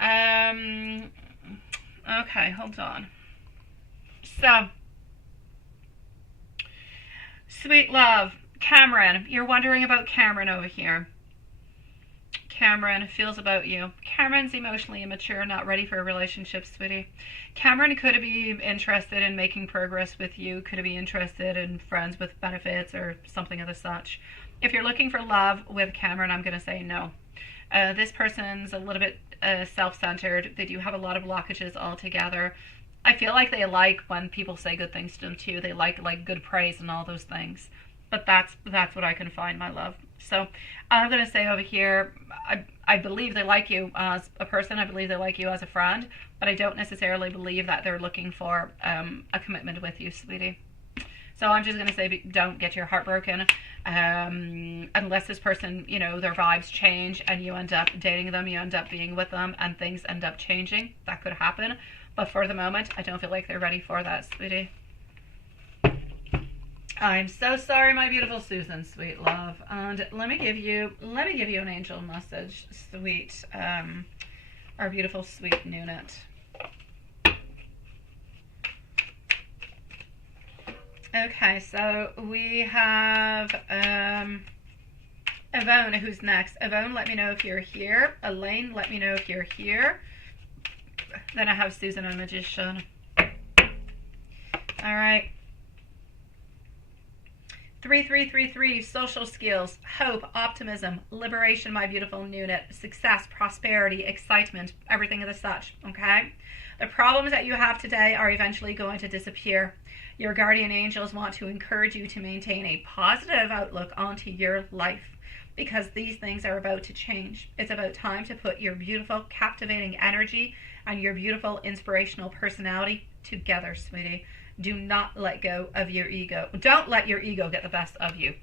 Okay, hold on. So, sweet love. Cameron, you're wondering about Cameron over here. Cameron feels about you. Cameron's emotionally immature, not ready for a relationship, sweetie. Cameron could be interested in making progress with you, could be interested in friends with benefits or something of the such. If you're looking for love with Cameron, I'm going to say no. This person's a little bit self-centered. They do have a lot of blockages altogether. I feel like they like when people say good things to them too. They like good praise and all those things. But that's what I can find, my love. So I'm going to say over here, I believe they like you as a person. I believe they like you as a friend. But I don't necessarily believe that they're looking for a commitment with you, sweetie. So I'm just going to say don't get your heart broken. Unless this person, you know, their vibes change and you end up dating them, you end up being with them, and things end up changing. That could happen. But for the moment, I don't feel like they're ready for that, sweetie. I'm so sorry, my beautiful Susan, sweet love. And let me give you an angel message, sweet, our beautiful sweet Nunit. Okay, so we have Yvonne, who's next. Yvonne, let me know if you're here. Elaine, let me know if you're here. Then I have Susan and Magician. All right. 3333, social skills, hope, optimism, liberation, my beautiful Nunit, success, prosperity, excitement, everything of the such, okay? The problems that you have today are eventually going to disappear. Your guardian angels want to encourage you to maintain a positive outlook onto your life because these things are about to change. It's about time to put your beautiful, captivating energy and your beautiful, inspirational personality together, sweetie. Do not let go of your ego. Don't let your ego get the best of you.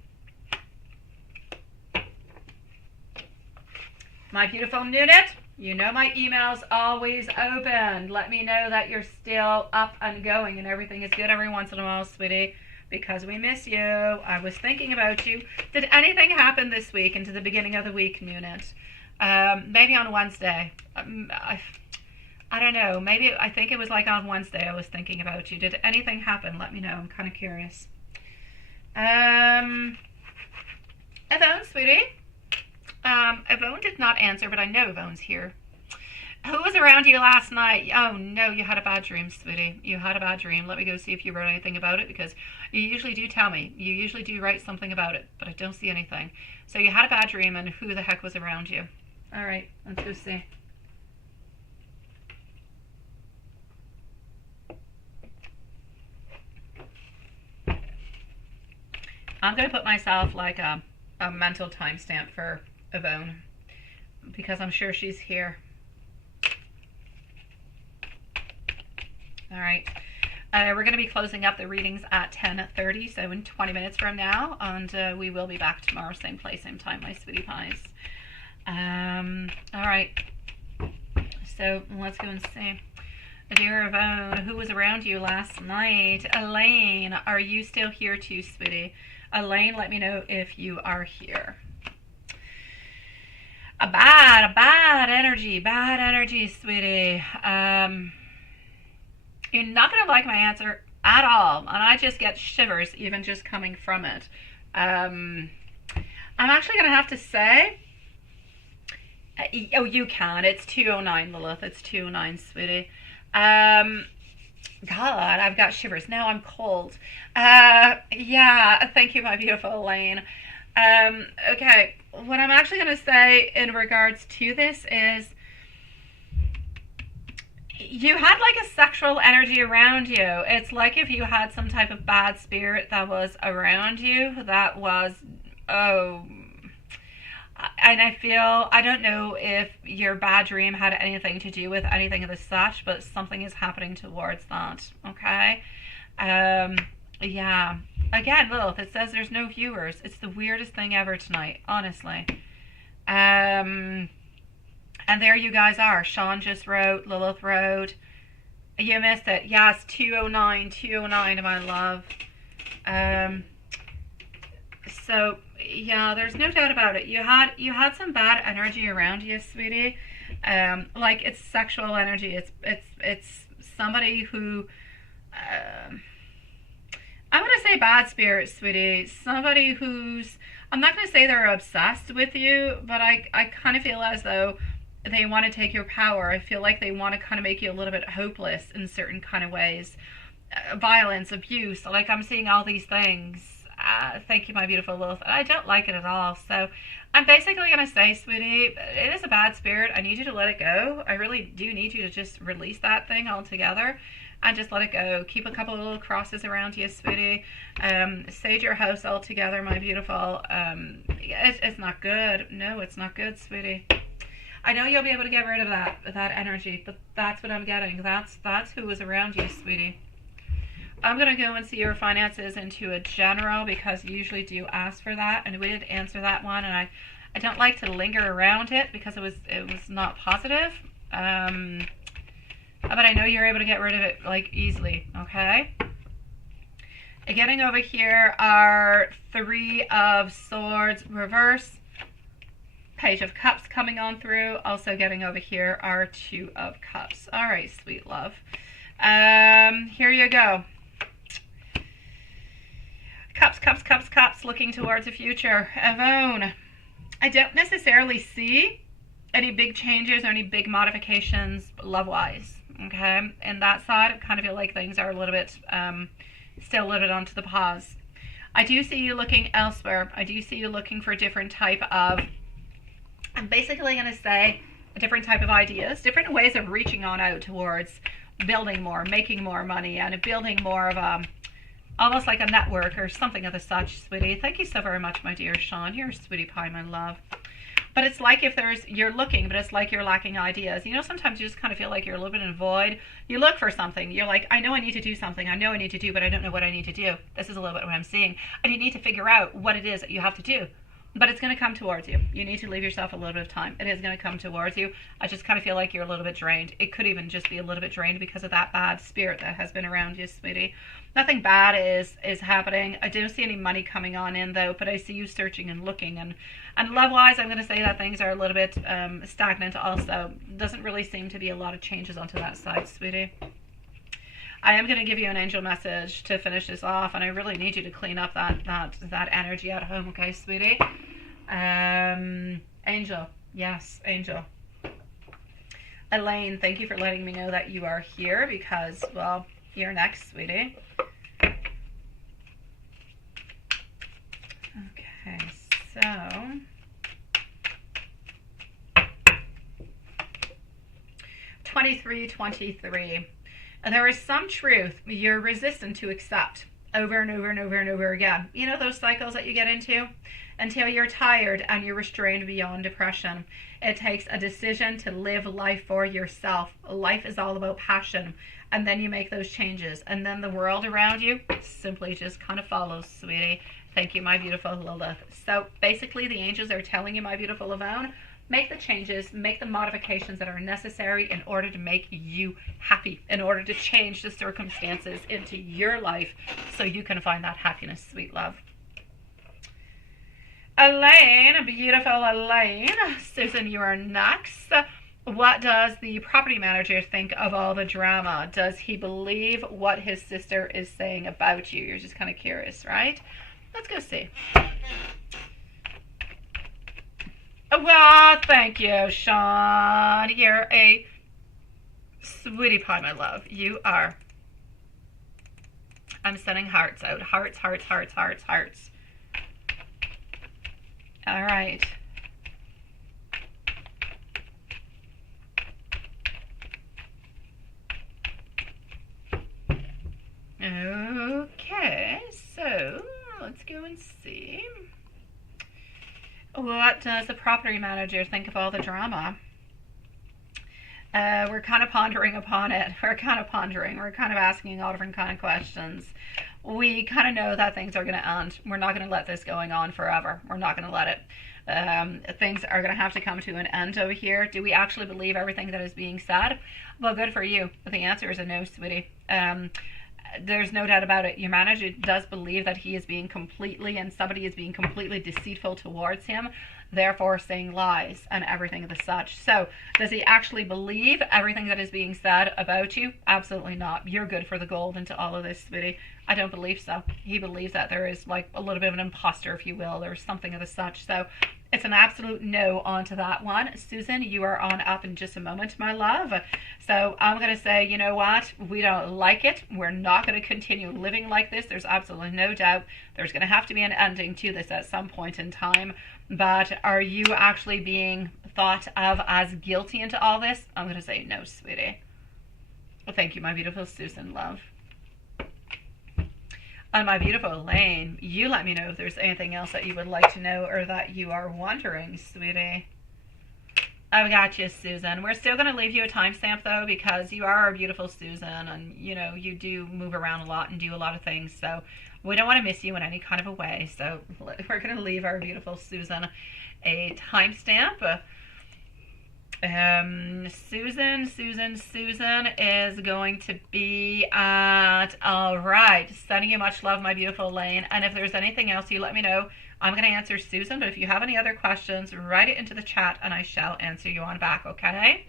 My beautiful unit, you know my email's always open. Let me know that you're still up and going and everything is good every once in a while, sweetie, because we miss you. I was thinking about you. Did anything happen this week into the beginning of the week, unit? Maybe on Wednesday. I don't know. Maybe, I think it was like on Wednesday I was thinking about you. Did anything happen? Let me know. I'm kind of curious. Yvonne, sweetie. Yvonne did not answer, but I know Yvonne's here. Who was around you last night? Oh, no, you had a bad dream, sweetie. You had a bad dream. Let me go see if you wrote anything about it, because you usually do tell me. You usually do write something about it, but I don't see anything. So you had a bad dream, and who the heck was around you? All right, let's go see. I'm going to put myself like a mental timestamp for Yvonne, because I'm sure she's here. All right. We're going to be closing up the readings at 10:30, so in 20 minutes from now, and we will be back tomorrow, same place, same time, my sweetie pies. All right. So let's go and see. Dear Yvonne, who was around you last night? Elaine, are you still here too, sweetie? Elaine, let me know if you are here. A bad energy, sweetie. You're not going to like my answer at all, and I just get shivers even just coming from it. I'm actually going to have to say, oh, you can. It's 2:09, Lilith. It's 2:09, sweetie. God, I've got shivers. Now I'm cold. Yeah, thank you, my beautiful Elaine. Okay, what I'm actually going to say in regards to this is, you had like a sexual energy around you. It's like if you had some type of bad spirit that was around you, that was, and I feel, I don't know if your bad dream had anything to do with anything of the such, but something is happening towards that, okay? Yeah. Again, Lilith, it says there's no viewers. It's the weirdest thing ever tonight, honestly. And there you guys are. Sean just wrote, Lilith wrote. You missed it. Yes, 2:09, my love. So yeah, there's no doubt about it. You had some bad energy around you, sweetie. Like it's sexual energy. It's somebody who I'm gonna say bad spirit, sweetie. Somebody who's, I'm not gonna say they're obsessed with you, but I kind of feel as though they want to take your power. I feel like they want to kind of make you a little bit hopeless in certain kind of ways. Violence, abuse, like I'm seeing all these things. Thank you, my beautiful Lilith. I don't like it at all. So I'm basically going to say, sweetie, it is a bad spirit. I need you to let it go. I really do need you to just release that thing altogether and just let it go. Keep a couple of little crosses around you, sweetie. Sage your house altogether, my beautiful. It's not good. No, it's not good, sweetie. I know you'll be able to get rid of that energy, but that's what I'm getting. That's who was around you, sweetie. I'm going to go and see your finances into a general, because you usually do ask for that, and we did answer that one, and I don't like to linger around it because it was not positive. But I know you're able to get rid of it like easily, okay? Getting over here are 3 of Swords reverse. Page of Cups coming on through. Also getting over here are 2 of Cups. All right, sweet love. Here you go. Cups, looking towards the future. Yvonne, I don't necessarily see any big changes or any big modifications love-wise, okay? And that side, I kind of feel like things are a little bit, still a little bit onto the pause. I do see you looking elsewhere. I do see you looking for a different type of, I'm basically going to say, a different type of ideas, different ways of reaching on out towards building more, making more money, and building more of a, almost like a network or something of the such, sweetie. Thank you so very much, my dear Sean. You're a sweetie pie, my love. But it's like if you're looking, but it's like you're lacking ideas. You know, sometimes you just kind of feel like you're a little bit in a void. You look for something. You're like, I know I need to do something. I know I need to do, but I don't know what I need to do. This is a little bit what I'm seeing. And you need to figure out what it is that you have to do. But it's going to come towards you. You need to leave yourself a little bit of time. It is going to come towards you. I just kind of feel like you're a little bit drained. It could even just be a little bit drained because of that bad spirit that has been around you, sweetie. Nothing bad is happening. I don't see any money coming on in, though, but I see you searching and looking. And love-wise, I'm going to say that things are a little bit stagnant also. Doesn't really seem to be a lot of changes onto that side, sweetie. I am going to give you an angel message to finish this off, and I really need you to clean up that energy at home, okay, sweetie? Angel. Yes, angel. Elaine, thank you for letting me know that you are here because, well, you're next, sweetie. Okay, so... 23. And there is some truth you're resistant to accept over and over and over and over again. You know those cycles that you get into? Until you're tired and you're restrained beyond depression. It takes a decision to live life for yourself. Life is all about passion. And then you make those changes. And then the world around you simply just kind of follows, sweetie. Thank you, my beautiful Lilith. So basically the angels are telling you, my beautiful Yvonne, make the changes, make the modifications that are necessary in order to make you happy, in order to change the circumstances into your life so you can find that happiness, sweet love. Elaine, beautiful Elaine. Susan, you are next. What does the property manager think of all the drama? Does he believe what his sister is saying about you? You're just kind of curious, right? Let's go see. Well, thank you, Sean. You're a sweetie pie, my love. You are. I'm sending hearts out. Hearts, hearts, hearts, hearts, hearts. All right. Okay, so let's go and see. What does the property manager think of all the drama? We're kind of pondering upon it. We're kind of asking all different kind of questions. We kind of know that things are going to end. We're not going to let this going on forever. We're not going to let it. Things are going to have to come to an end over here. Do we actually believe everything that is being said? Well, good for you. But the answer is a no, sweetie. There's no doubt about it. Your manager does believe that he is being completely, and somebody is being completely deceitful towards him, therefore saying lies and everything of the such. So, does he actually believe everything that is being said about you? Absolutely not. You're good for the gold into all of this, sweetie. I don't believe so. He believes that there is like a little bit of an imposter, if you will. There's something of the such. So, it's an absolute no onto that one. Susan, you are on up in just a moment, my love. So I'm going to say, you know what? We don't like it. We're not going to continue living like this. There's absolutely no doubt. There's going to have to be an ending to this at some point in time. But are you actually being thought of as guilty into all this? I'm going to say no, sweetie. Well, thank you, my beautiful Susan, love. And my beautiful Elaine, you let me know if there's anything else that you would like to know or that you are wondering, sweetie. I've got you, Susan. We're still going to leave you a timestamp, though, because you are our beautiful Susan, and, you know, you do move around a lot and do a lot of things, so we don't want to miss you in any kind of a way, so we're going to leave our beautiful Susan a timestamp. Susan is going to be at, all right, sending you much love, my beautiful Elaine, and if there's anything else, you let me know. I'm going to answer Susan, but if you have any other questions, write it into the chat, and I shall answer you on back, okay?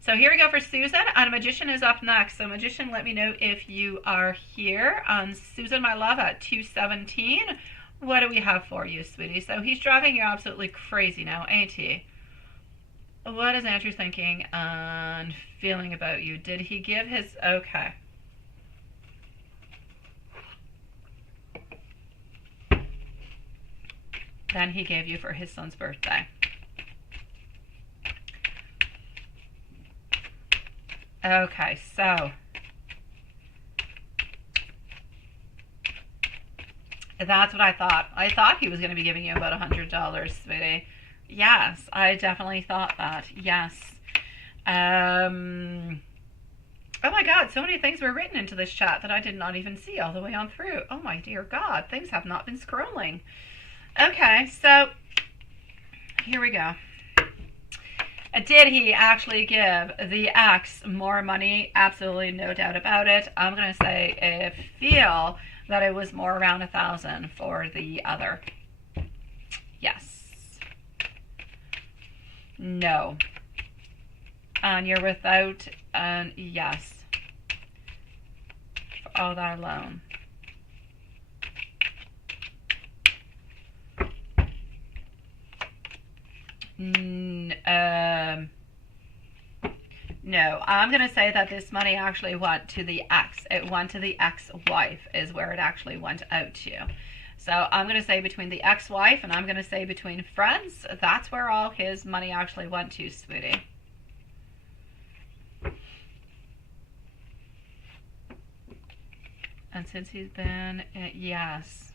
So here we go for Susan, and Magician is up next. So Magician, let me know if you are here. Susan, my love, at 217, what do we have for you, sweetie? So he's driving you absolutely crazy now, ain't he? What is Andrew thinking and feeling about you? Did he give his... Okay. Then he gave you for his son's birthday. Okay, so... That's what I thought. I thought he was going to be giving you about $100, sweetie. Yes, I definitely thought that. Yes. Um, oh my God, so many things were written into this chat that I did not even see all the way on through. Oh my dear God, things have not been scrolling. Okay, so here we go. Did he actually give the ex more money? Absolutely no doubt about it. I'm going to say I feel that it was more around 1,000 for the other. Yes. No. And you're without an yes. For all that alone. No, I'm going to say that this money actually went to the ex. It went to the ex-wife is where it actually went out to. So I'm going to say between the ex-wife and I'm going to say between friends, that's where all his money actually went to, sweetie. And since he's been, yes.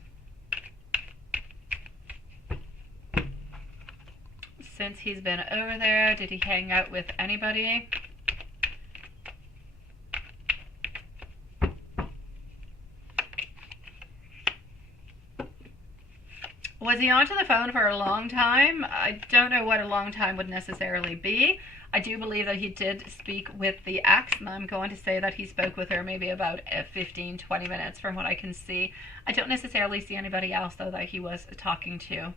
Since he's been over there, did he hang out with anybody? Was he onto the phone for a long time? I don't know what a long time would necessarily be. I do believe that he did speak with the ex, and I'm going to say that he spoke with her maybe about 15, 20 minutes from what I can see. I don't necessarily see anybody else, though, that he was talking to.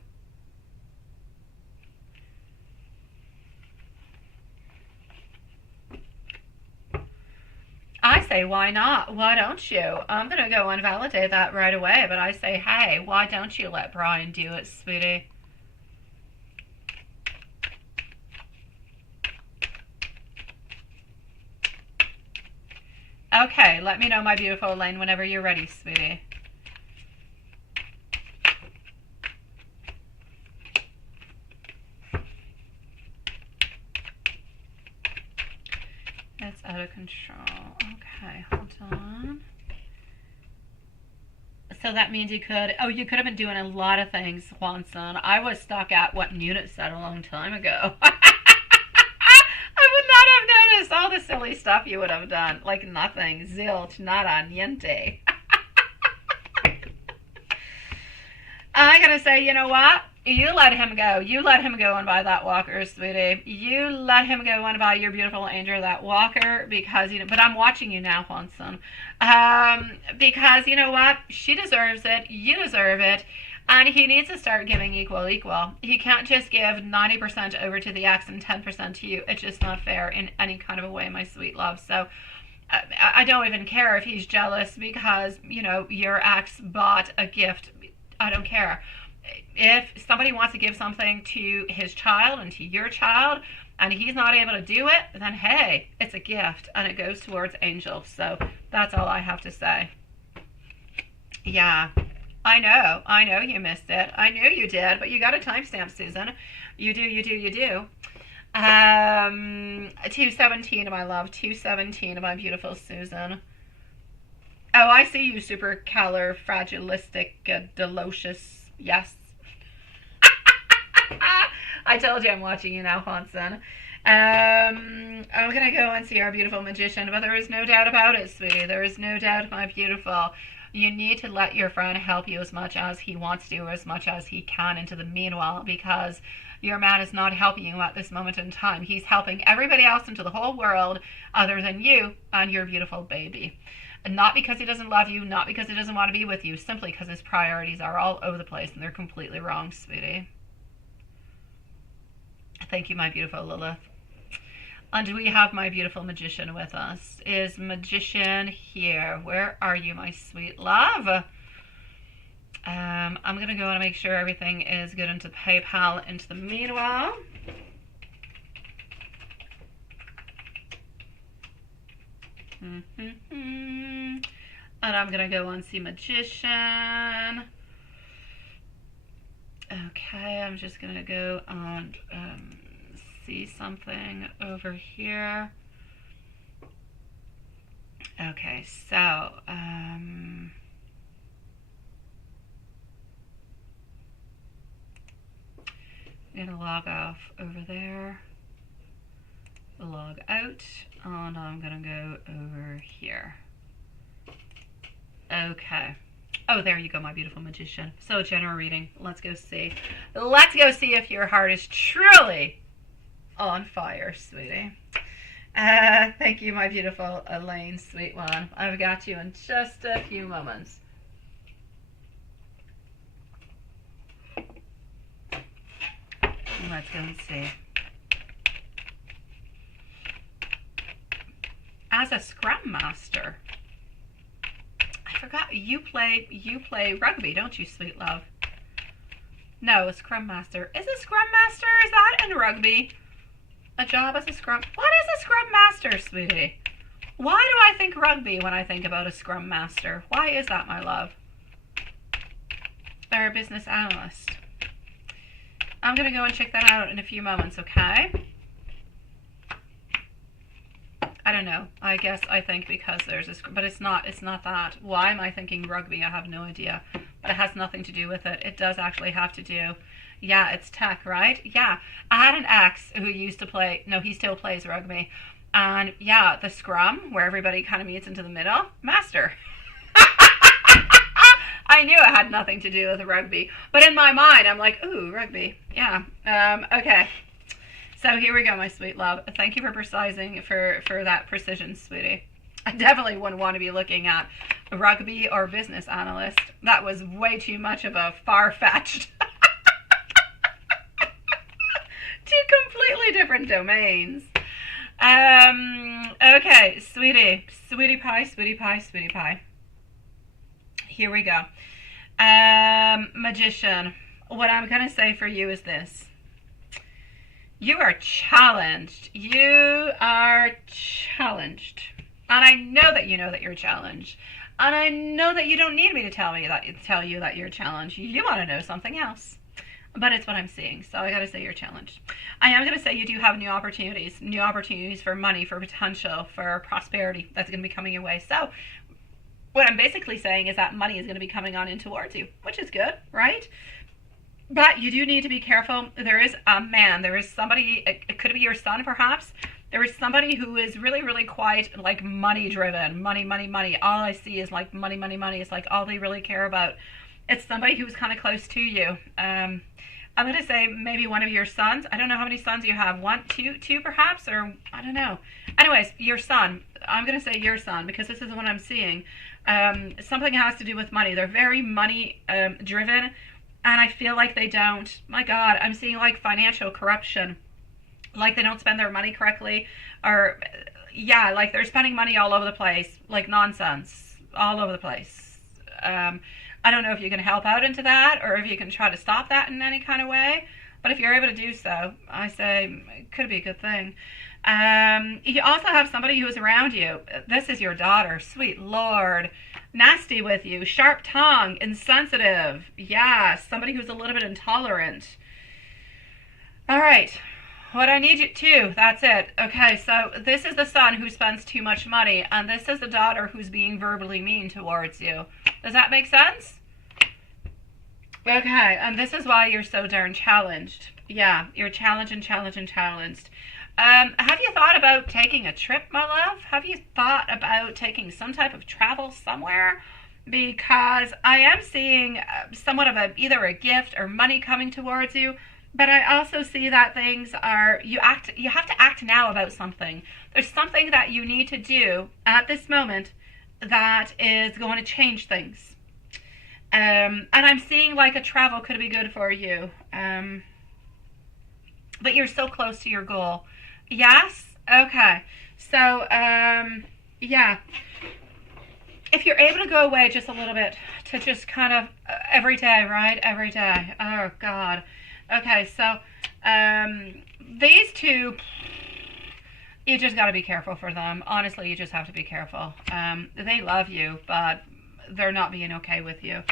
I say, why not? Why don't you? I'm going to go and validate that right away, but I say, hey, why don't you let Brian do it, sweetie? Okay, let me know, my beautiful Elaine, whenever you're ready, sweetie. It's out of control. Okay, hold on. So that means you could, you could have been doing a lot of things, Juanson. I was stuck at what Nunit said a long time ago. I would not have noticed all the silly stuff you would have done. Like nothing, zilch, nada, niente. I'm going to say, you know what? You let him go. You let him go and buy that walker, sweetie. You let him go and buy your beautiful angel that walker because, you know, but I'm watching you now, Juanson. Because, you know what? She deserves it. You deserve it. And he needs to start giving equal. He can't just give 90% over to the ex and 10% to you. It's just not fair in any kind of a way, my sweet love. So I don't even care if he's jealous because, you know, your ex bought a gift. I don't care. If somebody wants to give something to his child and to your child and he's not able to do it, then hey, it's a gift and it goes towards Angel. So that's all I have to say. Yeah, I know you missed it. I knew you did, but you got a timestamp, Susan. You do. 217, my love. 217, my beautiful Susan. Oh, I see you, supercalifragilistic, delocious. Yes. I told you I'm watching you now, Hanson. I'm going to go and see our beautiful magician, but there is no doubt about it, sweetie. There is no doubt, my beautiful. You need to let your friend help you as much as he wants to, as much as he can into the meanwhile, because your man is not helping you at this moment in time. He's helping everybody else into the whole world other than you and your beautiful baby. And not because he doesn't love you, not because he doesn't want to be with you, simply because his priorities are all over the place and they're completely wrong, sweetie. Thank you, my beautiful Lilith. And we have my beautiful magician with us. Is magician here? Where are you, my sweet love? I'm going to go and make sure everything is good into PayPal into the meanwhile. And I'm going to go and see magician. Okay, I'm just going to go and see something over here. Okay, so I'm going to log off over there, log out, and I'm going to go over here. Okay. Oh, there you go, my beautiful magician. So, general reading. Let's go see. Let's go see if your heart is truly on fire, sweetie. Thank you, my beautiful Elaine, sweet one. I've got you in just a few moments. Let's go and see. As a scrum master, I forgot you play rugby, don't you, sweet love? No, a scrum master. Is a scrum master? Is that in rugby? A job as a scrum? What is a scrum master, sweetie? Why do I think rugby when I think about a scrum master? Why is that, my love? They're a business analyst. I'm gonna go and check that out in a few moments, okay? I don't know. I guess I think because there's a, but it's not that. Why am I thinking rugby? I have no idea. But it has nothing to do with it. It does actually have to do. Yeah, it's tech, right? Yeah. I had an ex who used to play, no, he still plays rugby. And yeah, the scrum, where everybody kind of meets into the middle, master. I knew it had nothing to do with rugby. But in my mind, I'm like, ooh, rugby. Yeah. Okay. So here we go, my sweet love. Thank you for precising for that precision, sweetie. I definitely wouldn't want to be looking at rugby or business analyst. That was way too much of a far-fetched. Two completely different domains. Okay, sweetie. Sweetie pie, sweetie pie, sweetie pie. Here we go. Magician. What I'm going to say for you is this. You are challenged. You are challenged. And I know that you know that you're challenged. And I know that you don't need me to tell you that you're challenged. You want to know something else. But it's what I'm seeing. So I got to say you're challenged. I am going to say you do have new opportunities for money, for potential, for prosperity that's going to be coming your way. So what I'm basically saying is that money is going to be coming on in towards you, which is good, right? But you do need to be careful. There is a man, there is somebody, it could be your son perhaps. There is somebody who is really, really quite like money driven. Money, money, money. All I see is like money, money, money. It's like all they really care about. It's somebody who's kind of close to you. I'm going to say maybe one of your sons. I don't know how many sons you have. One, two perhaps, or I don't know. Anyways, your son. I'm going to say your son because this is what I'm seeing. Something has to do with money. They're very money driven. And I feel like they don't. My God, I'm seeing like financial corruption. Like they don't spend their money correctly. Or, yeah, like they're spending money all over the place. Like nonsense. All over the place. I don't know if you can help out into that. Or if you can try to stop that in any kind of way. But if you're able to do so, I say it could be a good thing. You also have somebody who's around you. This is your daughter. Sweet Lord. Nasty with you. Sharp tongue. Insensitive. Yeah, somebody who's a little bit intolerant. All right. What I need you to, that's it. Okay, so this is the son who spends too much money, and this is the daughter who's being verbally mean towards you. Does that make sense? Okay, and this is why you're so darn challenged. Yeah, you're challenged and challenged and challenged. Have you thought about taking a trip, my love? Have you thought about taking some type of travel somewhere? Because I am seeing somewhat of either a gift or money coming towards you, but I also see that things are, you have to act now about something. There's something that you need to do at this moment that is going to change things. And I'm seeing like a travel could be good for you. But you're so close to your goal. Yes? Okay. So, yeah. If you're able to go away just a little bit to just kind of every day, right? Every day. Oh, God. Okay, so these two, you just got to be careful for them. Honestly, you just have to be careful. They love you, but they're not being okay with you.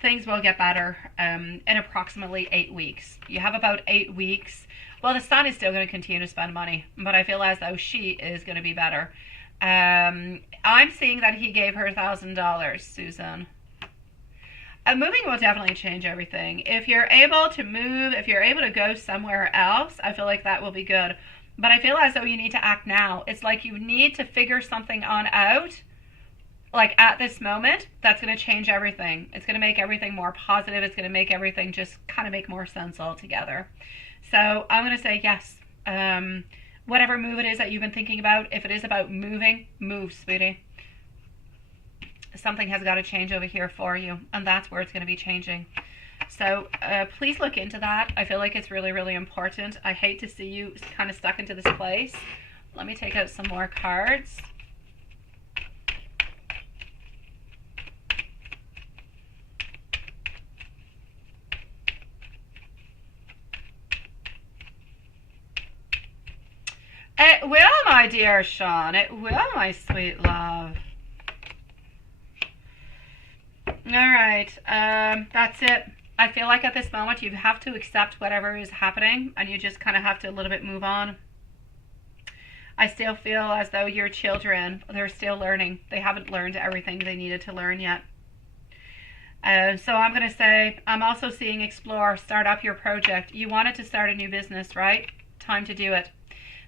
Things will get better in approximately 8 weeks. You have about 8 weeks. Well, the son is still going to continue to spend money, but I feel as though she is going to be better. I'm seeing that he gave her $1,000, Susan. Moving will definitely change everything. If you're able to move, if you're able to go somewhere else, I feel like that will be good. But I feel as though you need to act now. It's like you need to figure something on out, like at this moment, that's going to change everything. It's going to make everything more positive. It's going to make everything just kind of make more sense altogether. So I'm going to say yes. Whatever move it is that you've been thinking about, if it is about moving, move, sweetie. Something has got to change over here for you, and that's where it's going to be changing. So please look into that. I feel like it's really, really important. I hate to see you kind of stuck into this place. Let me take out some more cards. It will, my dear Sean. It will, my sweet love. All right, that's it. I feel like at this moment you have to accept whatever is happening, and you just kind of have to a little bit move on. I still feel as though your children, they're still learning. They haven't learned everything they needed to learn yet. So I'm going to say, I'm also seeing explore, start up your project. You wanted to start a new business, right? Time to do it.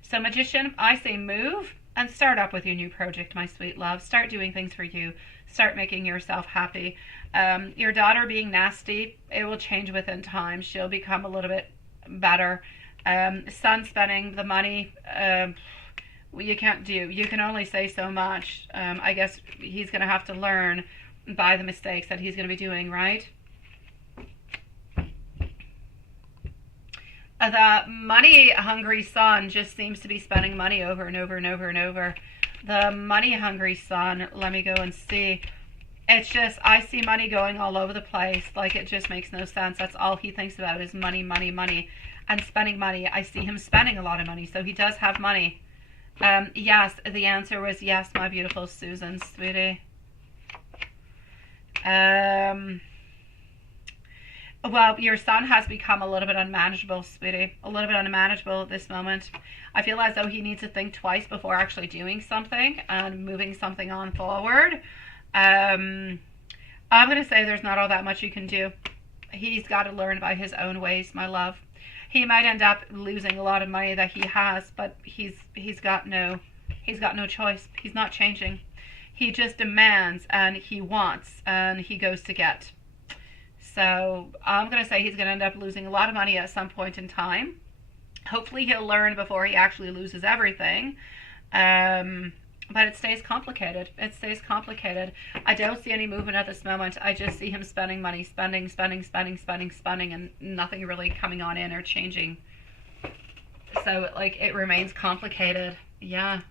So Magician, I say move and start up with your new project, my sweet love. Start doing things for you. Start making yourself happy. Your daughter being nasty, it will change within time. She'll become a little bit better. Son spending the money, you can't do. You can only say so much. I guess he's going to have to learn by the mistakes that he's going to be doing, right? The money-hungry son just seems to be spending money over and over and over and over. The money-hungry son, let me go and see. It's just, I see money going all over the place. Like, it just makes no sense. That's all he thinks about is money, money, money. And spending money. I see him spending a lot of money, so he does have money. Yes, the answer was yes, my beautiful Susan, sweetie. Well, your son has become a little bit unmanageable, sweetie. A little bit unmanageable at this moment. I feel as though he needs to think twice before actually doing something and moving something on forward. I'm going to say there's not all that much you can do. He's got to learn by his own ways, my love. He might end up losing a lot of money that he has, but he's got no choice. He's not changing. He just demands and he wants and he goes to get. So I'm going to say he's going to end up losing a lot of money at some point in time. Hopefully he'll learn before he actually loses everything. But it stays complicated. It stays complicated. I don't see any movement at this moment. I just see him spending money, spending, and nothing really coming on in or changing. So, like, it remains complicated. Yeah.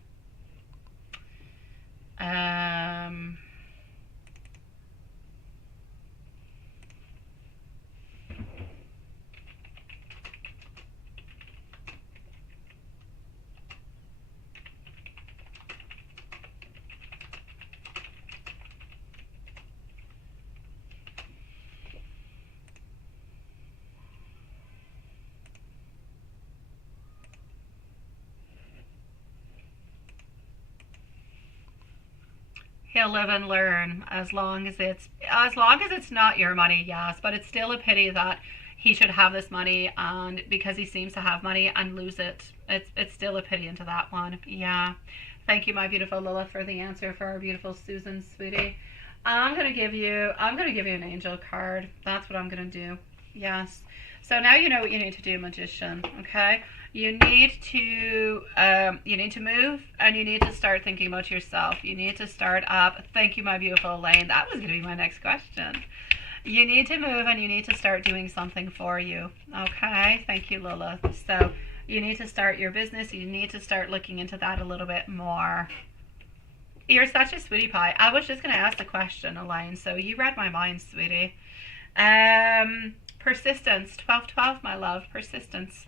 He'll live and learn as long as it's not your money, yes, but it's still a pity that he should have this money and because he seems to have money and lose it. It's still a pity into that one. Yeah. Thank you, my beautiful Lilith, for the answer for our beautiful Susan, sweetie. I'm gonna give you an angel card. That's what I'm gonna do. Yes. So now you know what you need to do, Magician. Okay. You need to move and you need to start thinking about yourself. You need to start up. Thank you, my beautiful Elaine. That was going to be my next question. You need to move and you need to start doing something for you. Okay. Thank you, Lilith. So you need to start your business. You need to start looking into that a little bit more. You're such a sweetie pie. I was just going to ask the question, Elaine. So you read my mind, sweetie. Persistence. 12-12, my love. Persistence.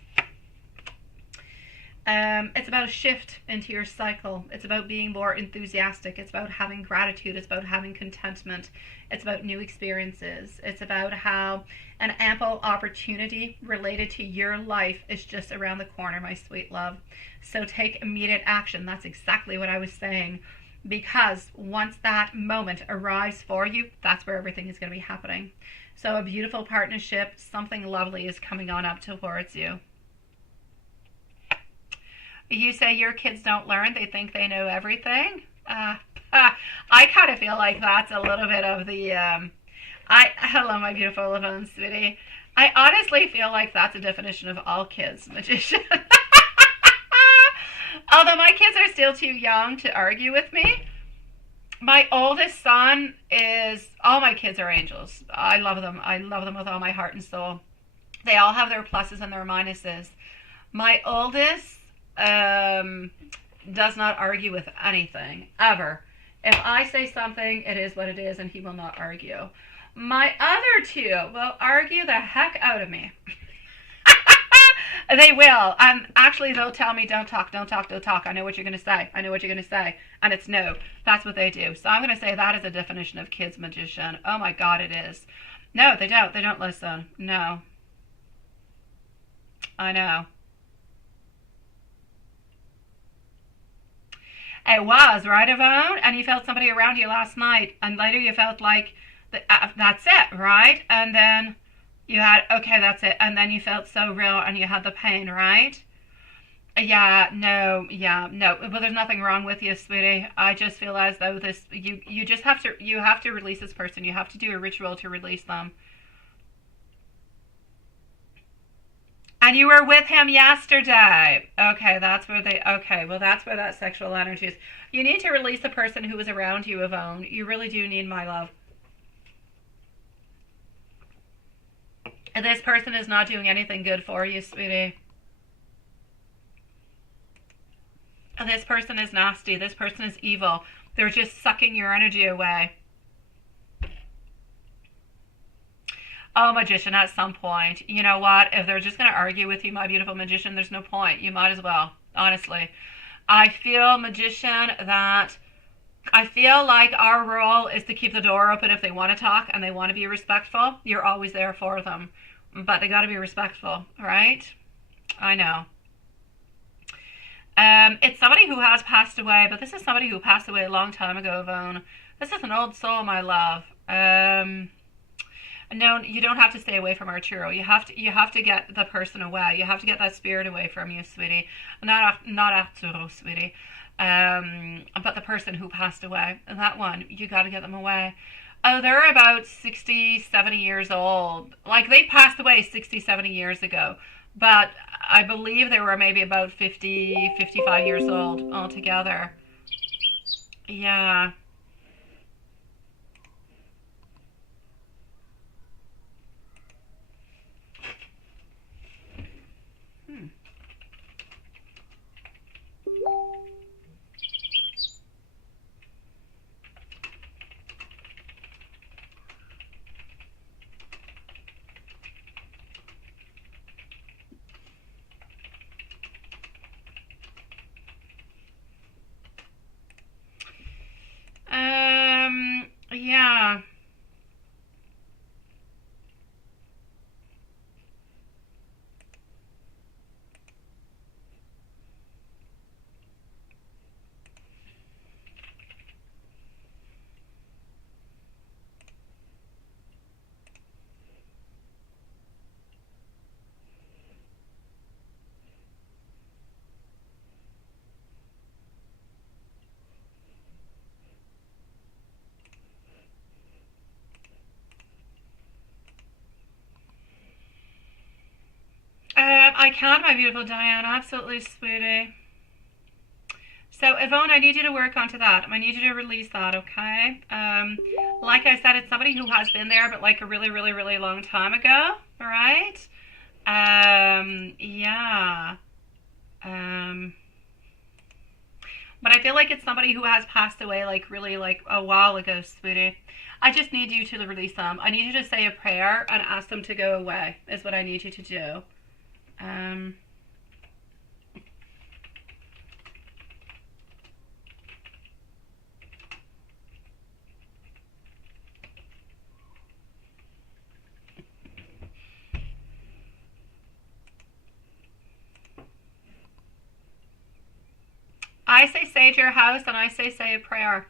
It's about a shift into your cycle. It's about being more enthusiastic. It's about having gratitude. It's about having contentment. It's about new experiences. It's about how an ample opportunity related to your life is just around the corner, my sweet love. So take immediate action. That's exactly what I was saying. because once that moment arrives for you, that's where everything is going to be happening. So a beautiful partnership, something lovely is coming on up towards you. You say your kids don't learn, they think they know everything. I kind of feel like that's a little bit of the, hello my beautiful Yvonne, sweetie. I honestly feel like that's a definition of all kids, magician. Although my kids are still too young to argue with me. My oldest son is, all my kids are angels. I love them. I love them with all my heart and soul. They all have their pluses and their minuses. My oldest does not argue with anything, ever. If I say something, it is what it is, and he will not argue. My other two will argue the heck out of me. They will. Actually, they'll tell me, don't talk, don't talk, don't talk. I know what you're going to say. I know what you're going to say. And it's no. That's what they do. So I'm going to say that is a definition of kids magician. Oh my God, it is. No, they don't. They don't listen. No. I know. It was, right, Yvonne? And you felt somebody around you last night, and later you felt like, that's it, right? And then you had, okay, that's it. And then you felt so real, and you had the pain, right? Yeah, no. But there's nothing wrong with you, sweetie. I just feel as though this, you just have to release this person. You have to do a ritual to release them. And you were with him yesterday. Okay, that's where that's where that sexual energy is. You need to release the person who was around you, Yvonne. You really do need my love. This person is not doing anything good for you, sweetie. This person is nasty. This person is evil. They're just sucking your energy away. Oh, magician, at some point, you know what? If they're just going to argue with you, my beautiful magician, there's no point. You might as well, honestly. I feel, magician, that I feel like our role is to keep the door open if they want to talk and they want to be respectful. You're always there for them. But they got to be respectful, right? I know. It's somebody who has passed away, but this is somebody who passed away a long time ago, Yvonne. This is an old soul, my love. No, you don't have to stay away from Arturo. You have to get the person away. You have to get that spirit away from you, sweetie. Not Arturo, sweetie. But the person who passed away. That one, you got to get them away. Oh, they're about 60, 70 years old. Like, they passed away 60, 70 years ago. But I believe they were maybe about 50, 55 years old altogether. Yeah. Yeah. I can, my beautiful Diane. Absolutely, sweetie. So, Yvonne, I need you to work onto that. I need you to release that, okay? Like I said, it's somebody who has been there, but like a really, really, really long time ago, all right? Yeah. But I feel like it's somebody who has passed away like really like a while ago, sweetie. I just need you to release them. I need you to say a prayer and ask them to go away, is what I need you to do. I say to your house, and I say a prayer.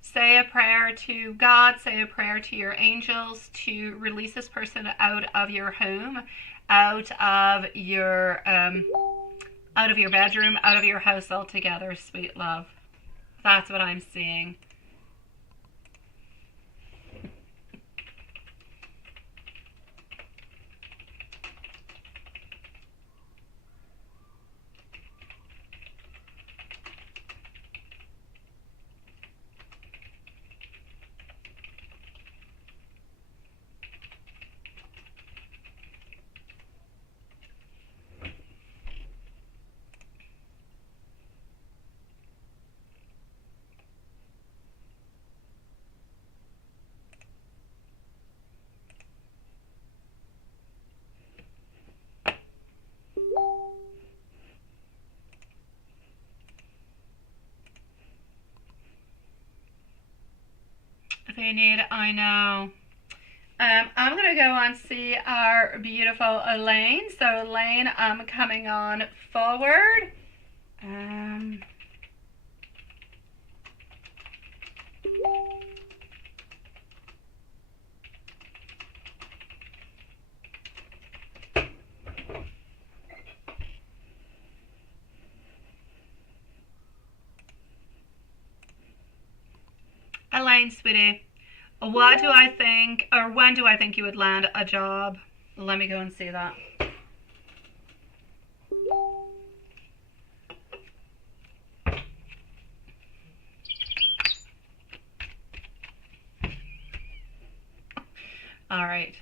Say a prayer to God, say a prayer to your angels to release this person out of your home, out of your bedroom, out of your house altogether, sweet love. That's what I'm seeing. They need, I know. I'm going to go and see our beautiful Elaine. So Elaine, I'm coming on forward. Elaine, sweetie, what do I think, or when do I think you would land a job? Let me go and see that. All right.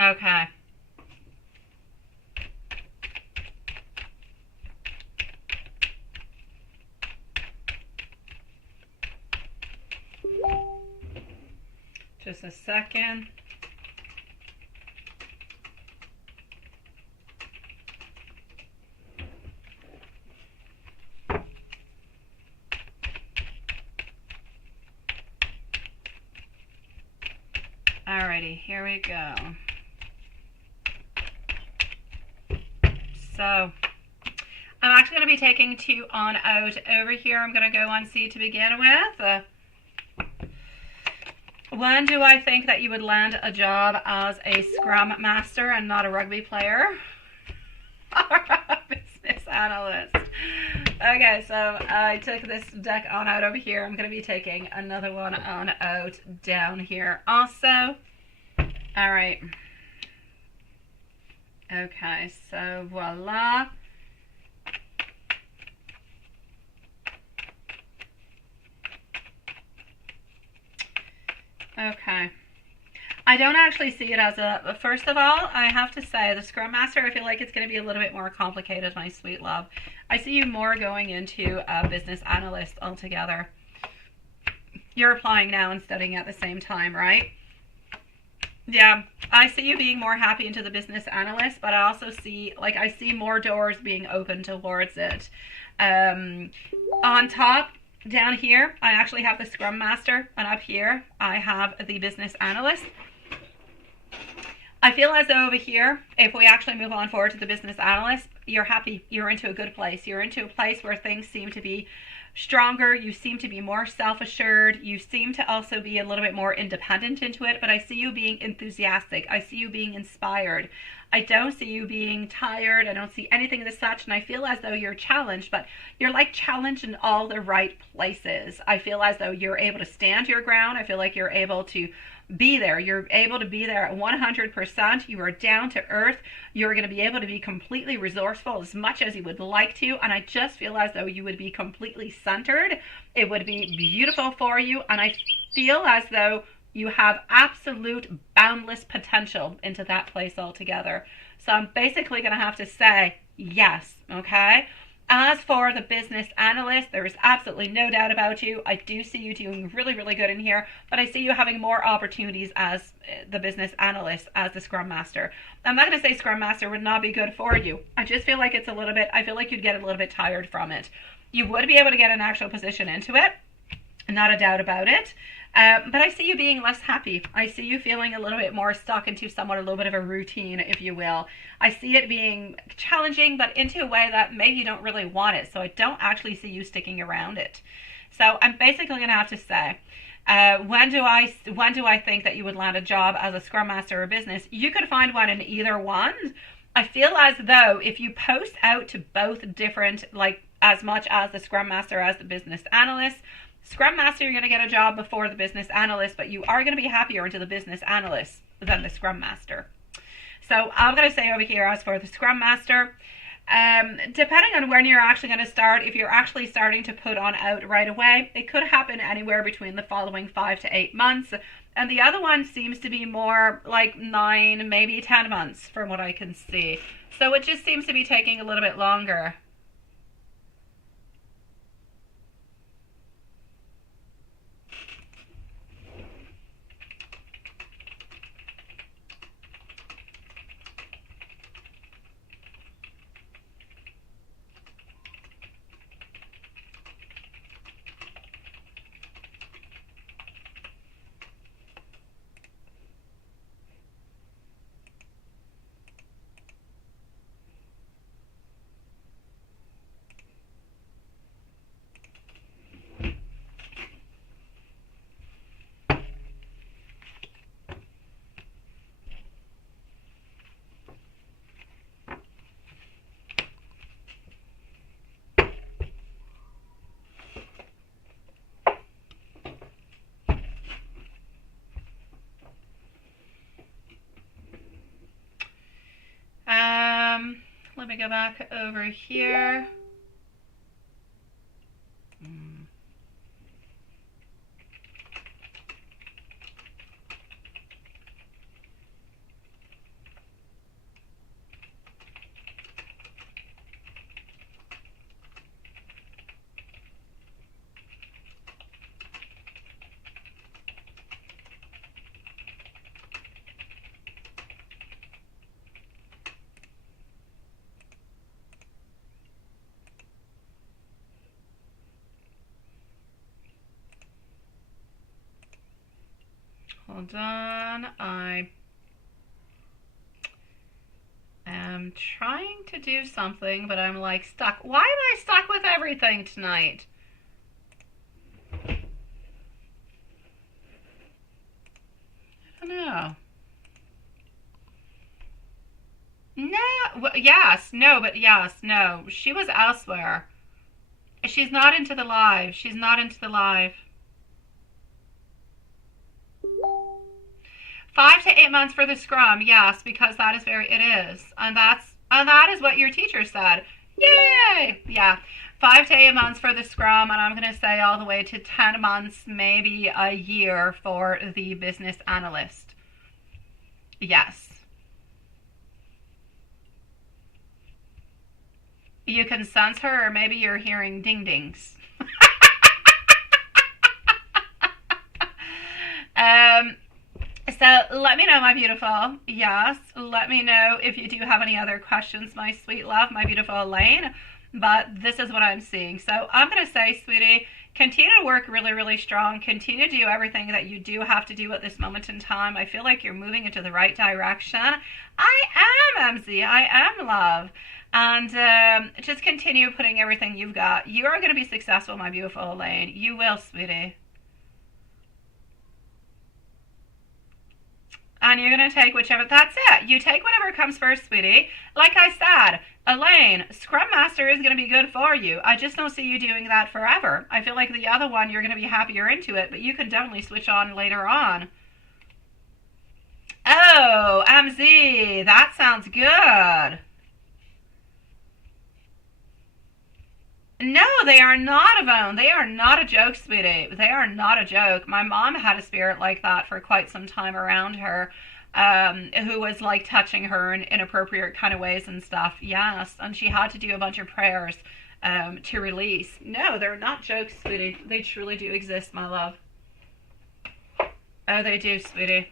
Okay. Just a second. Alrighty, here we go. So, I'm actually going to be taking 2 on out over here. I'm going to go on C to begin with. When do I think that you would land a job as a scrum master and not a rugby player? Or a business analyst? Okay, so I took this deck on out over here. I'm going to be taking another one on out down here also. All right. Okay, so voila. Okay. I don't actually see it as a, first of all, I have to say, the Scrum Master, I feel like it's going to be a little bit more complicated, my sweet love. I see you more going into a business analyst altogether. You're applying now and studying at the same time, right? Yeah, I see you being more happy into the business analyst, but I also see, like, I see more doors being open towards it. On top, down here, I actually have the Scrum Master, and up here, I have the business analyst. I feel as though over here, if we actually move on forward to the business analyst, you're happy. You're into a good place. You're into a place where things seem to be stronger. You seem to be more self-assured. You seem to also be a little bit more independent into it, but I see you being enthusiastic. I see you being inspired. I don't see you being tired. I don't see anything as such, and I feel as though you're challenged, but you're like challenged in all the right places. I feel as though you're able to stand your ground. I feel like you're able to be there. You're able to be there at 100%. You are down to earth. You're going to be able to be completely resourceful as much as you would like to, and I just feel as though you would be completely centered. It would be beautiful for you, and I feel as though you have absolute boundless potential into that place altogether. So I'm basically going to have to say yes, okay? As for the business analyst, there is absolutely no doubt about you. I do see you doing really, really good in here, but I see you having more opportunities as the business analyst, as the Scrum Master. I'm not going to say Scrum Master would not be good for you. I just feel like it's a little bit, I feel like you'd get a little bit tired from it. You would be able to get an actual position into it, not a doubt about it. But I see you being less happy. I see you feeling a little bit more stuck into somewhat a little bit of a routine, if you will. I see it being challenging, but into a way that maybe you don't really want it. So I don't actually see you sticking around it. So I'm basically going to have to say, when do I think that you would land a job as a Scrum Master or business? You could find one in either one. I feel as though if you post out to both different, like as much as the Scrum Master as the business analyst, Scrum Master, you're going to get a job before the business analyst, but you are going to be happier into the business analyst than the Scrum Master. So I'm going to say over here, as for the Scrum Master, depending on when you're actually going to start, if you're actually starting to put on out right away, it could happen anywhere between the following 5 to 8 months. And the other one seems to be more like 9, maybe 10 months from what I can see. So it just seems to be taking a little bit longer. Let me go back over here. Hold on, I am trying to do something, but I'm like stuck. Why am I stuck with everything tonight? I don't know. No, yes, no, but yes, no. She was elsewhere. She's not into the live. She's not into the live. 5 to 8 months for the Scrum, yes, because that is it is, and that is what your teacher said. Yay! Yeah, 5 to 8 months for the Scrum, and I'm going to say all the way to 10 months, maybe a year for the business analyst. Yes. You can sense her, or maybe you're hearing ding-dings. So let me know, my beautiful. Yes, let me know if you do have any other questions, my sweet love, my beautiful Elaine. But this is what I'm seeing. So I'm going to say, sweetie, continue to work really, really strong. Continue to do everything that you do have to do at this moment in time. I feel like you're moving into the right direction. I am, MZ. I am, love. And just continue putting everything you've got. You are going to be successful, my beautiful Elaine. You will, sweetie. And you're going to take whichever, that's it. You take whatever comes first, sweetie. Like I said, Elaine, Scrum Master is going to be good for you. I just don't see you doing that forever. I feel like the other one, you're going to be happier into it, but you can definitely switch on later on. Oh, MZ, that sounds good. No, they are not, Yvonne. They are not a joke, sweetie. They are not a joke. My mom had a spirit like that for quite some time around her, who was like touching her in inappropriate kind of ways and stuff. Yes, and she had to do a bunch of prayers to release. No, they're not jokes, sweetie. They truly do exist, my love. Oh, they do, sweetie.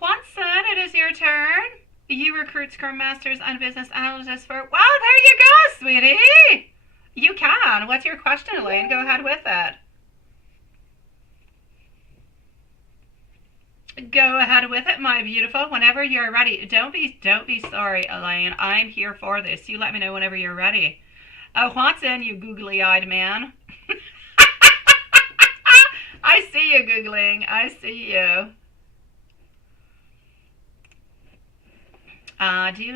Juanson, it is your turn. You recruit Scrum Masters and Business Analysts for... Well, there you go, sweetie. You can. What's your question, Elaine? Go ahead with it. Go ahead with it, my beautiful. Whenever you're ready. Don't be sorry, Elaine. I'm here for this. You let me know whenever you're ready. Oh, Juanson, you googly-eyed man. I see you Googling. I see you. I do.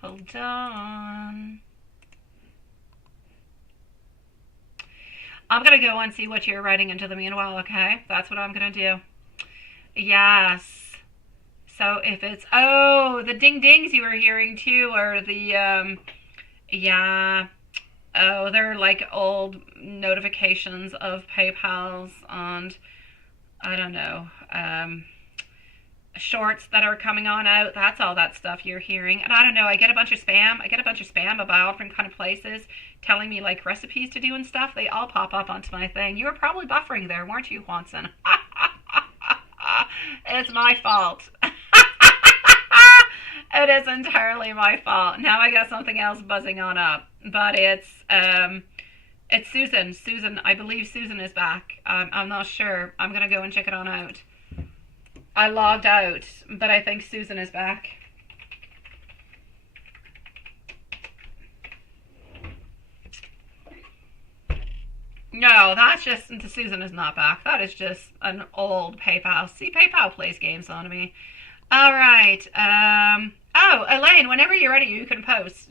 Hold on. I'm going to go and see what you're writing into the meanwhile, okay? That's what I'm going to do. Yes. So if it's... Oh, the ding-dings you were hearing too are the... yeah. Oh, they're like old notifications of PayPals and... I don't know. Shorts that are coming on out. That's all that stuff you're hearing. And I don't know, I get a bunch of spam about different kind of places telling me like recipes to do and stuff. They all pop up onto my thing. You were probably buffering there, weren't you, Juanson? It's my fault. It is entirely my fault. Now I got something else buzzing on up, but it's Susan. Susan, I believe Susan is back. I'm not sure. I'm gonna go and check it on out. I logged out, but I think Susan is back. No, that's just, Susan is not back. That is just an old PayPal. See, PayPal plays games on me. All right. Oh, Elaine, whenever you're ready, you can post.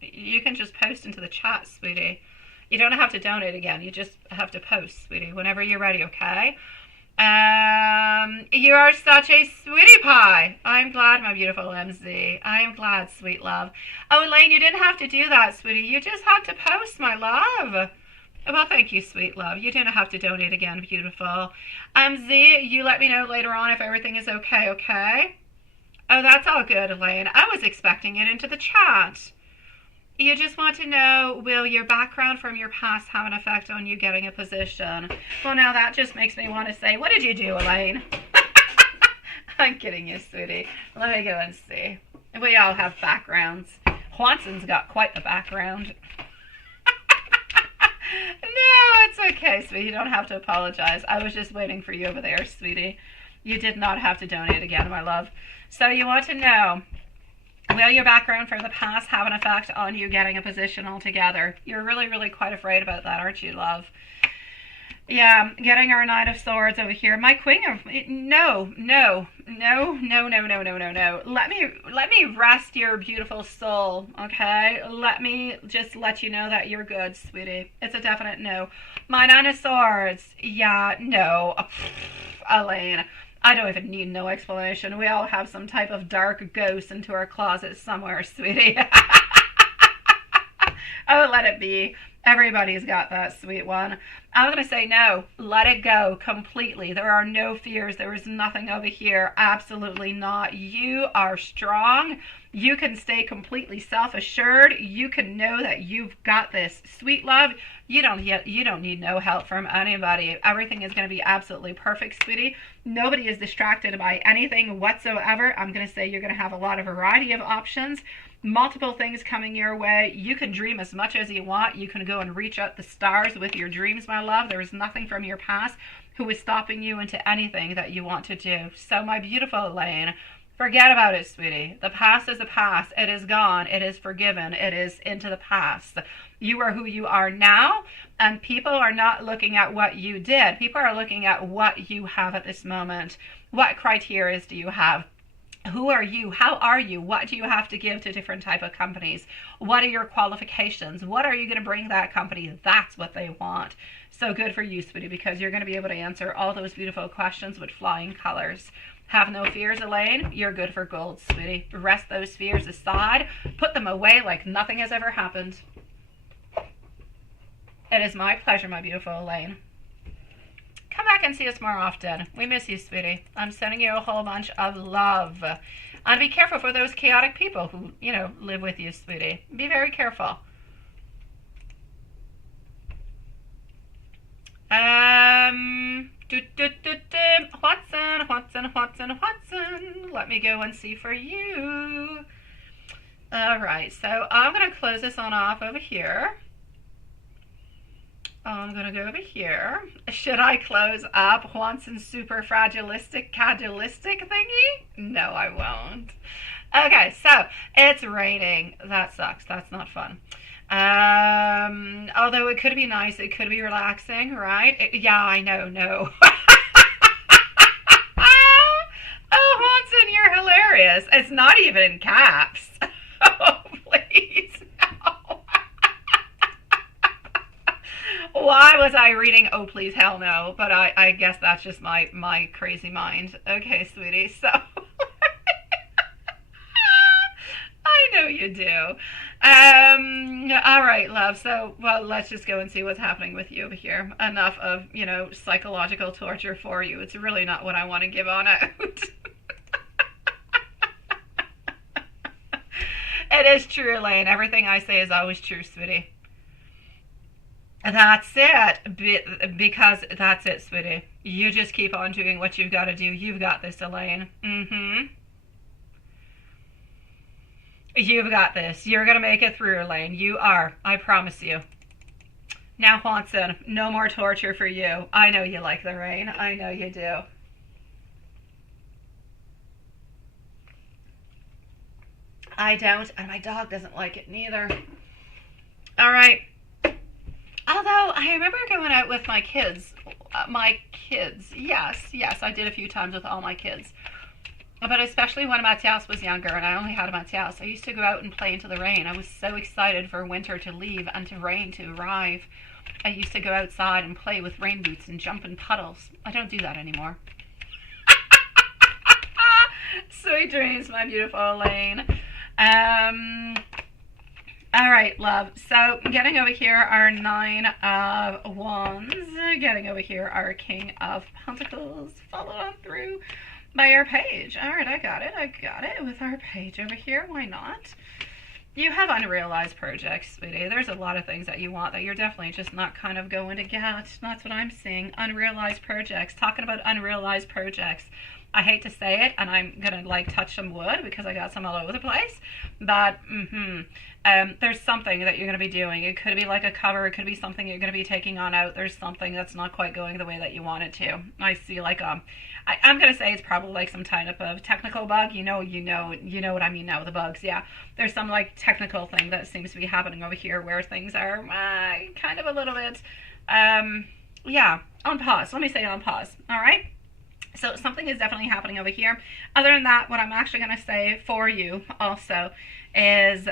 You can just post into the chat, sweetie. You don't have to donate again. You just have to post, sweetie, whenever you're ready, okay? You are such a sweetie pie. I'm glad, my beautiful MZ. I am glad, sweet love. Oh, Elaine, you didn't have to do that, sweetie. You just had to post, my love. Well, thank you, sweet love. You didn't have to donate again, beautiful. Z, you let me know later on if everything is okay, okay? Oh, that's all good, Elaine. I was expecting it into the chat. You just want to know, will your background from your past have an effect on you getting a position? Well, now that just makes me want to say, what did you do, Elaine? I'm kidding you, sweetie. Let me go and see. We all have backgrounds. Juanson's got quite a background. No, it's okay, sweetie. You don't have to apologize. I was just waiting for you over there, sweetie. You did not have to donate again, my love. So you want to know, will your background from the past have an effect on you getting a position altogether? You're really, really quite afraid about that, aren't you, love? Yeah, getting our Knight of Swords over here. My Queen of... No. Let me rest your beautiful soul, okay? Let me just let you know that you're good, sweetie. It's a definite no. My Nine of Swords. Yeah, no. Elaine, I don't even need no explanation. We all have some type of dark ghost into our closet somewhere, sweetie. Oh, let it be. Everybody's got that, sweet one. I'm going to say no. Let it go completely. There are no fears. There is nothing over here. Absolutely not. You are strong. You can stay completely self-assured. You can know that you've got this. Sweet love, you don't need no help from anybody. Everything is going to be absolutely perfect, sweetie. Nobody is distracted by anything whatsoever. I'm going to say you're going to have a lot of variety of options. Multiple things coming your way. You can dream as much as you want. You can go and reach out the stars with your dreams, my love. There is nothing from your past who is stopping you into anything that you want to do. So my beautiful Elaine, Forget about it, sweetie. The past is the past. It is gone. It is forgiven. It is into the past. You are who you are now, and people are not looking at what you did. People are looking at what you have at this moment. What criteria do you have? Who are you? How are you? What do you have to give to different type of companies? What are your qualifications? What are you going to bring that company? That's what they want. So good for you, sweetie, because you're going to be able to answer all those beautiful questions with flying colors. Have no fears, Elaine. You're good for gold, sweetie. Rest those fears aside. Put them away like nothing has ever happened. It is my pleasure, my beautiful Elaine. Come back and see us more often. We miss you, sweetie. I'm sending you a whole bunch of love. And be careful for those chaotic people who, live with you, sweetie. Be very careful. Watson. Let me go and see for you. All right, so I'm going to close this on off over here. I'm going to go over here. Should I close up Watson's super fragilistic, cadulistic thingy? No, I won't. Okay, so it's raining. That sucks. That's not fun. Although it could be nice. It could be relaxing, right? Yeah, I know. No. Oh, Watson, you're hilarious. It's not even in caps. Oh, please. No. Why was I reading, oh, please, hell no? But I guess that's just my crazy mind. Okay, sweetie, so... I know you do. All right, love. So, well, let's just go and see what's happening with you over here. Enough of, psychological torture for you. It's really not what I want to give on out. It is true, Elaine. Everything I say is always true, sweetie. That's it. Because that's it, sweetie. You just keep on doing what you've got to do. You've got this, Elaine. You've got this. You're going to make it through, Elaine. You are. I promise you. Now, Watson, no more torture for you. I know you like the rain. I know you do. I don't, and my dog doesn't like it neither. All right. Although, I remember going out with my kids. Yes, I did a few times with all my kids. But especially when Matthias was younger and I only had Matthias, I used to go out and play into the rain. I was so excited for winter to leave and to rain to arrive. I used to go outside and play with rain boots and jump in puddles. I don't do that anymore. Sweet dreams, my beautiful Elaine. All right, love. So getting over here our 9 of Wands. Getting over here our King of Pentacles. Follow on through by our page. All right, I got it with our page over here. Why not? You have unrealized projects, sweetie. There's a lot of things that you want that you're definitely just not kind of going to get. That's what I'm seeing. Unrealized projects. Talking about unrealized projects. I hate to say it, and I'm gonna touch some wood because I got some all over the place. But there's something that you're gonna be doing. It could be like a cover. It could be something you're gonna be taking on out. There's something that's not quite going the way that you want it to. I see I'm gonna say it's probably like some type of technical bug. You know what I mean now with the bugs. Yeah, there's some technical thing that seems to be happening over here where things are kind of a little bit on pause. Let me say on pause. All right. So something is definitely happening over here. Other than that, what I'm actually going to say for you also is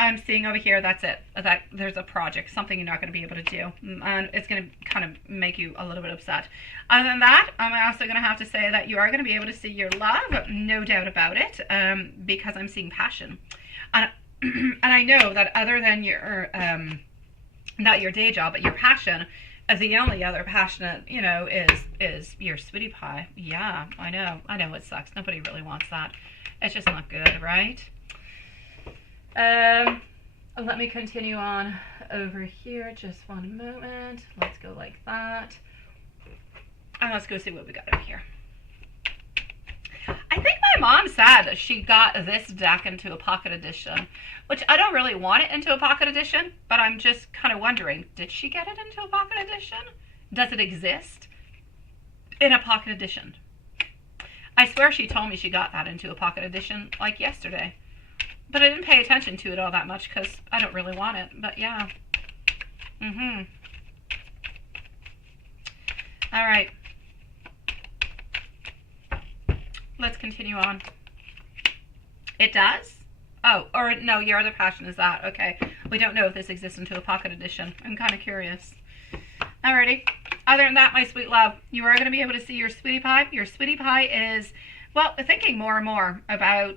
I'm seeing over here, that's it. That there's a project, something you're not going to be able to do. And it's going to kind of make you a little bit upset. Other than that, I'm also going to have to say that you are going to be able to see your love, no doubt about it, because I'm seeing passion. And I know that other than your, not your day job, but your passion, the only other passionate, is your sweetie pie. Yeah, I know it sucks. Nobody really wants that. It's just not good, right? Let me continue on over here. Just one moment. Let's go like that. And let's go see what we got over here. I think my mom said that she got this deck into a pocket edition, which I don't really want it into a pocket edition, but I'm just kind of wondering, did she get it into a pocket edition? Does it exist in a pocket edition? I swear she told me she got that into a pocket edition like yesterday. But I didn't pay attention to it all that much because I don't really want it. But yeah. All right. Let's continue on. It does? Oh, or no, your other passion is that. Okay. We don't know if this exists into a pocket edition. I'm kind of curious. Alrighty. Other than that, my sweet love, you are going to be able to see your sweetie pie. Your sweetie pie is, well, thinking more and more about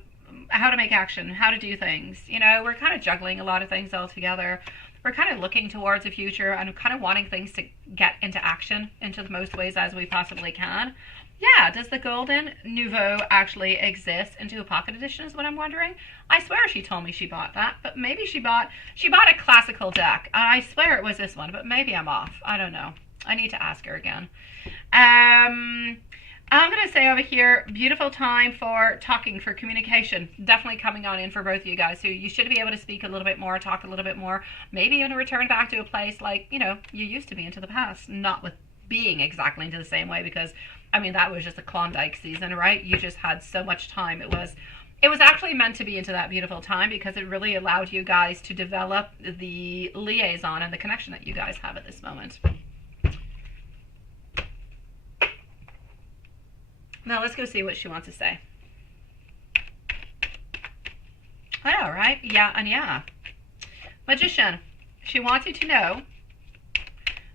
how to make action, how to do things. You know, we're kind of juggling a lot of things all together. We're kind of looking towards the future and kind of wanting things to get into action into the most ways as we possibly can. Yeah, does the Golden Nouveau actually exist into a pocket edition is what I'm wondering. I swear she told me she bought that, but maybe she bought a classical deck. I swear it was this one, but maybe I'm off. I don't know. I need to ask her again. I'm going to say over here, beautiful time for talking, for communication. Definitely coming on in for both of you guys. So you should be able to speak a little bit more, talk a little bit more, maybe even return back to a place like, you know, you used to be into the past. Not with being exactly into the same way because, I mean, that was just a Klondike season, right? You just had so much time. It was actually meant to be into that beautiful time because it really allowed you guys to develop the liaison and the connection that you guys have at this moment. Now let's go see what she wants to say. I know, right? Yeah, and yeah. Magician, she wants you to know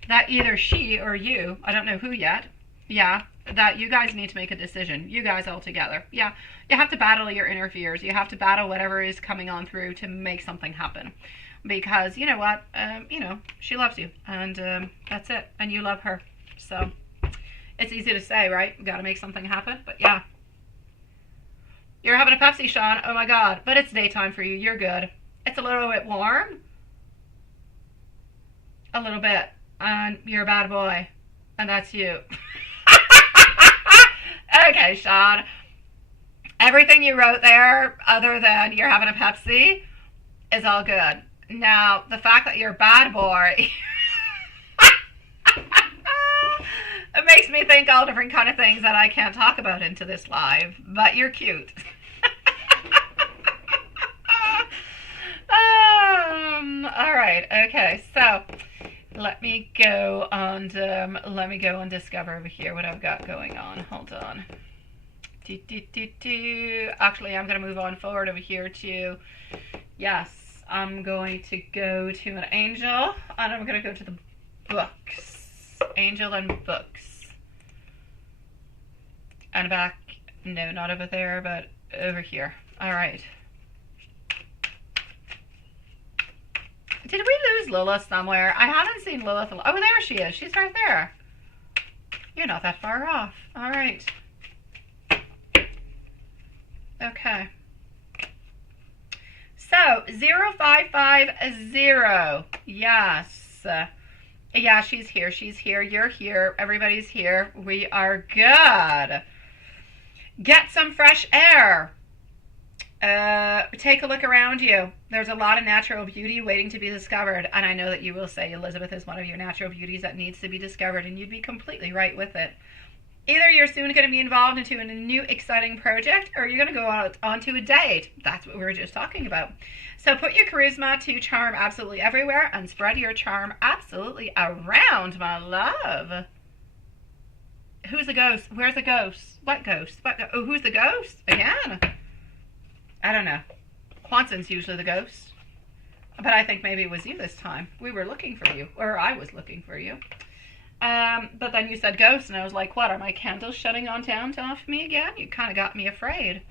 that either she or you, I don't know who yet, yeah, that you guys need to make a decision. You guys all together. Yeah, you have to battle your inner fears. You have to battle whatever is coming on through to make something happen. Because, you know what, you know, she loves you. And that's it. And you love her. So it's easy to say, right? We got to make something happen. But yeah. You're having a Pepsi, Sean. Oh my God. But it's daytime for you. You're good. It's a little bit warm. A little bit. And you're a bad boy. And that's you. Okay, Sean. Everything you wrote there, other than you're having a Pepsi, is all good. Now, the fact that you're a bad boy, it makes me think all different kind of things that I can't talk about into this live. But you're cute. All right. Okay. So let me go and discover over here what I've got going on. Hold on. Actually, I'm going to move on forward over here to, yes, I'm going to go to an angel, and I'm going to go to the books. Angel and books. And back, no, not over there, but over here. All right. Did we lose Lilith somewhere? I haven't seen Lilith. Oh, there she is. She's right there. You're not that far off. All right. Okay. So, 0550. Yes. Yeah, she's here. She's here. You're here. Everybody's here. We are good. Get some fresh air. Take a look around you. There's a lot of natural beauty waiting to be discovered, and I know that you will say Elizabeth is one of your natural beauties that needs to be discovered, and you'd be completely right with it. Either you're soon going to be involved into a new exciting project, or you're going to go out onto a date. That's what we were just talking about. So put your charisma to charm absolutely everywhere, and spread your charm absolutely around, my love. Who's the ghost? Where's the ghost? What ghost? Oh, who's the ghost? Again. I don't know. Quanson's usually the ghost. But I think maybe it was you this time. We were looking for you. Or I was looking for you. But then you said ghost, and I was like, what, are my candles shutting on down off me again? You kind of got me afraid.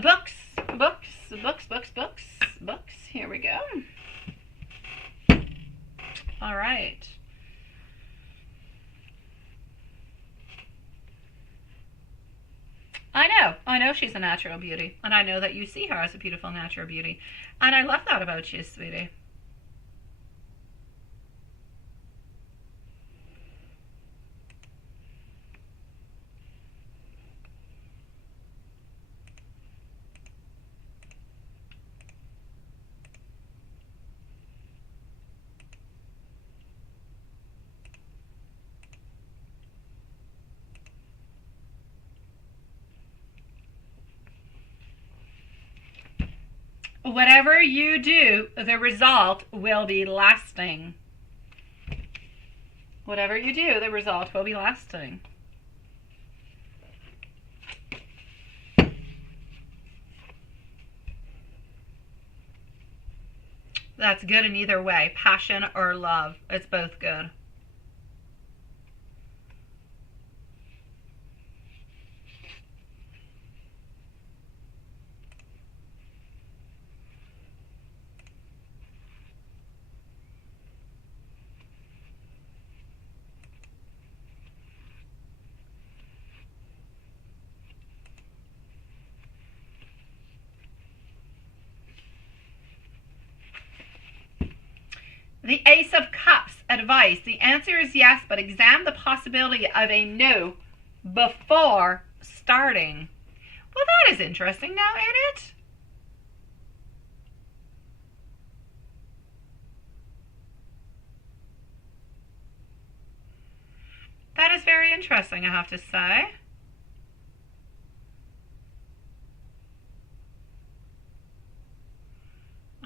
Books. Books. Books, books, books. Books. Here we go. All right. I know she's a natural beauty, and I know that you see her as a beautiful natural beauty, and I love that about you, sweetie. whatever you do, the result will be lasting. Whatever you do, the result will be lasting. That's good in either way, passion or love. It's both good. The Ace of Cups, advice. The answer is yes, but examine the possibility of a no before starting. Well, that is interesting now, ain't it? That is very interesting, I have to say.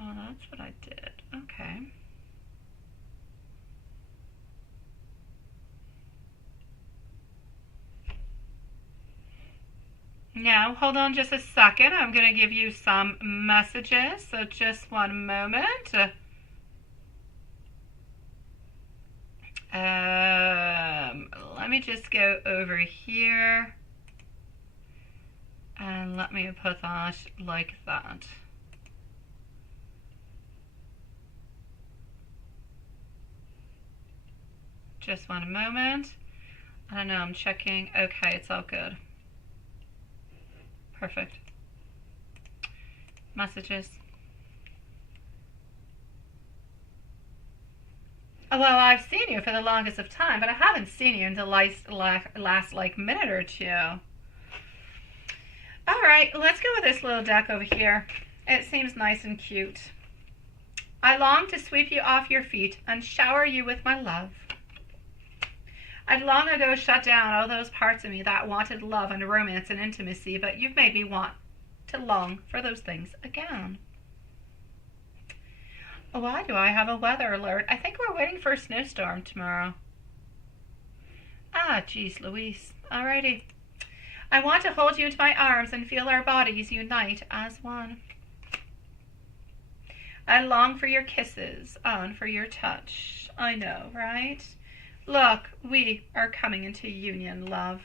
Oh, that's what I did. Okay. Now, hold on just a second. I'm going to give you some messages, so just one moment. Let me just go over here, and let me put that like that. Just one moment. I don't know, I'm checking. Okay, it's all good. Perfect. Messages. Oh, well, I've seen you for the longest of time, but I haven't seen you in the last like minute or two. All right, let's go with this little deck over here. It seems nice and cute. I long to sweep you off your feet and shower you with my love. I'd long ago shut down all those parts of me that wanted love and romance and intimacy, but you've made me want to long for those things again. Why do I have a weather alert? I think we're waiting for a snowstorm tomorrow. Ah, geez, Louise. Alrighty. I want to hold you into my arms and feel our bodies unite as one. I long for your kisses and for your touch. I know, right? Look, we are coming into union, love.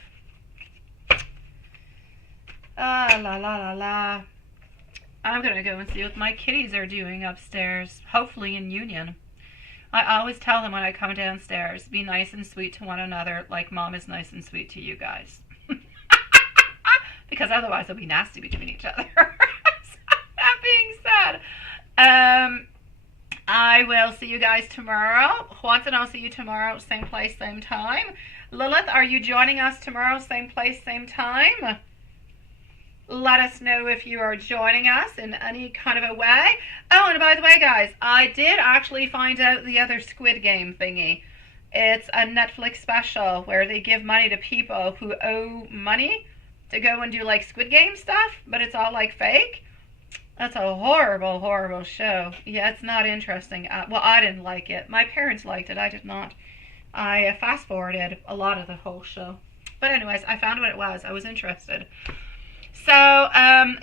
Ah, la la la la. I'm going to go and see what my kitties are doing upstairs, hopefully in union. I always tell them when I come downstairs, be nice and sweet to one another like Mom is nice and sweet to you guys. Because otherwise they'll be nasty between each other. That being said, I will see you guys tomorrow. Juan, I'll see you tomorrow, same place, same time. Lilith, are you joining us tomorrow, same place, same time? Let us know if you are joining us in any kind of a way. Oh, and by the way, guys, I did actually find out the other Squid Game thingy. It's a Netflix special where they give money to people who owe money to go and do like Squid Game stuff, but it's all like fake. That's a horrible, horrible show. Yeah, it's not interesting. Well, I didn't like it. My parents liked it. I did not. I fast-forwarded a lot of the whole show. But anyways, I found what it was. I was interested. So,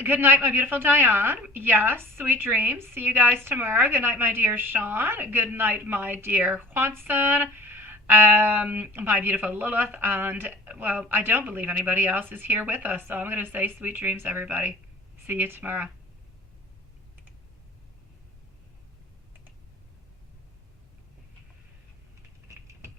good night, my beautiful Diane. Yes, sweet dreams. See you guys tomorrow. Good night, my dear Sean. Good night, my dear Juanson. My beautiful Lilith. And, well, I don't believe anybody else is here with us. So I'm going to say sweet dreams, everybody. See you tomorrow.